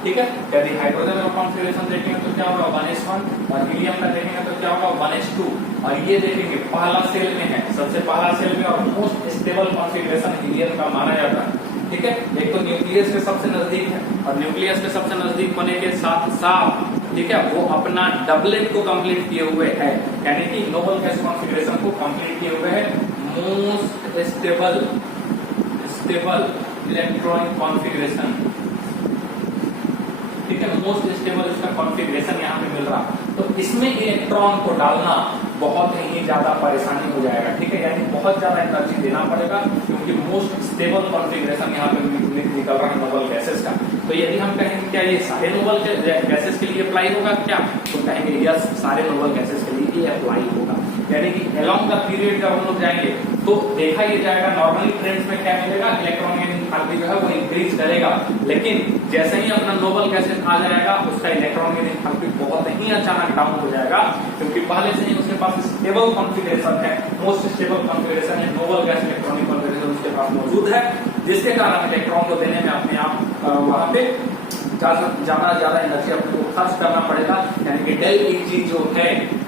ठीक है। यदि हाइड्रोजन का कॉन्फ़िगरेशन देखेंगे तो क्या होगा 1s1, और हीलियम का देखेंगे तो क्या होगा 1s2। और ये देखेंगे पहला सेल में है, सबसे पहला सेल में, और मोस्ट स्टेबल कॉन्फ़िगरेशन हीलियम का माना जाता है, ठीक है। एक तो न्यूक्लियस के सबसे नजदीक है, और न्यूक्लियस के सबसे नजदीक होने के साथ साथ, ठीक है, वो अपना डबलेट को कंप्लीट किए हुए है, यानी कि नोबल गैस कॉन्फ़िगरेशन को कंप्लीट किए हुए है। मोस्ट स्टेबल इलेक्ट्रॉनिक कॉन्फ़िगरेशन, ठीक है, मोस्ट स्टेबल इसका कॉन्फ़िगरेशन यहाँ पे मिल रहा, तो इसमें इलेक्ट्रॉन को डालना बहुत ही ज्यादा परेशानी हो जाएगा, ठीक है, यानी बहुत ज्यादा एनर्जी देना पड़ेगा, क्योंकि मोस्ट स्टेबल कॉन्फ़िगरेशन यहाँ पे निकल रहा है नोबल गैसेस का। तो यदि हम कहेंगे क्या ये सारे नोबल गैसेस के लिए अप्लाई होगा क्या, तो कहेंगे यस, सारे नोबल गैसेस के लिए ये अप्लाई होगा। यानी कि अलोंग द पीरियड जब हम लोग जाएंगे तो देखा ही जाएगा नॉर्मली ट्रेंड्स में क्या मिलेगा, इलेक्ट्रॉन की एनथैल्पी जो है वो इंक्रीज करेगा, लेकिन जैसे ही अपना नोबल गैसेस आ जाएगा उसका इलेक्ट्रॉन की एनथैल्पी बहुत ही अचानक डाउन हो जाएगा, क्योंकि पहले से ही उसके पास स्टेबल कॉन्फ़िगरेशन है, मोस्ट स्टेबल कॉन्फ़िगरेशन है, नोबल गैस इलेक्ट्रॉनिक कॉन्फ़िगरेशन उसके पास मौजूद है, जिसके कारण इलेक्ट्रॉन को देने में अपने आप वहां पे ज्यादा एनर्जी अपने को खर्च करना पड़ेगा। यानी कि डेल Eg जो है,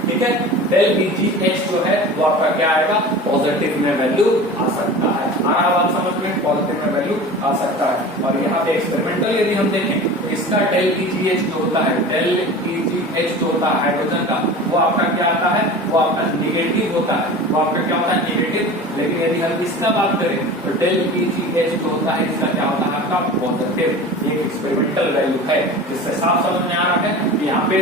ठीक है, डेल EGH जो है वो आपका क्या आएगा, पॉजिटिव में वैल्यू आ सकता है। आ रहा बात समझ में, पॉजिटिव में वैल्यू आ सकता है। और यहाँ पे एक्सपेरिमेंटल यदि हम देखें तो इसका डेल EGH जो होता है, डेल EGH जो होता है हाइड्रोजन का, वो आपका क्या आता है, वो आपका निगेटिव होता है, वो आपका क्या होता है, निगेटिव। लेकिन यदि हम इसका बात करें तो डेल EGH जो होता है इसका क्या होता है, आपका पॉजिटिव। एक एक्सपेरिमेंटल वैल्यू है, जिससे साफ समझ में आ रहा है कि यहाँ पे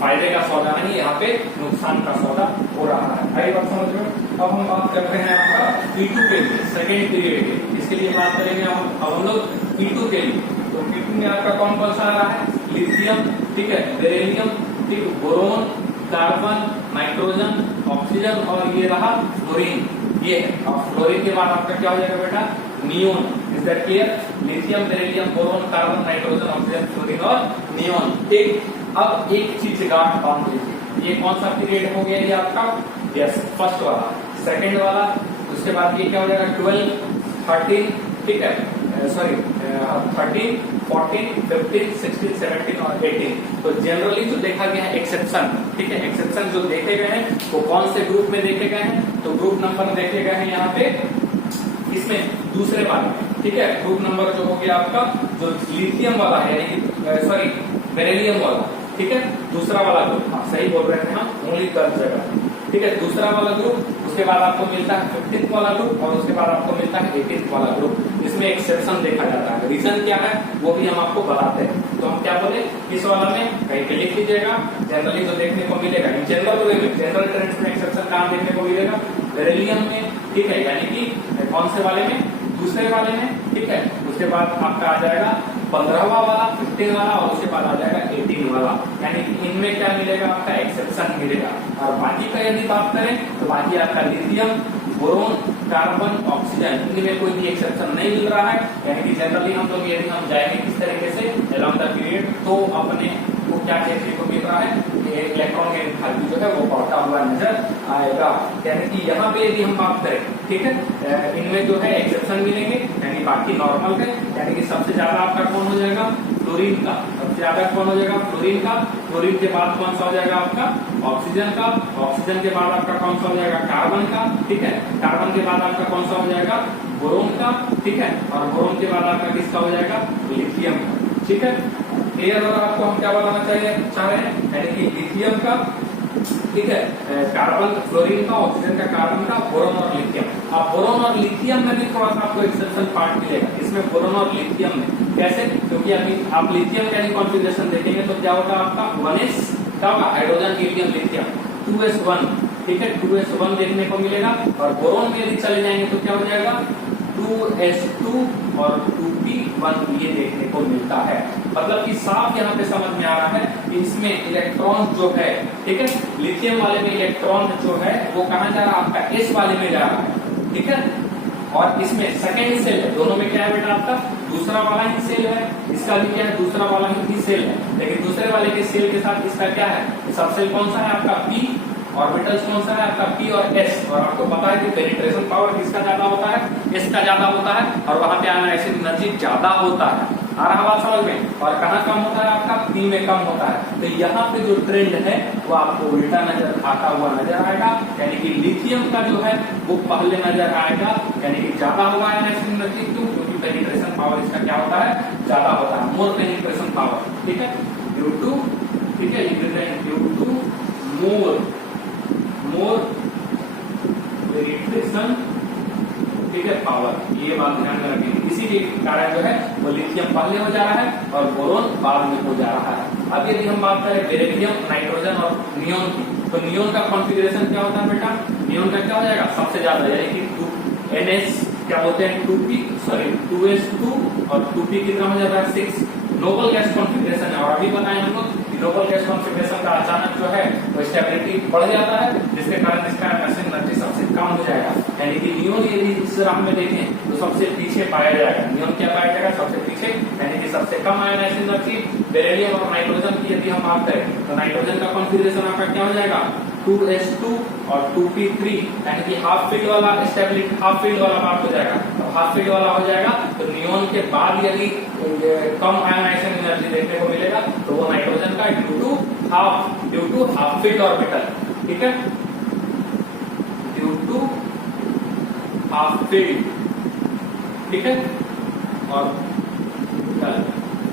फायदे का सौदा नहीं, यहाँ पे नुकसान का सौदा हो रहा है। आई बात समझ में? अब हम बात करते हैं आपका P2 के लिए, सेकेंड पीरियड के, इसके लिए बात करेंगे हम लोग P2 के लिए। तो P2 में आपका कौन कौन सा आ रहा है, लिथियम, ठीक है, बेरिलियम, ठीक, बोरोन, कार्बन, नाइट्रोजन, ऑक्सीजन, और ये रहा फ्लोरीन, ये है। और फ्लोरीन के बाद आपका क्या हो जाएगा बेटा, neon. Is that clear? Lithium, beryllium, boron, carbon, nitrogen, oxygen, fluorine और नियोन। ठीक, अब एक चीज गांठ बांध लीजिए, ये कौन सा पीरियड हो गया ये आपका, यस, फर्स्ट वाला, सेकंड वाला, उसके बाद ये क्या हो जाएगा 12, 13, ठीक है, सॉरी 13, 14, 15, 16, 17 और 18। तो जनरली जो देखा गया है एक्सेप्शन, ठीक है, एक्सेप्शन जो देखे गए हैं वो कौन से ग्रुप में देखे गए हैं, तो ग्रुप नंबर देखे गए हैं यहाँ पे इसमें दूसरे वाले में, ठीक है। ग्रुप नंबर जो हो गया आपका जो लिथियम वाला है, यानी कि सॉरी बेरिलियम वाला, ठीक है, दूसरा वाला ग्रुप, हाँ सही बोल रहे हैं, ओनली 10 जगह, ठीक है, दूसरा वाला ग्रुप। उसके बाद आपको मिलता है 15th वाला ग्रुप, और उसके बाद आपको मिलता है 18th वाला ग्रुप। इसमें एक्सेप्शन देखा जाता है, रीजन क्या है वो भी हम आपको बताते हैं। तो हम क्या बोले, इस वाला में कहीं पे लिख लीजिएगा, जनरली जो देखने को मिलेगा जनरल वे में, जनरल ट्रेंड्स में एक्सेप्शन कहाँ देखने को मिलेगा, बेरिलियम में, ठीक है, यानी कि कौन से वाले में, दूसरे वाले में, ठीक है। उसके बाद आपका आ जाएगा 15वां वाला, 15 वाला, और उसके बाद आ जाएगा 18 वाला, यानी कि इनमें क्या मिलेगा, आपका एक्सेप्शन मिलेगा। और बाकी का यदि बात करें तो बाकी आपका लिथियम, बोरोन, कार्बन, ऑक्सीजन, इनमें कोई भी एक्सेप्शन नहीं मिल रहा है। यानी कि जनरली हम लोग यदि हम जाएंगे किस तरीके से अलोंग द पीरियड, तो अपने को क्या देखने को मिल रहा है, इलेक्ट्रॉन का एंथैल्पी जो है वो बढ़ता हुआ नजर आएगा। यानी कि यहाँ पे यदि हम बात करें, ठीक है, इनमें जो है एक्सेप्शन मिलेंगे, यानी बाकी नॉर्मल है। यानी कि सबसे ज्यादा आपका कौन हो जाएगा, फ्लोरीन का। सबसे ज्यादा कौन हो जाएगा, फ्लोरीन का। फ्लोरीन के बाद कौन सा हो जाएगा आपका, ऑक्सीजन का। ऑक्सीजन के बाद आपका कौन सा हो जाएगा, कार्बन का। ठीक है, कार्बन के बाद आपका कौन सा हो जाएगा, बोरोन का। ठीक है, और बोरोन के बाद आपका किसका हो जाएगा, लिथियम। ठीक है, क्लियर होगा आपको हम क्या बताना चाह रहे हैं, यानी कि लिथियम का, ठीक है, कार्बन, फ्लोरीन का, ऑक्सीजन का, कार्बन का, बोरोन और लिथियम। अब बोरोन और लिथियम में भी थोड़ा सा आपको एक्सेप्शन पार्ट मिलेगा इसमें, बोरोन और लिथियम में। कैसे, क्योंकि अभी आप लिथियम का कॉन्फ़िगरेशन देखेंगे तो क्या होगा आपका 1s, क्या होगा, हाइड्रोजन हीलियम लिथियम 2s1। ठीक है, 2s1 देखने को मिलेगा। और बोरोन में यदि चले जाएंगे तो क्या हो जाएगा, 2s2 और 2p1 ये देखने को मिलता है। मतलब कि साफ यहाँ पे समझ में आ रहा है कि इसमें इलेक्ट्रॉन जो है, ठीक है, लिथियम वाले में इलेक्ट्रॉन जो है वो कहाँ जा रहा है, आपका s वाले में जा रहा है। ठीक है, और इसमें सेकेंड सेल है, दोनों में क्या है बेटा आपका, दूसरा वाला ही सेल है। इसका भी क्या है, दूसरा वाला ही सेल है। लेकिन दूसरे वाले के सेल के साथ इसका क्या है, सब सेल कौन सा है आपका, p। ऑर्बिटल्स कौन सा है आपका, p और s। और आपको पता है कि पेनिट्रेशन पावर किसका ज्यादा होता है, s का ज्यादा होता है। और वहां पे आयोनाइजेशन एनर्जी ज्यादा होता है। आ रहा बात समझ में। और कहाँ कम होता है आपका, p में कम होता है। तो यहाँ पे जो ट्रेंड है वो आपको उल्टा नजर आता हुआ नजर आएगा। यानी कि लिथियम का जो है वो पहले नजर आएगा, यानी कि ज्यादा होगा आयोनाइजेशन एनर्जी। क्यों, क्योंकि पेनिट्रेशन पावर इसका क्या होता है, ज्यादा होता है, मोर पेनिट्रेशन पावर। ठीक है, ड्यू टू, ठीक है, ड्यू टू मोर पेनिट्रेशन, ठीक है, पावर। ये बात ध्यान में रखेंगे। इसी के कारण जो है वो लिथियम पहले हो जा रहा है और बोरोन बाद में हो जा रहा है। अब यदि हम बात करें बेरिलियम, नाइट्रोजन और नियोन की, तो नियोन का कॉन्फ़िगरेशन क्या होता है बेटा, नियोन का क्या हो जाएगा, सबसे ज्यादा, यानी कि 2ns क्या होते हैं, 2s2 और 2p कितना हो जाता है, 6। नोबल गैस कॉन्फ़िगरेशन है। और अभी बताएं हम लोग नोबल गैस कॉन्फ़िगरेशन का अचानक जो है वो स्टेबिलिटी बढ़ जाता है, जिसके कारण इसका आयोनाइजेशन एनर्जी सबसे कम हो जाएगा। यानी कि नियोन यदि इस राह में देखें तो सबसे पीछे पाया जाएगा। नियोन क्या पाया जाएगा, सबसे पीछे, यानी कि सबसे कम आयोनाइजेशन एनर्जी। बेरिलियम और नाइट्रोजन की यदि हम बात करें तो नाइट्रोजन का कॉन्फ़िगरेशन आपका क्या हो जाएगा, 2s2 और 2p3, यानी कि हाफ फील्ड वाला स्टेबिलिटी, हाफ फील्ड वाला बात हो जाएगा। तो हाफ फील्ड वाला हो जाएगा तो नियोन के बाद यदि कम आयोनाइजेशन एनर्जी देखने को मिलेगा तो वो नाइट्रोजन का due to half filled orbital. ठीक है, ड्यू टू हाफ फील्ड, ठीक है, और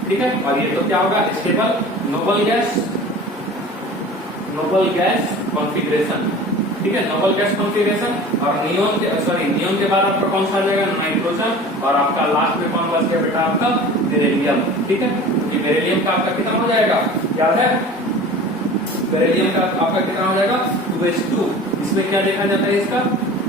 ठीक है। और ये तो क्या होगा, स्टेबल नोबल गैस कॉन्फ़िगरेशन। ठीक है, नोबल गैस कॉन्फ़िगरेशन। और नियोन के बाद आपका कौन सा आ जाएगा, नाइट्रोजन। और आपका लास्ट में कौन बच गया बेटा, आपका बेरिलियम। ठीक है, ये बेरिलियम का आपका कितना हो जाएगा, याद है, बेरिलियम का आपका कितना हो जाएगा, 2s2। इसमें क्या देखा जाता है, इसका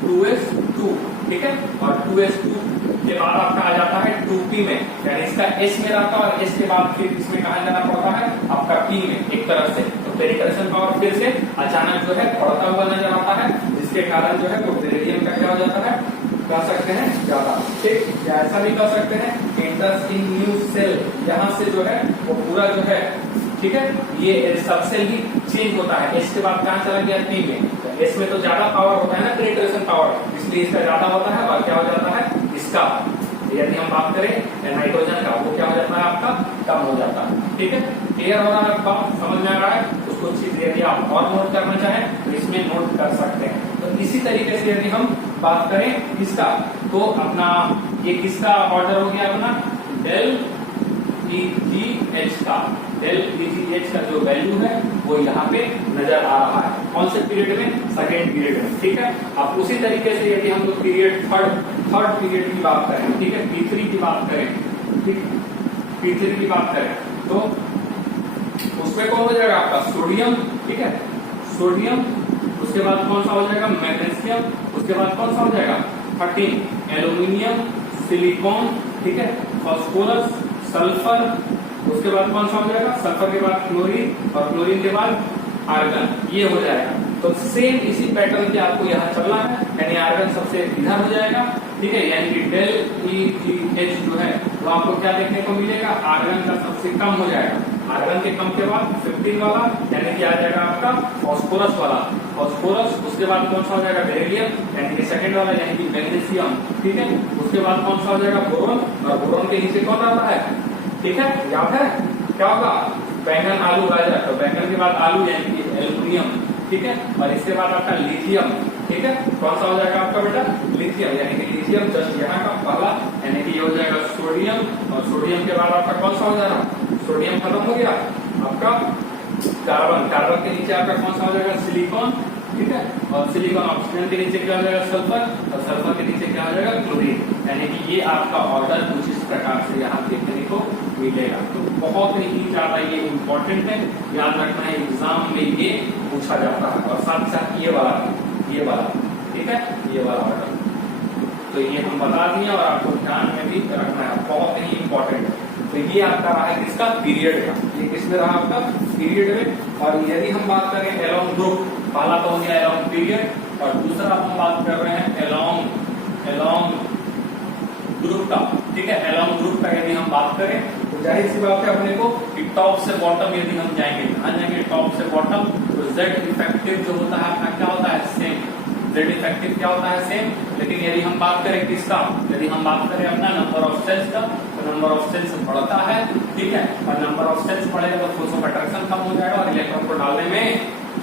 2s2। ठीक है, और 2s2 के बाद आपका आ जाता है 2p में, यानी इसका s में रहता है और s के बाद फिर इसमें कहा जाना पड़ता है आपका p में, एक तरफ से। तो पेनिट्रेशन पावर फिर से अचानक जो है बढ़ता हुआ नजर आता है, जिसके कारण जो है वो बेरिलियम का क्या हो जाता है, कह सकते हैं ज्यादा। ठीक, या ऐसा भी कह सकते हैं एंटर्स इन न्यू सेल। यहाँ से जो है वो पूरा जो है, ठीक है, ये सब सेल ही चेंज होता है। s के बाद कहाँ चला गया, p में। s में तो ज्यादा पावर होता है ना, पेनिट्रेशन पावर, इसलिए इसका ज्यादा होता है। और क्या हो जाता है इसका, यदि हम बात करें नाइट्रोजन का, वो क्या हो जाता है आपका, कम हो जाता है। ठीक है, क्लियर हो रहा है, बात समझ में आ रहा है। उसको चीज यदि आप और नोट करना चाहें तो इसमें नोट कर सकते हैं। तो इसी तरीके से यदि हम बात करें इसका, तो अपना ये किसका ऑर्डर हो गया अपना, डेल EGH का। डेल EGH का जो वैल्यू है वो यहाँ पे नजर आ रहा है, कौन से पीरियड में, सेकेंड पीरियड में। ठीक है, अब उसी तरीके से यदि हम लोग पीरियड थर्ड पीरियड की बात करें, ठीक है, P3 की बात करें, ठीक, P3 की बात करें तो उसमें कौन हो जाएगा आपका, सोडियम। ठीक है, सोडियम। उसके बाद कौन सा हो जाएगा, मैग्नीशियम। उसके बाद कौन सा हो जाएगा, 13 एल्यूमिनियम, सिलिकॉन। ठीक है, फास्फोरस, सल्फर। उसके बाद कौन सा हो जाएगा, सल्फर के बाद क्लोरीन, और क्लोरीन के बाद आर्गन। ये हो जाएगा। तो सेम इसी पैटर्न के आपको यहाँ चलना है, यानी आर्गन सबसे इधर हो जाएगा। ठीक है, यानी कि डेल EGH जो है वो आपको क्या देखने को मिलेगा, आर्गन का सबसे कम हो जाएगा। आर्गन के कम के बाद 15 वाला यानी कि आ जाएगा आपका फास्फोरस वाला, फास्फोरस। उसके बाद कौन सा हो जाएगा बेरिलियम यानी कि सेकंड वाला यानी कि मैग्नीशियम, ठीक है। उसके बाद कौन सा हो जाएगा बोरॉन, और बोरॉन के नीचे कौन आता है, ठीक है, याद है क्या होगा, बैंगन आलू गाजर, तो बैंगन के बाद आलू यानी कि एल्युमिनियम, ठीक है। और इसके बाद आपका लिथियम, ठीक है, कौन सा हो जाएगा आपका बेटा लिथियम यानी कि लिथियम जस्ट यहाँ का पहला यानी कि ये हो जाएगा सोडियम, और सोडियम के बाद आपका कौन सा हो जाएगा, सोडियम खत्म हो गया आपका कार्बन, कार्बन के नीचे आपका कौन सा हो जाएगा सिलिकॉन, ठीक है। और सिलिकॉन ऑक्सीजन के नीचे क्या हो जाएगा सल्फर, और सल्फर के नीचे क्या हो जाएगा क्लोरीन, यानी कि ये आपका ऑर्डर कुछ इस प्रकार से यहाँ देखने को मिलेगा। तो बहुत ही ज्यादा ये इम्पोर्टेंट है, याद रखना है, एग्जाम में ये पूछा जाता है। और साथ साथ ये वाला, ठीक है, ये वाला ऑर्डर, तो ये हम बता दिए और आपको ध्यान में भी रखना है, बहुत ही इंपॉर्टेंट है। तो ये आपका रहा है किसका, पीरियड का, ये किसमें रहा आपका पीरियड में। और यदि हम बात करें एलोंग ग्रुप, पहला तो हो गया एलोंग पीरियड, और दूसरा हम बात कर रहे हैं एलोंग ग्रुप का, ठीक है। एलोंग ग्रुप का यदि हम बात करें तो जाहिर सी बात है अपने को टॉप से बॉटम यदि हम जाएंगे, कहां जाएंगे, टॉप से बॉटम, तो जेड इफेक्टिव जो होता है अपना क्या होता है सेम, जेड इफेक्टिव क्या होता है सेम। लेकिन यदि हम बात करें किसका, यदि हम बात करें अपना नंबर ऑफ सेल्स का, तो नंबर ऑफ सेल्स बढ़ता है, ठीक है। और नंबर ऑफ सेल्स बढ़ेगा तो फोर्स ऑफ अट्रैक्शन कम हो जाएगा, और इलेक्ट्रॉन को डालने में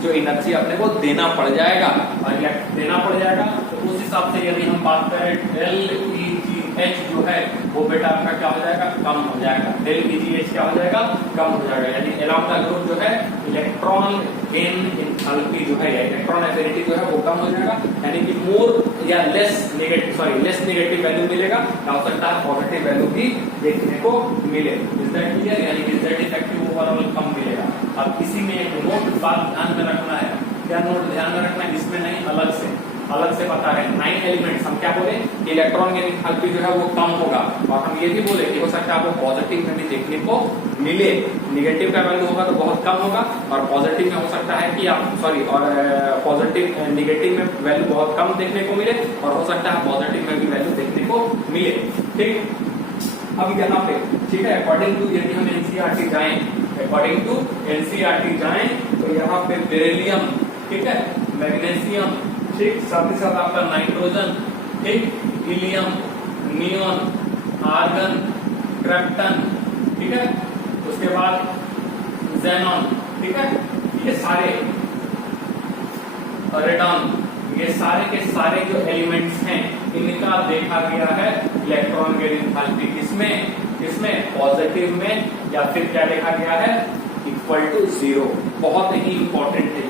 जो एनर्जी अपने को देना पड़ जाएगा, और देना पड़ जाएगा। तो उस हिसाब से यदि हम बात करें LEGH जो है वो बेटा आपका क्या हो जाएगा, कम हो जाएगा। LEGH क्या हो जाएगा, कम हो जाएगा। यानी एलोंग द ग्रुप जो है इलेक्ट्रॉन गेन एंथैल्पी जो है, इलेक्ट्रॉन एफिनिटी जो है वो कम हो जाएगा, यानी कि मोर या लेस नेगेटिव वैल्यू मिलेगा, हो सकता है पॉजिटिव वैल्यू भी देखने को मिले। इज दैट क्लियर, यानी कि जेड इफेक्टिव ओवरऑल कम मिलेगा। अब इसी में एक नोट बात ध्यान में रखना है, क्या नोट ध्यान में रखना है, इसमें नहीं अलग से बता रहे हैं। 9 एलिमेंट्स हम क्या बोले, इलेक्ट्रॉन की एंथैल्पी जो है वो कम होगा, और हम ये भी बोले कि हो सकता है आपको पॉजिटिव में भी देखने को मिले, निगेटिव का वैल्यू होगा तो बहुत कम होगा, और पॉजिटिव में हो सकता है कि आप और पॉजिटिव निगेटिव में वैल्यू बहुत कम देखने को मिले, और हो सकता है पॉजिटिव में भी वैल्यू देखने को मिले, ठीक। अब यहाँ पे ठीक है, अकॉर्डिंग टू यदि हम एनसीईआरटी जाएं, अकॉर्डिंग टू एनसीईआरटी जाएं तो यहाँ पे बेरिलियम, ठीक है, मैग्नीशियम, ठीक, साथ ही साथ आपका नाइट्रोजन, ठीक, हीलियम, नियोन, आर्गन, क्रिप्टन, ठीक है, उसके बाद ज़ेनॉन, ठीक है, ये सारे, रेडॉन, ये सारे के सारे जो एलिमेंट्स हैं इनका देखा गया है इलेक्ट्रॉन गेन एंथैल्पी किसमें पॉजिटिव में, या फिर क्या देखा गया है इक्वल टू 0। बहुत ही इंपॉर्टेंट है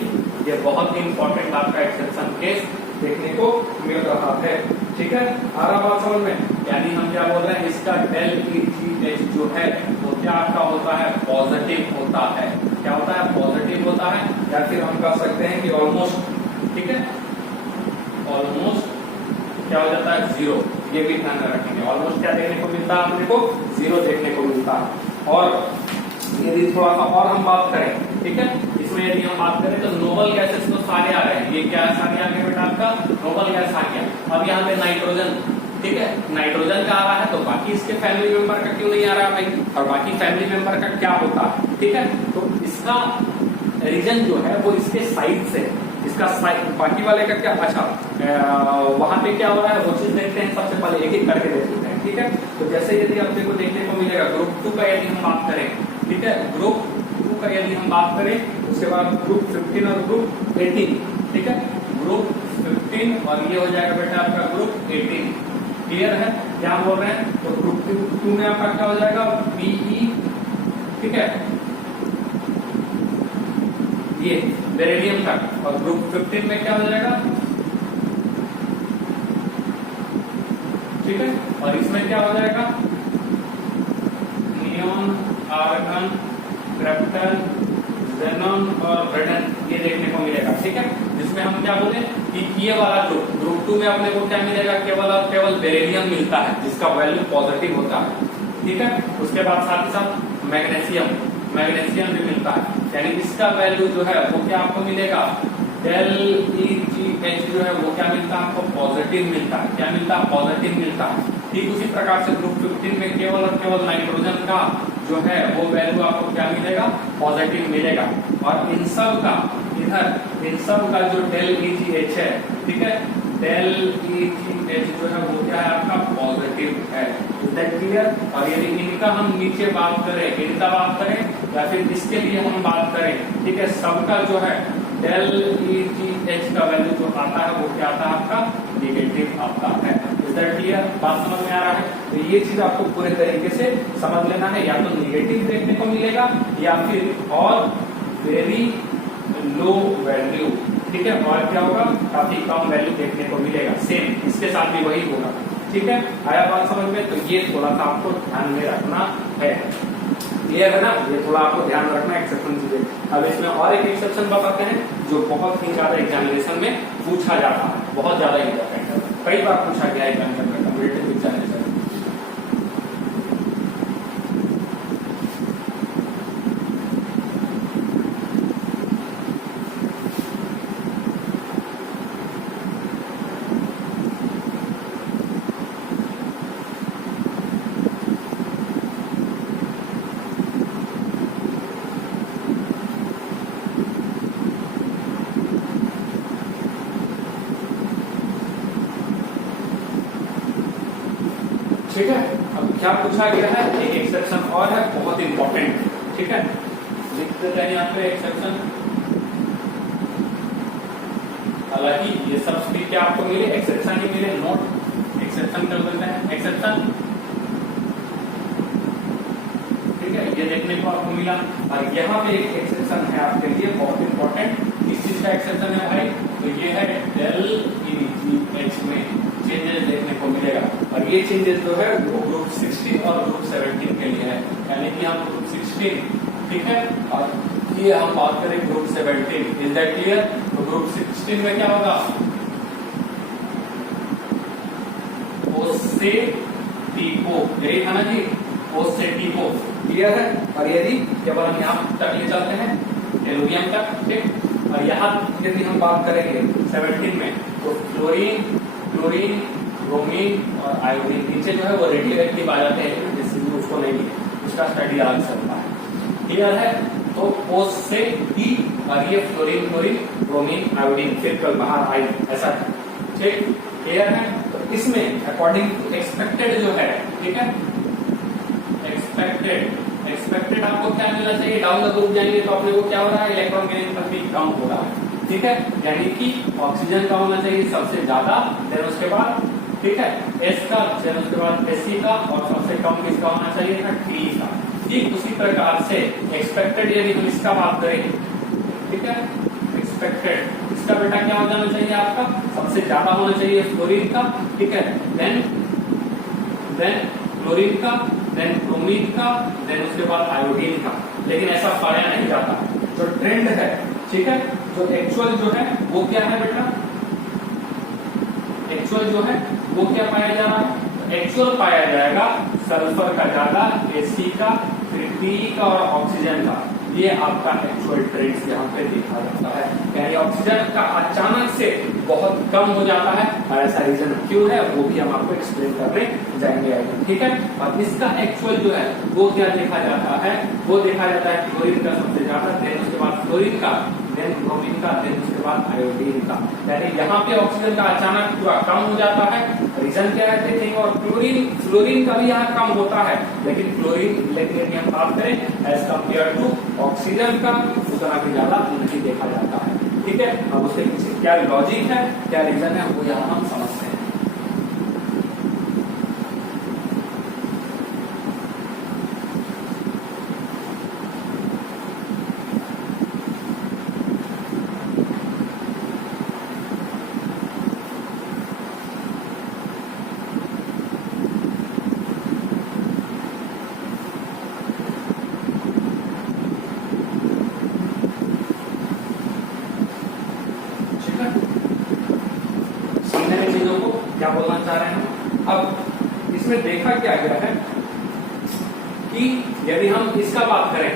ये बहुत ही इंपॉर्टेंट आपका एक्सेप्शन केस देखने को मिल रहा है, ठीक है। आ रहा बात समझ में, यानी हम क्या बोल रहे हैं, इसका LEGH जो है वो क्या आपका होता है, पॉजिटिव होता है, क्या होता है, पॉजिटिव होता है, या फिर हम कह सकते हैं कि ऑलमोस्ट, ठीक है, ऑलमोस्ट क्या हो जाता है 0, ये भी ध्यान में रखेंगे। ऑलमोस्ट क्या देखने को मिलता है अपने को, 0 देखने को मिलता है। और यदि थोड़ा सा और हम बात करें, ठीक है, इसमें यदि हम बात करें तो नोबल गैसेस तो सारे आ रहे हैं, ये क्या सारे आ गए बेटा आपका नोबल गैस आ गया। अब यहाँ पे नाइट्रोजन, ठीक है, नाइट्रोजन का आ रहा है, तो बाकी इसके फैमिली मेंबर का क्यों नहीं आ रहा है भाई, और बाकी फैमिली मेंबर का क्या होता है, ठीक है। तो इसका रीजन जो है वो इसके साइज से, इसका साइज, बाकी वाले का क्या, अच्छा वहां पे क्या हो रहा है वो चीज देखते हैं, सबसे पहले एक एक करके देख लेते हैं, ठीक है। तो जैसे यदि अपने को देखने को मिलेगा ग्रुप 2 का यदि हम बात करें, ठीक है, ग्रुप 2 का यदि हम बात करें, उसके बाद ग्रुप 15 और ग्रुप 18, ठीक है, ग्रुप 15 और ये हो जाएगा बेटा आपका ग्रुप 18, क्लियर है क्या बोल रहे हैं। तो ग्रुप 2 में आपका क्या हो जाएगा Be, ठीक है, ये बेरिलियम का, और ग्रुप 15 में क्या हो जाएगा, ठीक है, और इसमें क्या हो जाएगा नियोन, आर्गन, क्रिप्टन, ज़ेनॉन और रेडन, ये देखने को मिलेगा, ठीक है। जिसमें हम क्या बोले कि ये वाला ग्रुप 2 में अपने को क्या मिलेगा, केवल बेरिलियम मिलता है जिसका वैल्यू पॉजिटिव होता है, ठीक है। उसके बाद साथ ही साथ मैग्नीशियम भी मिलता है, यानी इसका वैल्यू जो है वो क्या आपको मिलेगा, LEGH जो है वो क्या मिलता है आपको, पॉजिटिव मिलता है, क्या मिलता है, पॉजिटिव मिलता है। ठीक उसी प्रकार से ग्रुप 15 में केवल और केवल नाइट्रोजन का जो है वो वैल्यू आपको क्या मिलेगा, पॉजिटिव मिलेगा। और इन सब का इधर इन सब का जो डेल EGH है, ठीक है, डेल EGH जो है वो क्या है आपका पॉजिटिव है। Is that clear? और यदि इनका हम नीचे बात करें, इनका बात करें या फिर इसके लिए हम बात करें, ठीक है, सबका जो है डेल EGH का वैल्यू जो आता है वो क्या आता है आपका नेगेटिव आता है। Is that clear? बात समझ में आ रहा है? तो ये चीज आपको पूरे तरीके से समझ लेना है। या तो नेगेटिव देखने को मिलेगा या फिर और वेरी लो वैल्यू, ठीक है, और क्या होगा, काफी कम वैल्यू देखने को मिलेगा। सेम इसके साथ भी वही होगा। ठीक है, आया बात समझ में? तो ये थोड़ा सा आपको ध्यान में रखना है। क्लियर है ना? ये थोड़ा आपको ध्यान रखना है एक्सेप्शन चीजें। अब इसमें और एक एक्सेप्शन बताते हैं जो बहुत ही ज्यादा एग्जामिनेशन में पूछा जाता है, बहुत ज्यादा इंपॉर्टेंट है, कई बार पूछा गया एग्जामिनेशन में, कम्पिटिटिव एग्जामिनेशन। ठीक है, अब क्या पूछा गया है, एक एक्सेप्शन और है बहुत इंपॉर्टेंट। ठीक है, लिख देते हैं यहाँ पे एक्सेप्शन। हालांकि ये सब स्पीड क्या आपको मिले, एक्सेप्शन ही मिले, नोट एक्सेप्शन कर देते हैं। एक्सेप्शन, ठीक है, ये देखने को आपको मिला। और यहाँ पे एक एक्सेप्शन है आपके लिए बहुत इंपॉर्टेंट। किस चीज का एक्सेप्शन है भाई? तो ये है डेल EGH में चेंजेस देखने को मिलेगा। और ये चेंजेस जो है वो ग्रुप 16 और ग्रुप 17 के लिए है, यानी कि हम ग्रुप 16, ठीक है, और ये हम बात करें ग्रुप 17। Is that clear? तो ग्रुप 16 में क्या होगा, ओ से टीपो, यही था ना जी, ओ से टीपो। क्लियर है? और यदि केवल हम यहाँ तक ले चलते हैं टेलुरियम तक, ठीक, और यहाँ यदि हम बात करेंगे 17 में तो फ्लोरीन, क्लोरीन, ब्रोमीन और आयोडीन, नीचे जो है वो रेडियो एक्टिव आ जाते हैं, जिससे उसको नहीं मिले, उसका स्टडी अलग से होता है। क्लियर है? तो O से D और ये फ्लोरीन, क्लोरीन, ब्रोमीन, आयोडीन फिर कल बाहर आई, ऐसा। ठीक, क्लियर है? तो इसमें अकॉर्डिंग टू एक्सपेक्टेड जो है, ठीक है, एक्सपेक्टेड आपको क्या मिलना चाहिए, डाउन द ग्रुप जाएंगे तो अपने को क्या हो रहा है, इलेक्ट्रॉन भी कम हो रहा है। ठीक है, यानी कि ऑक्सीजन का होना चाहिए सबसे ज्यादा, देन उसके बाद, ठीक है, S का, देन उसके बाद Sc का, और सबसे कम किसका होना चाहिए था, T का। ठीक उसी प्रकार से एक्सपेक्टेड यदि हम इसका बात करें, ठीक है, एक्सपेक्टेड इसका बेटा क्या हो जाना चाहिए आपका, सबसे ज्यादा होना चाहिए फ्लोरीन का, ठीक है, देन क्लोरीन का, देन ब्रोमीन का, देन उसके बाद आयोडीन का। लेकिन ऐसा पाया नहीं जाता। जो ट्रेंड है, ठीक है, जो एक्चुअल जो है वो क्या है बेटा, एक्चुअल जो है वो क्या पाया जा रहा है, एक्चुअल पाया जाएगा सल्फर का ज्यादा, Ag का, फिर Pe का और ऑक्सीजन का। ये आपका एक्चुअल ट्रेंड्स यहाँ पे देखा जाता है, यानी ऑक्सीजन का अचानक से बहुत कम हो जाता है, और ऐसा रीजन क्यों है वो भी हम आपको एक्सप्लेन करने जाएंगे। ठीक है, और इसका एक्चुअल जो है वो क्या देखा जाता है, वो देखा जाता है क्लोरीन का सबसे ज्यादा, देन उसके बाद फ्लोरीन का, देन ब्रोमीन का, देन उसके बाद आयोडीन का। यानी यहाँ पे ऑक्सीजन का अचानक पूरा कम हो जाता है, रीजन क्या है देखेंगे। और फ्लोरीन का भी यहाँ कम होता है, लेकिन यदि हम बात करें एज कम्पेयर टू ऑक्सीजन का, उतना भी ज्यादा नहीं देखा जाता है। ठीक है, अब उसके पीछे क्या लॉजिक है, क्या रीजन है, वो यहाँ हम समझते हैं। क्या बोलना चाह रहे हैं। अब इसमें देखा क्या गया है कि यदि हम इसका बात करें,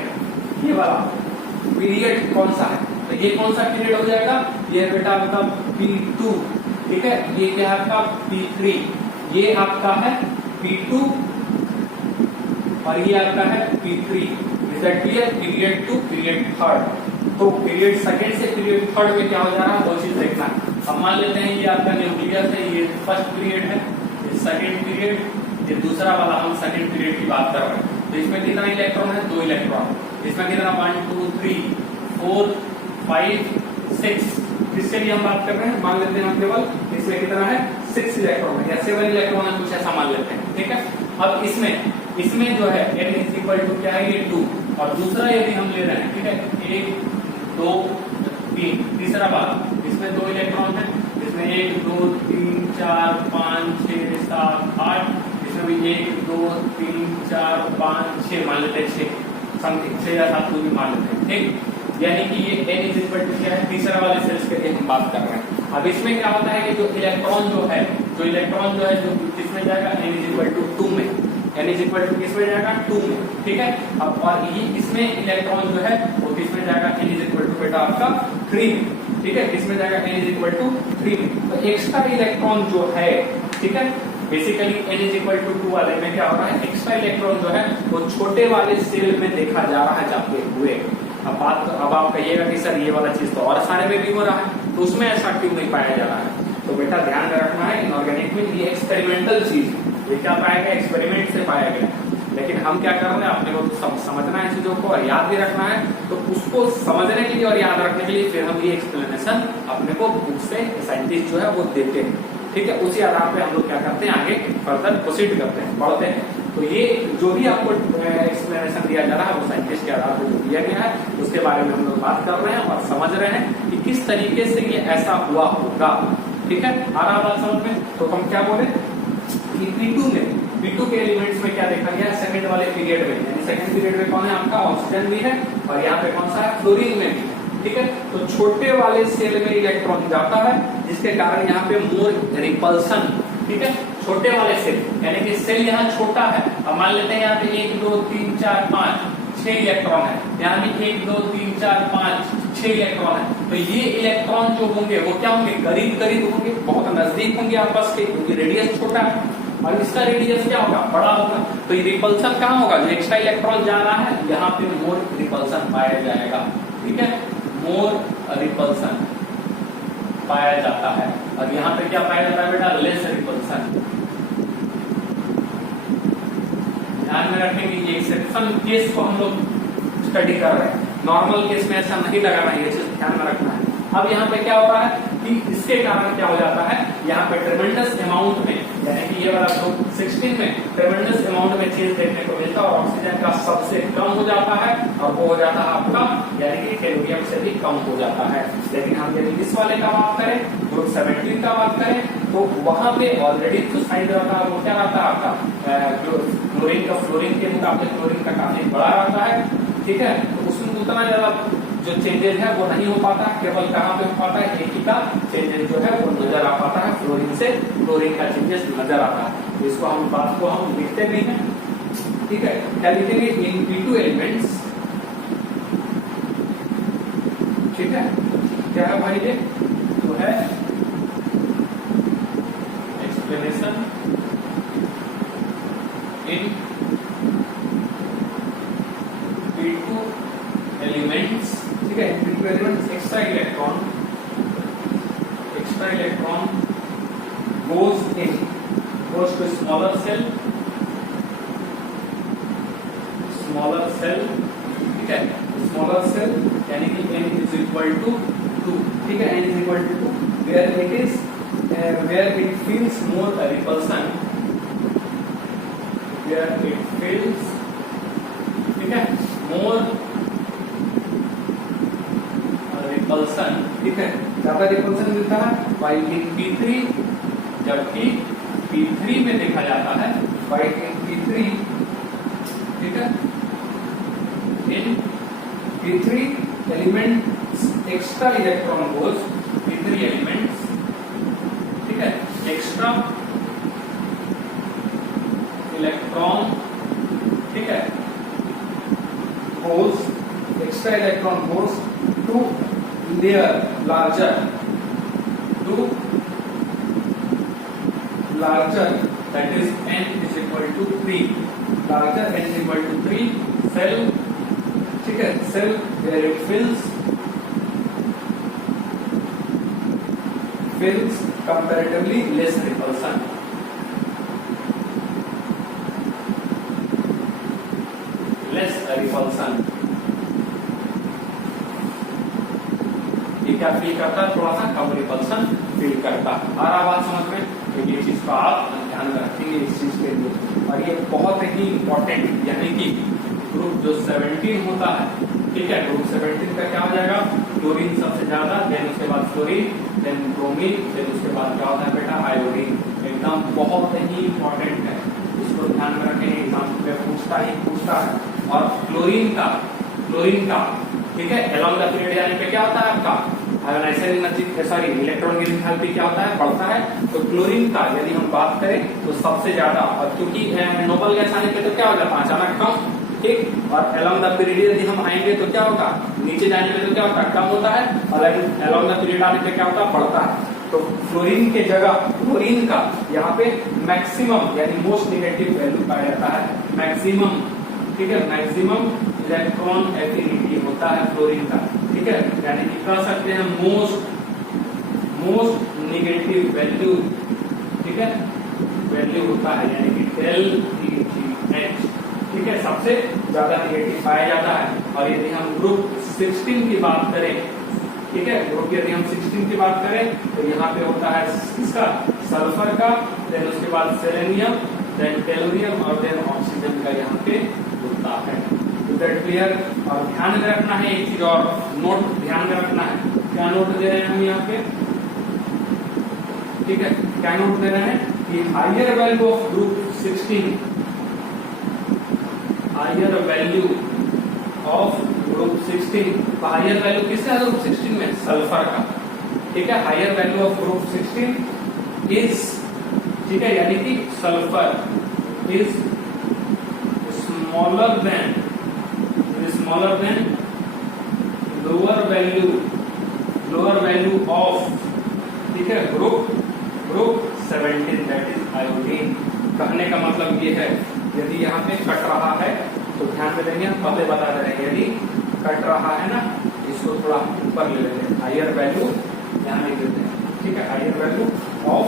ये वाला पीरियड कौन सा है, तो ये कौन सा पीरियड हो जाएगा, ये बेटा आपका P2, ठीक है, ये क्या है आपका P3, ये आपका है P2, और ये आपका है P3। Is that clear? Period 2 period 3। तो पीरियड सेकंड से पीरियड 3 में क्या हो जा रहा है वो चीज देखना है। अब मान लेते हैं ये आपका न्यूक्लियस है, ये फर्स्ट पीरियड है, ये सेकंड पीरियड, ये दूसरा वाला हम सेकंड पीरियड की बात कर रहे हैं। तो इसमें कितना इलेक्ट्रॉन है? 2 इलेक्ट्रॉन। इसमें कितना? 1 2 3 4 5 6। किसके लिए हम बात कर रहे हैं? मान लेते हैं हम केवल इसमें कितना है? 6 इलेक्ट्रॉन है या 7 इलेक्ट्रॉन है, कुछ ऐसा मान लेते हैं। ठीक है। अब इसमें जो है n इज इक्वल टू क्या है? ये 2। और दूसरा यदि हम ले रहे हैं, ठीक है, 1 2 3, तीसरा बात इसमें 2 इलेक्ट्रॉन है, इसमें 1 2 3 4 5 6 7 8, इसमें भी 1 2 3 4 5 6 मान लेते हैं, 6 समथिंग 6 या 7 भी मान लेते हैं। ठीक, यानी कि ये n इज इक्वल टू क्या है? तीसरा वाले सेल्स के लिए हम बात कर रहे हैं। अब इसमें क्या होता है कि जो इलेक्ट्रॉन जो है जो किसमें जाएगा? n इज इक्वल टू 2 में। n इज इक्वल टू किसमें जाएगा? 2 में। ठीक है। अब और ये इसमें इलेक्ट्रॉन जो है वो किसमें जाएगा? n इज इक्वल टू बेटा आपका 3 में। ठीक है, किसमें जाएगा? n इज इक्वल टू 3 में। तो एक्स्ट्रा इलेक्ट्रॉन जो है, ठीक है, basically n is equal to 2 वाले में क्या हो रहा है? एक्स्ट्रा इलेक्ट्रॉन जो है वो छोटे वाले सेल में देखा जा रहा है जाते हुए। अब आप कहिएगा कि सर ये वाला चीज तो और सारे में भी हो रहा है, तो उसमें ऐसा क्यों नहीं पाया जा रहा है? तो बेटा ध्यान रखना है, इनऑर्गेनिक में ये एक्सपेरिमेंटल चीज, ये क्या पाया गया? एक्सपेरिमेंट से पाया गया। लेकिन हम क्या कर रहे हैं? अपने को समझना है चीजों को और याद भी रखना है। तो उसको समझने के लिए और याद रखने के लिए फिर हम ये एक्सप्लेनेशन अपने को बुक से साइंटिस्ट जो है वो देते हैं। ठीक है, उसी आधार पे हम लोग क्या करते हैं? आगे फर्दर प्रोसीड करते हैं, बढ़ते हैं। तो ये जो भी आपको एक्सप्लेनेशन दिया जा रहा है वो साइंटिस्ट के आधार पर जो दिया गया है उसके बारे में हम लोग बात कर रहे हैं और समझ रहे हैं कि किस तरीके से ये ऐसा हुआ होगा। ठीक है, आ रहा बात समझ में? तो हम क्या बोले कि P2 के एलिमेंट्स में क्या देखा गया? सेकंड वाले पीरियड में, यानी सेकंड पीरियड में कौन है? आपका ऑक्सीजन भी है और यहाँ पे कौन सा है? फ्लोरीन में भी। ठीक है, तो छोटे वाले सेल में इलेक्ट्रॉन जाता है जिसके कारण यहाँ पे मोर रिपल्सन। ठीक है, छोटे वाले सेल, यानी कि सेल यहाँ छोटा है। अब मान लेते हैं यहाँ पे 1 2 3 4 5 6 इलेक्ट्रॉन है, यहाँ भी 1 2 3 4 5 6 इलेक्ट्रॉन है। तो ये इलेक्ट्रॉन जो होंगे वो क्या होंगे? करीब करीब होंगे, बहुत नजदीक होंगे आपस के, क्योंकि रेडियस छोटा है और इसका रेडियस क्या होगा? बड़ा होगा। तो ये रिपल्सन कहाँ होगा? जो एक्स्ट्रा इलेक्ट्रॉन जा रहा है यहाँ पे मोर रिपल्सन पाया जाएगा। ठीक है, मोर रिपल्सन पाया जाता है। और यहाँ पे क्या पाया जाता है बेटा? Less repulsion. ध्यान में रखेंगे ये एक्सेप्शन केस को हम लोग स्टडी कर रहे हैं, नॉर्मल केस में ऐसा नहीं लगाना है, ये चीज ध्यान में रखना है। अब यहाँ पे क्या होता है कि इसके कारण क्या हो जाता है? यहाँ पे ट्रेमेंडस अमाउंट में, यानी कि ये वाला 16 में ट्रेमेंडस अमाउंट में चेंज देखने को मिलता है और ऑक्सीजन का सबसे कम हो जाता है और वो हो जाता है आपका, यानी कि टेलुरियम से भी कम हो जाता है। लेकिन हम यदि इस वाले का बात करें, ग्रुप 17 का बात करें, तो वहां पे ऑलरेडी जो साइड रहता है वो क्या रहता है आपका? फ्लोरीन के मुकाबले क्लोरीन का काफी बड़ा रहता है। ठीक है, तो उसमें उतना ज्यादा जो चेंजेस है वो नहीं हो पाता, केवल कहाँ पे हो पाता है? एक ही का चेंजेस जो है वो नजर आ पाता है, फ्लोरीन से क्लोरीन का चेंजेस नजर आता है। तो इसको हम बात को हम लिखते भी हैं। ठीक है, क्या लिखेंगे? इन P2 एलिमेंट्स। ठीक है, क्या है भाई? ये तो है एक्सप्लेनेशन इन P2 एलिमेंट्स। ठीक है, P2 elements extra electron goes to smaller cell। ठीक है, स्मॉलर सेल यानी कि n is equal to 2। ठीक है, n is equal to 2 where it feels more repulsion, ठीक है, more रिपल्सन। ठीक है, ज्यादा रिपल्सन मिलता है वाई इन P3, जबकि P3 में देखा जाता है वाई इन P3। ठीक है, in P3 elements extra electron goes, P3 elements, ठीक है, एक्स्ट्रा इलेक्ट्रॉन, ठीक है, goes, extra electron goes to layer larger that is n is equal to 3, larger n equal to 3 cell, ठीक है, cell where it fills comparatively less repulsion, ये क्या feel करता है, थोड़ा सा कम रिपल्सन फील करता है। आ रहा बात समझ में? तो ये चीज का आप ध्यान रखेंगे इस चीज के लिए। और ये बहुत ही इंपॉर्टेंट, यानी कि ग्रुप जो 17 होता है, ठीक है, ग्रुप 17 का क्या हो जाएगा, क्लोरीन सबसे ज्यादा, देन उसके बाद फ्लोरीन, देन ब्रोमीन, देन उसके बाद क्या होता है बेटा, आयोडीन। एकदम बहुत ही इंपॉर्टेंट है, इसको ध्यान में रखें, एग्जाम में पूछता है। और क्लोरीन का ठीक है, अलोंग द पीरियड जाने पे क्या होता है आपका आयोनाइजेशन एनर्जी, सॉरी इलेक्ट्रॉन की एंथैल्पी क्या होता है, बढ़ता है। तो क्लोरीन का यदि हम बात करें तो सबसे ज्यादा, और क्योंकि नोबल गैस आने पे तो क्या हो जाता है अचानक कम, ठीक, और अलोंग द पीरियड यदि हम आएंगे तो क्या होगा, नीचे जाने में तो क्या होता है कम होता है, और अलोंग द पीरियड आने पे क्या होता है, बढ़ता है। तो फ्लोरीन के जगह क्लोरीन का यहाँ पे मैक्सिमम यानी मोस्ट नेगेटिव वैल्यू पाया जाता है, मैक्सिमम, ठीक है, मैक्सिमम इलेक्ट्रॉन एफिनिटी होता है फ्लोरीन का, ठीक है, यानी कि कह सकते हैं मोस्ट नेगेटिव वैल्यू, ठीक है, वैल्यू होता है, यानी कि डेल EgH, ठीक है, सबसे ज्यादा नेगेटिव पाया जाता है। और यदि हम ग्रुप 16 की बात करें, ठीक है, ग्रुप यदि हम 16 की बात करें तो यहाँ पे होता है इसका सल्फर का, देन उसके बाद सेलेनियम, देन टेलुरियम और देन ऑक्सीजन का यहाँ पे होता है। Is that clear? और ध्यान में रखना है एक चीज और, नोट ध्यान में रखना है, क्या नोट दे रहे हैं हम यहाँ पे, ठीक है, क्या नोट दे रहे हैं कि higher value of group 16, higher value of group 16, higher value किसका है ग्रुप 16 में, सल्फर का, ठीक है, higher value of group 16 is, ठीक है, यानी कि sulphur is smaller than lower value of, ठीक है, ग्रुप 17 दैट इज आयोडीन। कहने का मतलब ये है, यदि यहाँ पे कट रहा है तो ध्यान में देंगे, हम पहले बता रहे हैं, यदि कट रहा है ना, इसको थोड़ा ऊपर ले लेते हैं, हायर वैल्यू यहाँ लिख देते हैं, ठीक है, higher value of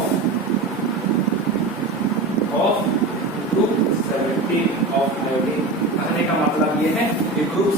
group 17 of iodine. कहने का मतलब ये है कि ग्रुप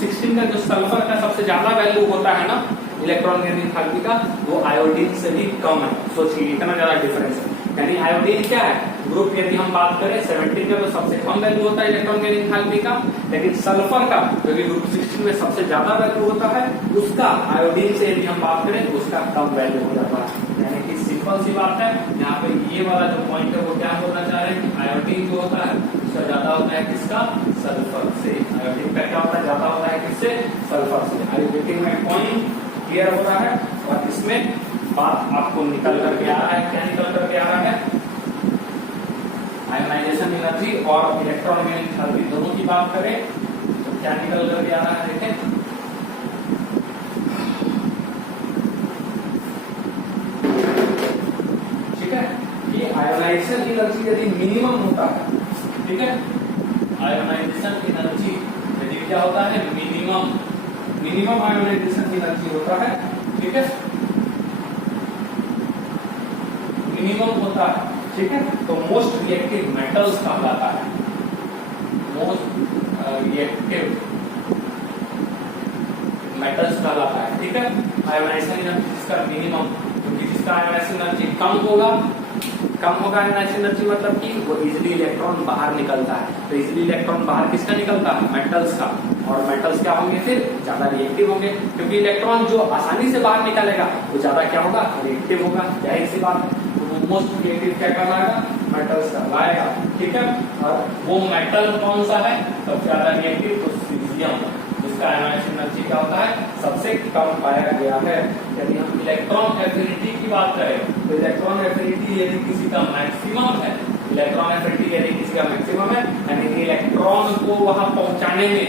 16 का जो सल्फर का सबसे ज्यादा वैल्यू होता है ना इलेक्ट्रॉन एनथैल्पी का, वो आयोडीन से भी कम है। सोचिए इतना ज्यादा डिफरेंस है, यानी आयोडीन क्या है, ग्रुप यदि हम बात करें 17 का तो सबसे कम वैल्यू होता है इलेक्ट्रॉन के एनथैल्पी का, लेकिन सल्फर का जो कि ग्रुप 16 में सबसे ज्यादा वैल्यू होता है, उसका आयोडीन से यदि हम बात करें तो उसका कम वैल्यू हो जाता है। यानी कि सिंपल सी बात है, यहाँ पे ये वाला जो पॉइंट है वो क्या बोलना चाह रहे हैं कि आयोडीन जो होता है उसका ज्यादा होता है किसका, सल्फर से। आयोडीन का क्या होता है, ज्यादा होता है किससे, सल्फर से। आयोडीन में पॉइंट क्लियर हो रहा है, और इसमें बात आपको निकल करके आ रहा है, क्या निकल करके आ रहा है, आयोनाइजेशन एनर्जी और इलेक्ट्रॉन एनर्जी दोनों की बात करें तो क्या निकल करके आ रहा है, देखें, ठीक है, ये आयोनाइजेशन एनर्जी यदि मिनिमम होता है, ठीक है, आयोनाइजेशन एनर्जी यदि क्या होता है, मिनिमम आयोनाइजेशन एनर्जी होता है, ठीक है, मिनिमम होता है, ठीक है, तो मोस्ट रिएक्टिव मेटल्स कहलाता है, मोस्ट रिएक्टिव मेटल्स कहलाता है, ठीक है। आयोनाइजेशन एनर्जी जिसका मिनिमम, क्योंकि जिसका आयोनाइजेशन एनर्जी कम होगा आयोनाइजेशन एनर्जी मतलब कि वो इजिली इलेक्ट्रॉन बाहर निकलता है, तो इजिली इलेक्ट्रॉन बाहर किसका निकलता है, मेटल्स का, और मेटल्स क्या होंगे फिर ज्यादा रिएक्टिव होंगे, क्योंकि इलेक्ट्रॉन जो आसानी से बाहर निकलेगा वो ज्यादा क्या होगा, रिएक्टिव होगा, जाहिर सी बात है। तो मोस्ट रिएक्टिव क्या कहलाएगा, मेटल्स कहलाएगा, ठीक है। और वो मेटल कौन सा है सबसे ज्यादा रिएक्टिव, तो सीजियम, जिसका आयोनाइजेशन एनर्जी क्या होता है, सबसे कम पाया गया है। यदि हम इलेक्ट्रॉन एफिनिटी की बात करें तो इलेक्ट्रॉन एफिनिटी यदि किसी का मैक्सिमम है, इलेक्ट्रॉन एफिनिटी यदि किसी का मैक्सिमम है, यानी कि इलेक्ट्रॉन को वहां पहुंचाने में,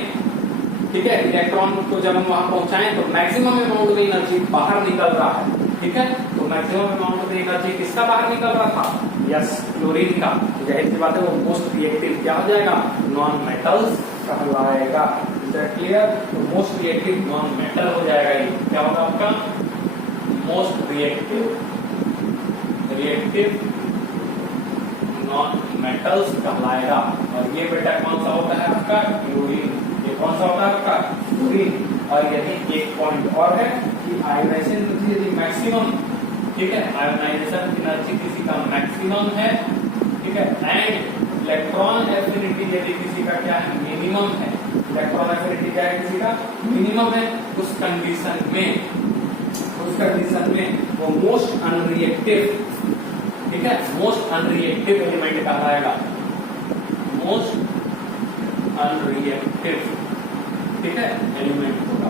ठीक है, इलेक्ट्रॉन को जब हम वहां पहुंचाएं तो मैक्सिमम अमाउंट में एनर्जी बाहर निकल रहा है, ठीक है, तो तो मैक्सिमम अमाउंट ऑफ एनर्जी किसका बाहर निकल रहा था? यस, क्लोरीन का। जाहिर सी बात है वो मोस्ट रिएक्टिव क्या हो जाएगा? नॉन मेटल्स कहलाएगा। Is that clear? तो मोस्ट रिएक्टिव नॉन मेटल हो जाएगा। ये क्या होगा आपका? मोस्ट रिएक्टिव नॉन मेटल्स कहलाएगा। और ये बेटा कौन सा होता है आपका? क्लोरीन। ये कौन सा होता है आपका? क्लोरीन। और यदि एक पॉइंट और है कि आयोनाइजेशन एनर्जी यदि मैक्सिमम, ठीक है, आयोनाइजेशन एनर्जी किसी का मैक्सिमम है, ठीक है, एंड इलेक्ट्रॉन एफिनिटी यदि किसी का क्या है? मिनिमम है। इलेक्ट्रॉन एफिनिटी क्या है? किसी का मिनिमम है। उस कंडीशन में वो मोस्ट अनरिएक्टिव, ठीक है, मोस्ट अनरिएक्टिव एलिमेंट कहलाएगा। मोस्ट अनरिएक्टिव, ठीक है, एलिमेंट होगा।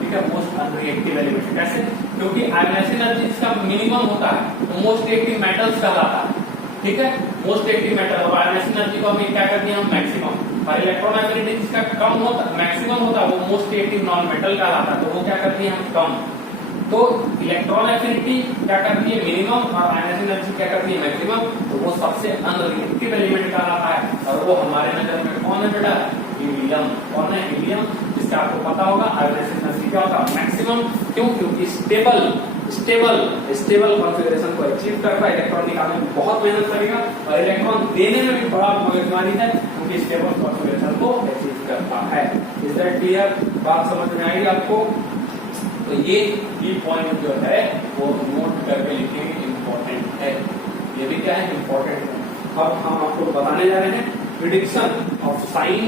ठीक है, मोस्ट अनरिएक्टिव एलिमेंट। कैसे? क्योंकि आयोनाइजेशन एनर्जी जिसका मिनिमम होता है तो मोस्ट रिएक्टिव मेटल्स कहलाता है। ठीक है, मोस्ट रिएक्टिव मेटल। और आयोनाइजेशन एनर्जी को हमें क्या कर दिया? हम मैक्सिमम। और इलेक्ट्रॉन एफिनिटी जिसका कम होता, मैक्सिमम होता है, वो मोस्ट रिएक्टिव नॉन मेटल कहलाता है। तो वो क्या कर दिए हम? कम। तो इलेक्ट्रॉन एफिनिटी क्या करती है? मिनिमम। और आयोनाइजेशन एनर्जी क्या करती है? मैक्सिमम। तो वो सबसे अनरिएक्टिव एलिमेंट कहलाता है। और वो हमारे नजर में कौन है बेटा? हीलियम। कौन है? हीलियम। जिसका आपको पता होगा आयोनाइजेशन एनर्जी क्या होता है? मैक्सिमम। क्यों? क्योंकि स्टेबल कॉन्फ़िगरेशन को अचीव करता है। इलेक्ट्रॉन निकालने में बहुत मेहनत करेगा और इलेक्ट्रॉन देने में भी बड़ा मगजमारी है, क्योंकि स्टेबल कॉन्फ़िगरेशन को अचीव करता है। Is that clear? बात समझ में आएगी आपको? तो ये की पॉइंट जो है वो नोट करके लिखेंगे, इंपॉर्टेंट है। ये भी क्या है? इंपॉर्टेंट है। अब हम आपको बताने जा रहे हैं प्रिडिक्शन ऑफ साइन,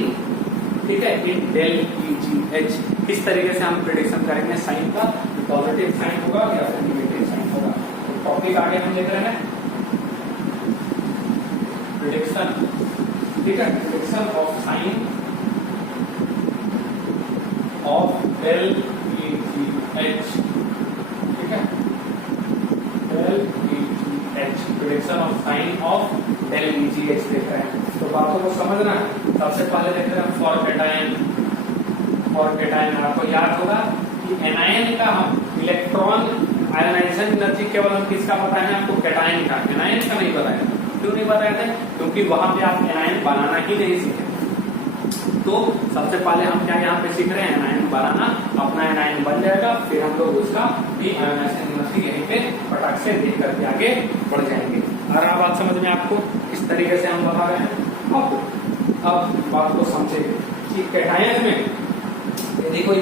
ठीक है, इन डेल EGH। किस तरीके से हम प्रिडिक्शन करेंगे साइन का? पॉजिटिव साइन होगा या फिर नेगेटिव साइन होगा। तो टॉपिक आगे हम देख रहे हैं प्रिडिक्शन, ठीक है, prediction of sign of del EGH, ठीक है, del EGH, prediction of sign of del EGH देख रहे हैं। तो बातों को समझना है। सबसे पहले देख रहे हैं फॉर कैटायन। फॉर कैटायन आपको याद होगा कि एनायन का हम इलेक्ट्रॉन आयोनाइजेशन एनर्जी केवल हम किसका बताए हैं आपको? कैटायन का। एनायन का नहीं बताया। क्यों नहीं बताए थे? क्योंकि वहां पे आप एनायन बनाना ही नहीं सीखे। तो सबसे पहले हम क्या यहाँ पे सीख रहे हैं? एनायन बनाना। अपना एनायन बन जाएगा, फिर हम लोग उसका भी आयोनाइजेशन एनर्जी यहीं पे फटाक से देख करके आगे बढ़ जाएंगे। और आप बात समझ में आपको किस तरीके से हम बता रहे हैं? अब बात को समझे कि कैटायन में यदि कोई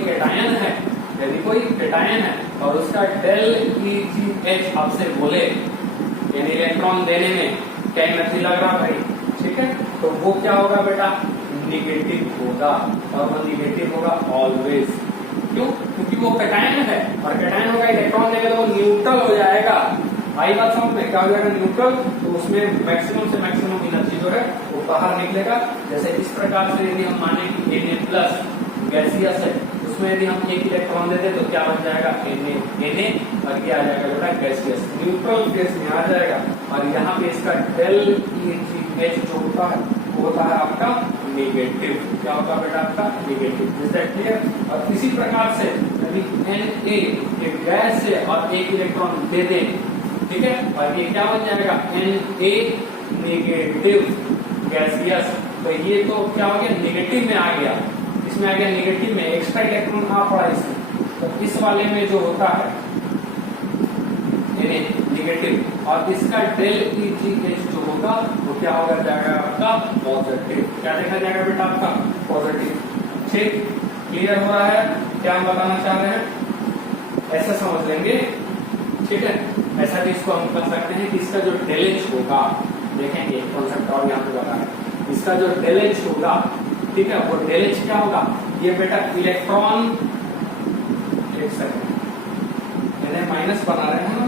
कैटायन है और उसका डेल EGH आपसे बोले, यानी इलेक्ट्रॉन देने में क्या एनर्जी लग रहा भाई, ठीक है, तो वो क्या होगा बेटा? निगेटिव होगा। और वो निगेटिव होगा ऑलवेज। क्यों? क्योंकि वो कैटायन है और कैटायन होगा, इलेक्ट्रॉन देगा तो वो न्यूट्रल हो जाएगा। आई बात समझ में? क्या हो जाएगा? न्यूट्रल। तो उसमें मैक्सिमम से मैक्सिमम एनर्जी जो है वो बाहर निकलेगा। जैसे इस प्रकार से यदि हम माने कि Na+ गैसियस है, उसमें यदि हम एक इलेक्ट्रॉन देते तो क्या बन जाएगा? Na और क्या आ जाएगा बेटा? गैसियस। न्यूट्रल केस में आ जाएगा। और यहाँ पे इसका डेल EGH जो होता है वो होता है आपका नेगेटिव। क्या होता है बेटा? आपका नेगेटिव। Is that clear? और इसी प्रकार से यदि Na एक गैस है और एक इलेक्ट्रॉन दे दें, ठीक है, और ये क्या बन जाएगा? Na negative gaseous. तो ये तो क्या हो गया? नेगेटिव में आ गया। इसमें आ गया नेगेटिव में, एक्स्ट्रा इलेक्ट्रॉन आ पड़ा इसमें। तो इस वाले में जो होता है नेगेटिव, और इसका डेल EGH जो होगा वो क्या होगा जाएगा? आपका पॉजिटिव। क्या देखा जाएगा बेटा? आपका पॉजिटिव। ठीक, क्लियर हो रहा है? क्या हम बताना चाह रहे हैं? ऐसा समझ लेंगे, ठीक है। ऐसा भी इसको हम कर सकते हैं कि इसका जो डेलेज होगा, देखेंगे कॉन्सेप्ट और यहाँ पे बता है, इसका जो डेलेज होगा, ठीक है, वो डेलेज क्या होगा? ये बेटा इलेक्ट्रॉन, एक सेकंड, माइनस बना रहे हैं ना?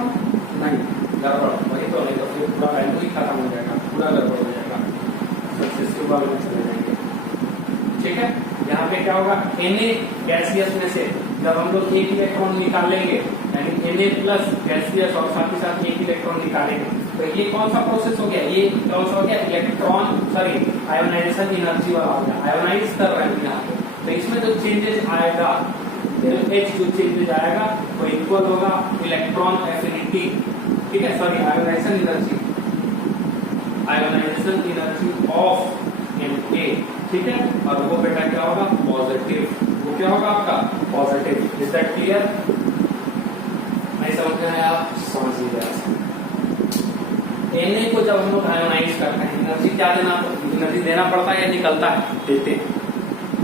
नहीं, गड़बड़ वही तो, नहीं तो फिर पूरा वैल्यू ही खत्म हो जाएगा, पूरा गड़बड़ हो जाएगा, सक्सेसफुल वाले में चले जाएंगे, ठीक है। यहाँ पे क्या होगा? Na गैसियस में से जब हम लोग एक इलेक्ट्रॉन निकालेंगे, यानी Na+ गैसियस और साथ ही साथ एक इलेक्ट्रॉन निकालेंगे, तो ये कौन सा प्रोसेस हो गया? ये कौन सा हो गया? इलेक्ट्रॉन, सॉरी, आयोनाइजेशन एनर्जी वाला हो गया। आयोनाइज कर रहे हैं यहाँ पे, तो इसमें जो चेंजेस आएगा डेल एच जो चेंज हो जाएगा वो इक्वल होगा इलेक्ट्रॉन एफिनिटी, ठीक है, sorry ionization energy of Na, ठीक है, और वो बेटा क्या होगा पॉजिटिव, वो क्या होगा आपका पॉजिटिव। Is that clear? नहीं समझ में आया? आप समझ लीजिए। Na को जब हम लोग आयोनाइज करते हैं एनर्जी क्या देना, एनर्जी देना पड़ता है या निकलता है, देते हैं,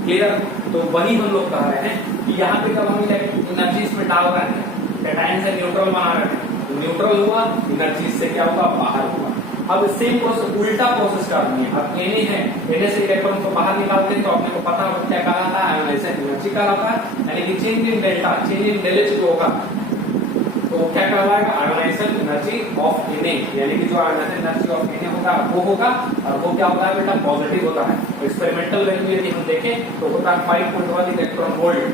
क्लियर? तो वही हम लोग कह रहे हैं कि यहाँ पे जब हम एनर्जी इसमें डाल रहे हैं, कैटायन से न्यूट्रल बना रहे हैं, तो न्यूट्रल हुआ, एनर्जी से क्या होगा बाहर हुआ। अब सेम प्रोसेस उल्टा प्रोसेस करनी है। अब Na है, Na से इलेक्ट्रॉन को बाहर निकालते हैं तो अपने को पता होगा क्या कहलाता है आयोनाइजेशन एनर्जी कहलाता है, यानी कि change in delta, change in del H जो होगा तो क्या कहलाएगा आयोनाइजेशन एनर्जी ऑफ Na, यानी कि जो आयोनाइजेशन एनर्जी ऑफ Na होगा वो होगा, और वो क्या होता है बेटा पॉजिटिव होता है। एक्सपेरिमेंटल वैल्यू यदि हम देखें तो होता है 5.1 इलेक्ट्रॉन वोल्ट,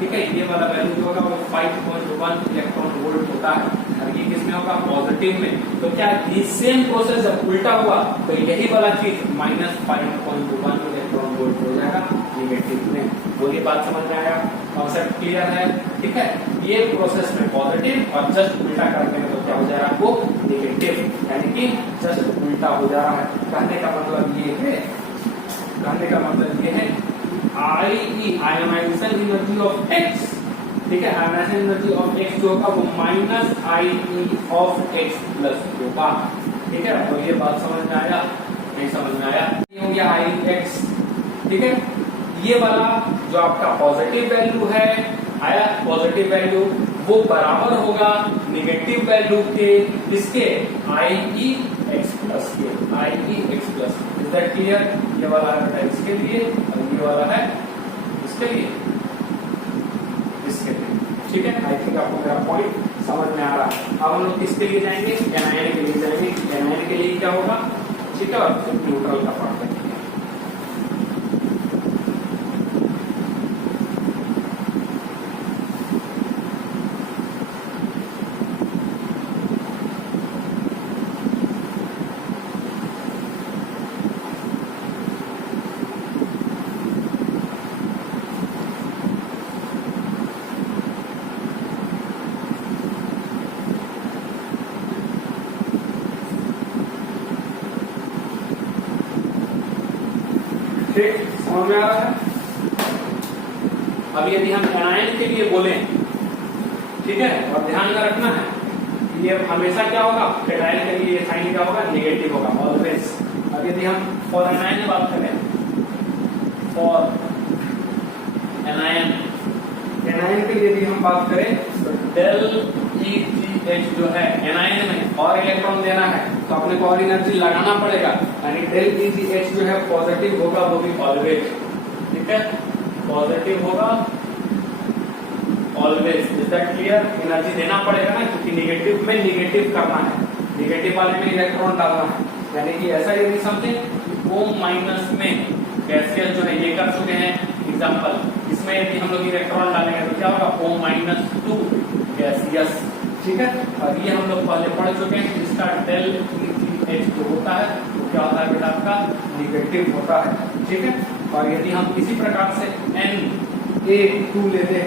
ठीक है, ये वाला वैल्यू जो होगा वो 5.1 इलेक्ट्रॉन वोल्ट होता है, और ये किसमें होगा पॉजिटिव में। तो क्या ये सेम प्रोसेस जब उल्टा हुआ तो यही वाला चीज -5.1 इलेक्ट्रॉन वोल्ट हो जाएगा निगेटिव में। वो ये बात समझ में आया? कॉन्सेप्ट क्लियर है? ठीक है, ये प्रोसेस में पॉजिटिव और जस्ट उल्टा करते हैं तो क्या हो जाएगा आपको निगेटिव, यानी कि जस्ट उल्टा हो जा रहा है। कहने का मतलब ये है, कहने का मतलब ये है I ionization energy of X, ठीक है, आयोनाइजेशन एनर्जी ऑफ X जो होगा वो -IE ऑफ X प्लस होगा, ठीक है। तो ये बात समझ में आया? नहीं समझ में आया? ये हो गया IX, ठीक है। ये वाला जो आपका पॉजिटिव वैल्यू है, आया पॉजिटिव वैल्यू, वो बराबर होगा निगेटिव वैल्यू के इसके IEX प्लस के, IEX plus. Is that clear? ये वाला है इसके लिए और ये वाला है इसके लिए, इसके लिए, ठीक है। आई थिंक आपको मेरा पॉइंट समझ में आ रहा है। अब हम लोग किसके लिए जाएंगे? एनायन के लिए जाएंगे। एनायन के लिए क्या होगा, ठीक है, और न्यूट्रल का पार्ट है। ठीक, समझ में आ रहा है? अब यदि हम एनायन के लिए बोले, ठीक है, और ध्यान में रखना है ये हमेशा क्या होगा, कैटायन के लिए साइन क्या होगा नेगेटिव होगा ऑलवेज। अब यदि हम फॉर एनायन बात करें, फॉर एनायन, एनायन के लिए यदि हम बात करें तो डेल EGH जो है एनायन में और इलेक्ट्रॉन देना है तो अपने को और एनर्जी लगाना पड़ेगा, यानी डेल EGH जो है पॉजिटिव होगा वो भी ऑलवेज, ठीक है, पॉजिटिव होगा always. Is that clear? Energy देना पड़ेगा ना, क्योंकि निगेटिव में निगेटिव करना है, निगेटिव वाले में इलेक्ट्रॉन डालना है, यानी कि ऐसा यदि समझे ओम माइनस में गैसियस जो है ये कर चुके हैं एग्जांपल, इसमें यदि हम लोग इलेक्ट्रॉन डालेंगे तो क्या होगा O-2 गैसियस, ठीक है। और ये हम लोग पहले पढ़ चुके हैं, इसका डेल EGH जो होता है तो क्या होता है बेटा आपका निगेटिव होता है, ठीक है। और यदि हम इसी प्रकार से Na2 लेते,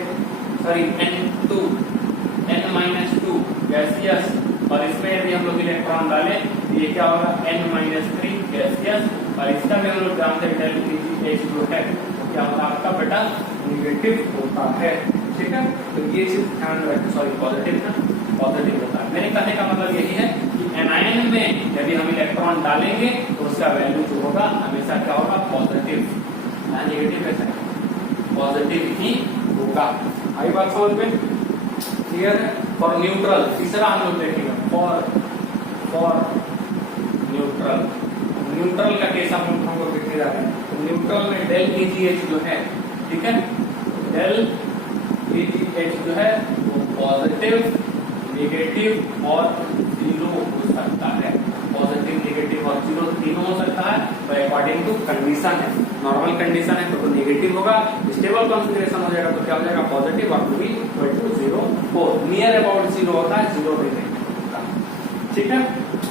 सॉरी N2, N-2 गैसियस, और इसमें यदि हम लोग इलेक्ट्रॉन डालें तो ये क्या होगा N-3 गैसियस, और इसका भी हम लोग जानते हैं डेल EGH जो है तो क्या होता है आपका बेटा निगेटिव होता है, ठीक है। तो ये चीज ध्यान में रखें, सॉरी पॉजिटिव ना, पॉजिटिव होता है। मेरे कहने का मतलब यही है कि एनायन में यदि हम इलेक्ट्रॉन डालेंगे तो उसका वैल्यू जो होगा हमेशा क्या होगा पॉजिटिव, ना नेगेटिव कैसा है, पॉजिटिव ही होगा। आई बात समझ में? क्लियर है? फॉर न्यूट्रल तीसरा हम लोग देखेंगे, फॉर न्यूट्रल, न्यूट्रल का केस हम लोग देखने जा रहे हैं। तो न्यूट्रल में डेल EGH जो है, ठीक है, डेल EGH जो है वो पॉजिटिव, नेगेटिव और जीरो हो सकता है, पॉजिटिव, नेगेटिव और जीरो तीनों हो सकता है, तो अकॉर्डिंग टू कंडीशन है। नॉर्मल कंडीशन है तो नेगेटिव होगा, स्टेबल कॉन्फिगरेशन हो जाएगा तो क्या हो जाएगा पॉजिटिव, और भी 0.4 नियर अबाउट 0 होता है, 0 नहीं होता, ठीक है।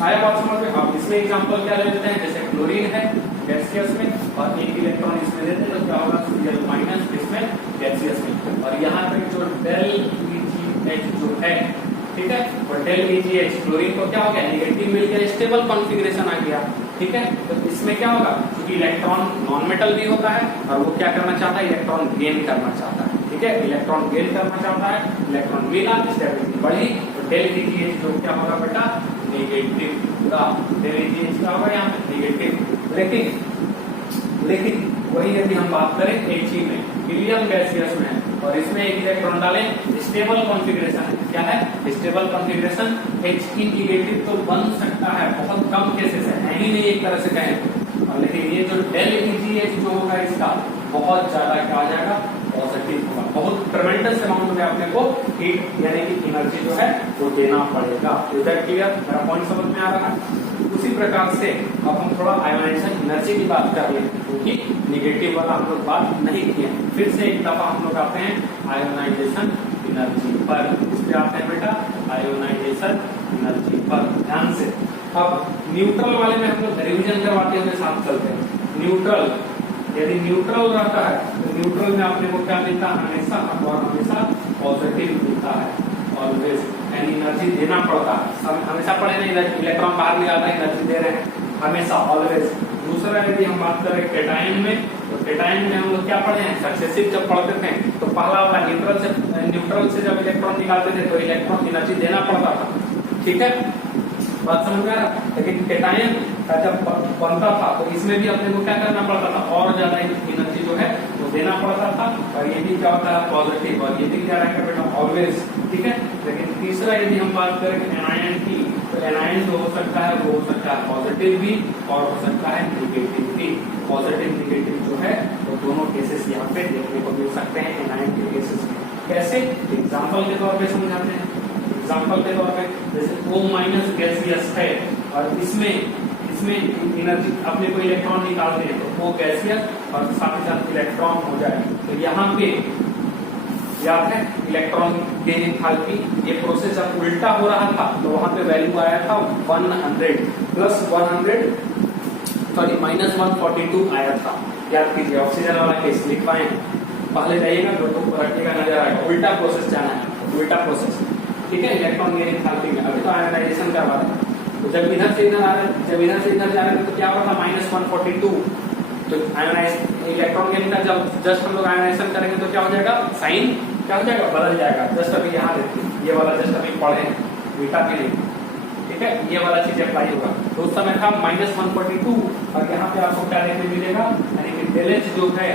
आया बात समझ में? अब इसमें एग्जांपल क्या ले लेते हैं, जैसे क्लोरीन है, गैसियस में, और एक इलेक्ट्रॉन इसमें देते तो क्या होगा Cl माइनस इसमें गैसियस में। और यहाँ पे जो डेल EgH जो है, ठीक है, और डेल EgH क्लोरीन को क्या हो गया, नेगेटिव मिल गया, स्टेबल कॉन्फ़िगरेशन आ गया, ठीक है। तो इसमें क्या होगा, क्योंकि इलेक्ट्रॉन नॉन मेटल भी होता है और वो क्या करना चाहता है, इलेक्ट्रॉन गेन करना चाहता है, ठीक है, इलेक्ट्रॉन गेन करना चाहता है, इलेक्ट्रॉन मिला, स्टेबिलिटी बढ़ी, तो डेल EgH जो क्या होगा बेटा, नेगेटिव होगा, डेल EgH क्या होगा यहाँ पे नेगेटिव। लेकिन वही यदि हम बात करें He में, हीलियम गैसियस में, और इसमें एक इलेक्ट्रॉन डालें, स्टेबल कॉन्फ़िगरेशन है, क्या है, स्टेबल कॉन्फ़िगरेशन, He नेगेटिव तो बन सकता है, बहुत कम केसेस है ही नहीं एक तरह से कहें, और लेकिन ये जो डेल EgH जो होगा इसका बहुत ज्यादा क्या आ जाएगा, पॉजिटिव होगा, बहुत ट्रेमेंडस अमाउंट में अपने को हीट यानी कि एनर्जी जो है वो देना पड़ेगा। इज दैट क्लियर, मेरा पॉइंट समझ में आ रहा है। उसी प्रकार से अब हम थोड़ा आयोनाइजेशन एनर्जी की बात कर लें, क्योंकि निगेटिव वाला हम लोग बात नहीं किए। फिर से एक दफा हम लोग आते हैं आयोनाइजेशन एनर्जी पर, इस पे आते हैं बेटा आयोनाइजेशन एनर्जी पर, ध्यान से। अब न्यूट्रल वाले में हम लोग रिवीजन करवाते हुए साथ चलते हैं। न्यूट्रल, यदि न्यूट्रल रहता है तो न्यूट्रल में अपने को क्या मिलता है, हमेशा और हमेशा पॉजिटिव मिलता है, ऑलवेज, यानी एनर्जी देना पड़ता है, हमेशा पड़े नहीं, इलेक्ट्रॉन बाहर निकालता है, एनर्जी दे रहे हैं हमेशा, ऑलवेज। दूसरा यदि हम बात करें कैटायन में, तो कैटायन में हम लोग क्या पढ़े हैं, सक्सेसिव जब पढ़ते थे तो पहला वाला न्यूट्रल से जब इलेक्ट्रॉन निकालते थे तो इलेक्ट्रॉन एनर्जी देना पड़ता था, ठीक है, बात समझ में आ रहा। लेकिन कैटायन का जब बनता था तो इसमें भी अपने को क्या करना पड़ता था, और ज्यादा एनर्जी जो है वो देना पड़ता था, और ये भी क्या होता है पॉजिटिव, और ये भी क्या रहेगा बेटा ऑलवेज, ठीक है। लेकिन तीसरा यदि हम बात करें एनायन की, तो एनायन जो हो सकता है वो हो सकता है पॉजिटिव भी और हो सकता है निगेटिव भी। पॉजिटिव निगेटिव जो है वो दोनों केसेस यहाँ पे देखने को मिल सकते हैं एनायन के केसेस में। कैसे, एग्जाम्पल के तौर पे समझाते हैं। एग्जाम्पल के तौर पे जैसे O माइनस गैसियस है और इसमें एनर्जी अपने को इलेक्ट्रॉन निकालते हैं तो वो गैसियस और साथ ही साथ इलेक्ट्रॉन हो जाए, तो यहाँ पे याद है इलेक्ट्रॉन गेन एंथैल्पी, ये प्रोसेस जब उल्टा हो रहा था तो वहां पे वैल्यू आया था 100 प्लस 100 सॉरी माइनस 142 आया था। याद कीजिए, ऑक्सीजन वाला केस लिख पाए, पहले जाइएगा तो रखिएगा, नजर आएगा, उल्टा प्रोसेस जाना है, उल्टा प्रोसेस, ठीक है, इलेक्ट्रॉन गेन एंथैल्पी में। अभी तो आयोनाइजेशन करवा रहे हैं, तो जब इधर से इधर आ रहे हैं, जब इधर से इधर जा रहे हैं तो क्या होगा माइनस 142, तो आयोनाइज इलेक्ट्रॉन गेन का जब जस्ट हम लोग आयोनाइजेशन करेंगे तो क्या हो जाएगा, साइन क्या हो जाएगा, बदल जाएगा। जस्ट अभी यहाँ देखिए, ये वाला जस्ट अभी पढ़े बीटा के लिए, ठीक है, ये वाला चीज अप्लाई होगा, तो उस समय था माइनस 142 और यहाँ पे आपको क्या देखने मिलेगा, यानी कि डेल एच जो है,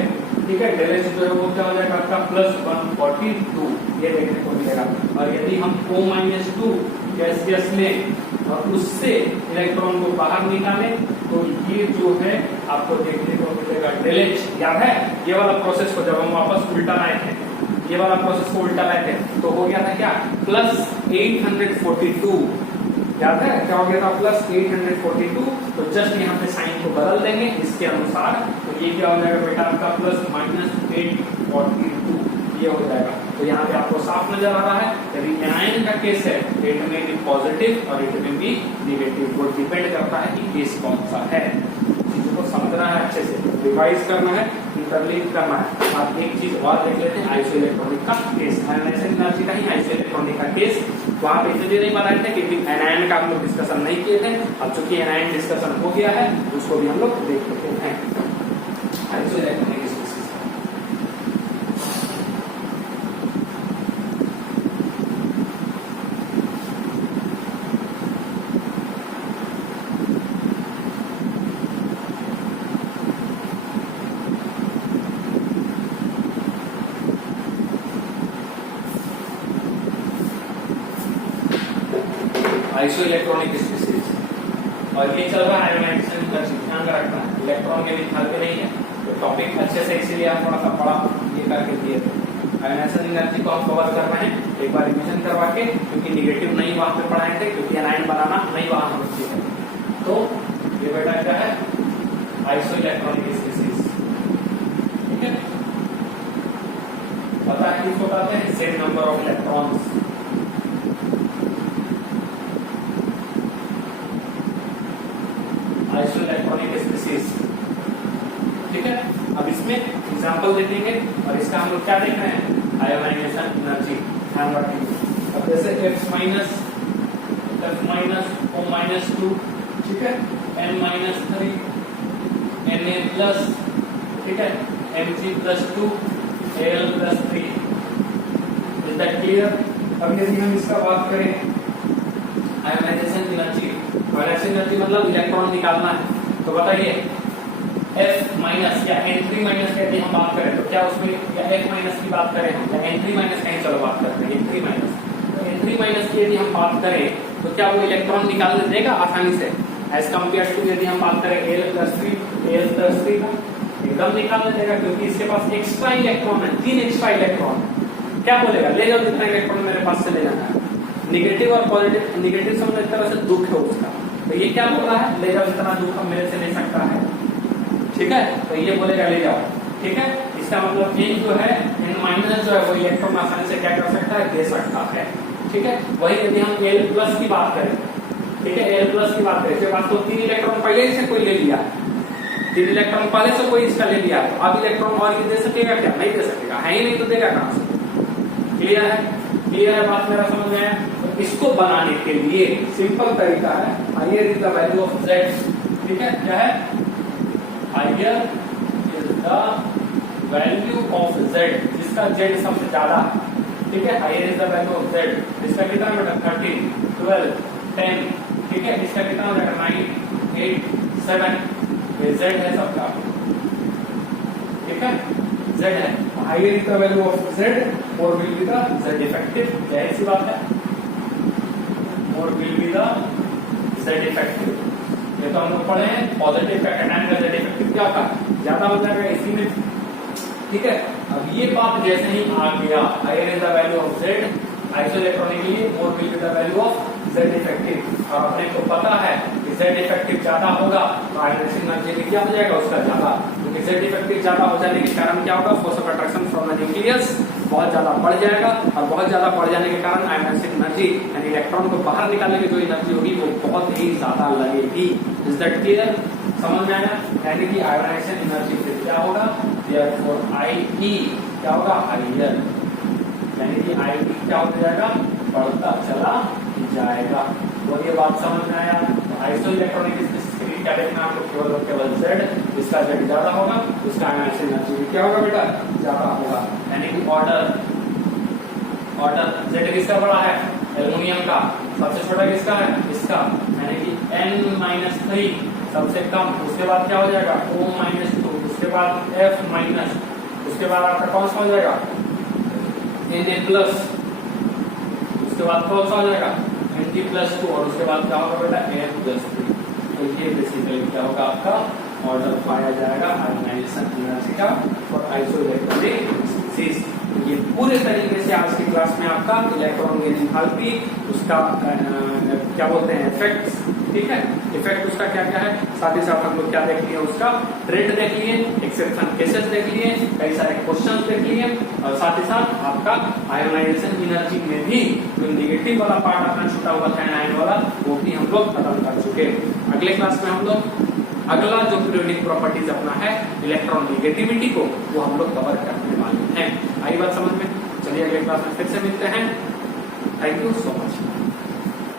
ठीक है, डेल एच जो है वो क्या हो जाएगा आपका प्लस 142, ये देखने को मिलेगा। और यदि हम O माइनस 2 गैसियस लें और उससे इलेक्ट्रॉन को बाहर निकालें तो ये जो है आपको देखने को मिलेगा डेल एच। याद है ये वाला प्रोसेस को जब हम वापस उल्टा लाए थे, ये वाला प्रोसेस को उल्टा लाए थे तो हो गया था क्या, प्लस 842, याद है क्या हो गया था, प्लस 842। तो जस्ट यहाँ पे साइन को बदल देंगे इसके अनुसार, तो ये क्या हो जाएगा बेटा आपका प्लस माइनस 842, ये हो जाएगा। तो यहाँ पे आपको साफ नजर आ रहा है, यदि एनायन का केस है इट में बी पॉजिटिव और इट में बी निगेटिव, वो डिपेंड करता है कि केस कौन सा है। चीजों को समझना है, अच्छे से रिवाइज करना है, इंटरलिंक करना है। आप एक चीज और देख लेते हैं, आइसो इलेक्ट्रॉनिक का केस, आयोनाइजेशन एनर्जी का ही आइसो इलेक्ट्रॉनिक का केस। वहां पे इसलिए नहीं बताए थे क्योंकि एनायन का हम लोग डिस्कशन नहीं किए थे, अब चूंकि एनायन डिस्कशन हो गया है उसको भी हम लोग देख लेते हैं। Iso electronic iso electronic species, और ये चल रहा है आयोनाइजेशन का, ध्यान रखना है, इलेक्ट्रॉन के विधान पे नहीं है, तो टॉपिक अच्छे से इसीलिए आप थोड़ा सा बड़ा ये करके दिए थे। आयोनाइजेशन एनर्जी को हम कवर कर रहे हैं एक बार रिवीजन करवा के, क्योंकि निगेटिव नहीं वहां पे पढ़ाए थे, क्योंकि एनायन बनाना नहीं वहां हम सीखे थे। तो ये बेटा क्या है, आइसो इलेक्ट्रॉनिक स्पीशीज, ठीक है, पता है किसको कहते हैं, same number of electrons. Iso electronic species अब इसमें एग्जांपल दे देंगे और इसका हम लोग क्या देख रहे हैं, आयोनाइजेशन एनर्जी ध्यान रखेंगे। अब जैसे F माइनस O-2, ठीक है, N-3 Na प्लस, ठीक है, Mg+2 Al+3। Is that clear? अब यदि हम इसका बात करें आयोनाइजेशन एनर्जी, आयोनाइजेशन एनर्जी मतलब इलेक्ट्रॉन निकालना है, तो बताइए F माइनस या N3 माइनस की हम बात करें तो क्या उसमें, या F माइनस की बात करें हम, या N3 माइनस कहीं, चलो बात करते हैं N3 माइनस। तो N3 माइनस की यदि हम बात करें तो क्या वो इलेक्ट्रॉन निकालने देगा आसानी से, एज कम्पेयर टू यदि हम बात करें Al+3 का, एकदम निकालने देगा, क्योंकि इसके पास एक्स्ट्रा इलेक्ट्रॉन है, 3 एक्स्ट्रा इलेक्ट्रॉन। क्या बोलेगा, ले जाओ जितना इलेक्ट्रॉन मेरे पास से ले जाना है। निगेटिव और पॉजिटिव, निगेटिव समझ एक तरह से दुख है उसका, तो ये क्या बोल रहा है, ले जाओ जितना दुख हम मेरे से ले सकता है, ठीक है, तो ये बोलेगा ले जाओ, ठीक है। इसका मतलब N जो है, N- जो है वो इलेक्ट्रॉन आसानी से क्या कर सकता है, दे सकता है, ठीक है। वही यदि हम Al+ की बात करें, ठीक है, Al+ की बात करें, इसके पास तो 3 इलेक्ट्रॉन पहले ही से कोई ले लिया, 3 इलेक्ट्रॉन पहले से कोई इसका ले लिया, तो अब इलेक्ट्रॉन और ये दे सकेगा क्या, नहीं दे सकेगा, है ही नहीं, तो देगा कहां से? क्लियर है? क्लियर है बात मेरा, समझ में आया? तो इसको बनाने के लिए सिंपल तरीका है, higher is the value of Z, ठीक है, क्या है, higher is the value of Z, जिसका Z सबसे ज्यादा है, ठीक है, higher is the value of Z, इसका कितना बेटा 13, 12, 10, ठीक है, इसका कितना हो जाएगा 9, 8, 7, ये Z है सबका, ठीक है, Z है, higher is the value of Z, more will be the Z effective, जाहिर सी बात है, more will be the Z effective. ये तो हम लोग पढ़े हैं, पॉजिटिव का कैटायन का Z इफेक्टिव क्या होता है, ज्यादा हो जाएगा इसी में, ठीक है। अब ये बात जैसे ही आ गया, higher is the value of Z isoelectronically, more will be the value of Z effective, और अपने को पता है कि Z इफेक्टिव ज्यादा होगा तो आयोनाइजेशन एनर्जी क्या हो जाएगा उसका ज्यादा, क्योंकि Z इफेक्टिव ज्यादा हो जाने के कारण क्या होगा, force of attraction from the nucleus बहुत ज्यादा बढ़ जाएगा, और बहुत ज्यादा बढ़ जाने के कारण आयोनाइजेशन एनर्जी यानी इलेक्ट्रॉन को बाहर निकालने की जो एनर्जी होगी वो बहुत ही ज्यादा लगेगी। Is that clear? समझ में आया? यानी कि आयोनाइजेशन एनर्जी से क्या होगा, देयरफॉर IE क्या होगा, हायर, यानी कि IE क्या हो जाएगा, बढ़ता चला जाएगा। और ये बात समझ में आया? आइसो इलेक्ट्रॉनिक स्पेसिफिसिटी क्या देखना आपको, केवल और केवल Z, जिसका Z ज्यादा होगा उसका आयोनाइजेशन एनर्जी क्या होगा बेटा, ज्यादा होगा, यानी कि ऑर्डर Z किसका बड़ा है, एल्युमिनियम का, सबसे छोटा किसका है, इसका, यानी कि N-3 सबसे कम, उसके बाद क्या हो जाएगा O-2, उसके बाद F-, उसके बाद आपका कौन सा हो जाएगा Na+, उसके बाद कौन सा हो जाएगा Mg+2, और उसके बाद क्या होगा बेटा Am+3। तो ये बेसिकली क्या होगा, आपका ऑर्डर पाया जाएगा आयोनाइजेशन एनर्जी का और आइसोइलेक्ट्रॉनिक स्पीसीज। ये पूरे तरीके से आज की क्लास में आपका इलेक्ट्रॉन गेन एंथैल्पी, उसका क्या बोलते हैं इफेक्ट्स, ठीक है, इफेक्ट उसका क्या क्या है, साथ ही साथ हम लोग क्या देख लिए, उसका ट्रेंड देख लिए, एक्सेप्शन केसेस देख लिए, कई सारे क्वेश्चंस देख लिए, और साथ ही साथ आपका आयोनाइजेशन एनर्जी में भी जो निगेटिव वाला पार्ट अपना छूटा हुआ था आयन वाला, वो भी हम लोग खत्म कर चुके। अगले क्लास में हम लोग अगला जो पीरियोडिक प्रॉपर्टीज अपना है इलेक्ट्रॉन नेगेटिविटी को, वो हम लोग कवर करने वाले हैं। आई बात समझ में? चलिए अगले क्लास में फिर से मिलते हैं। Thank you so much.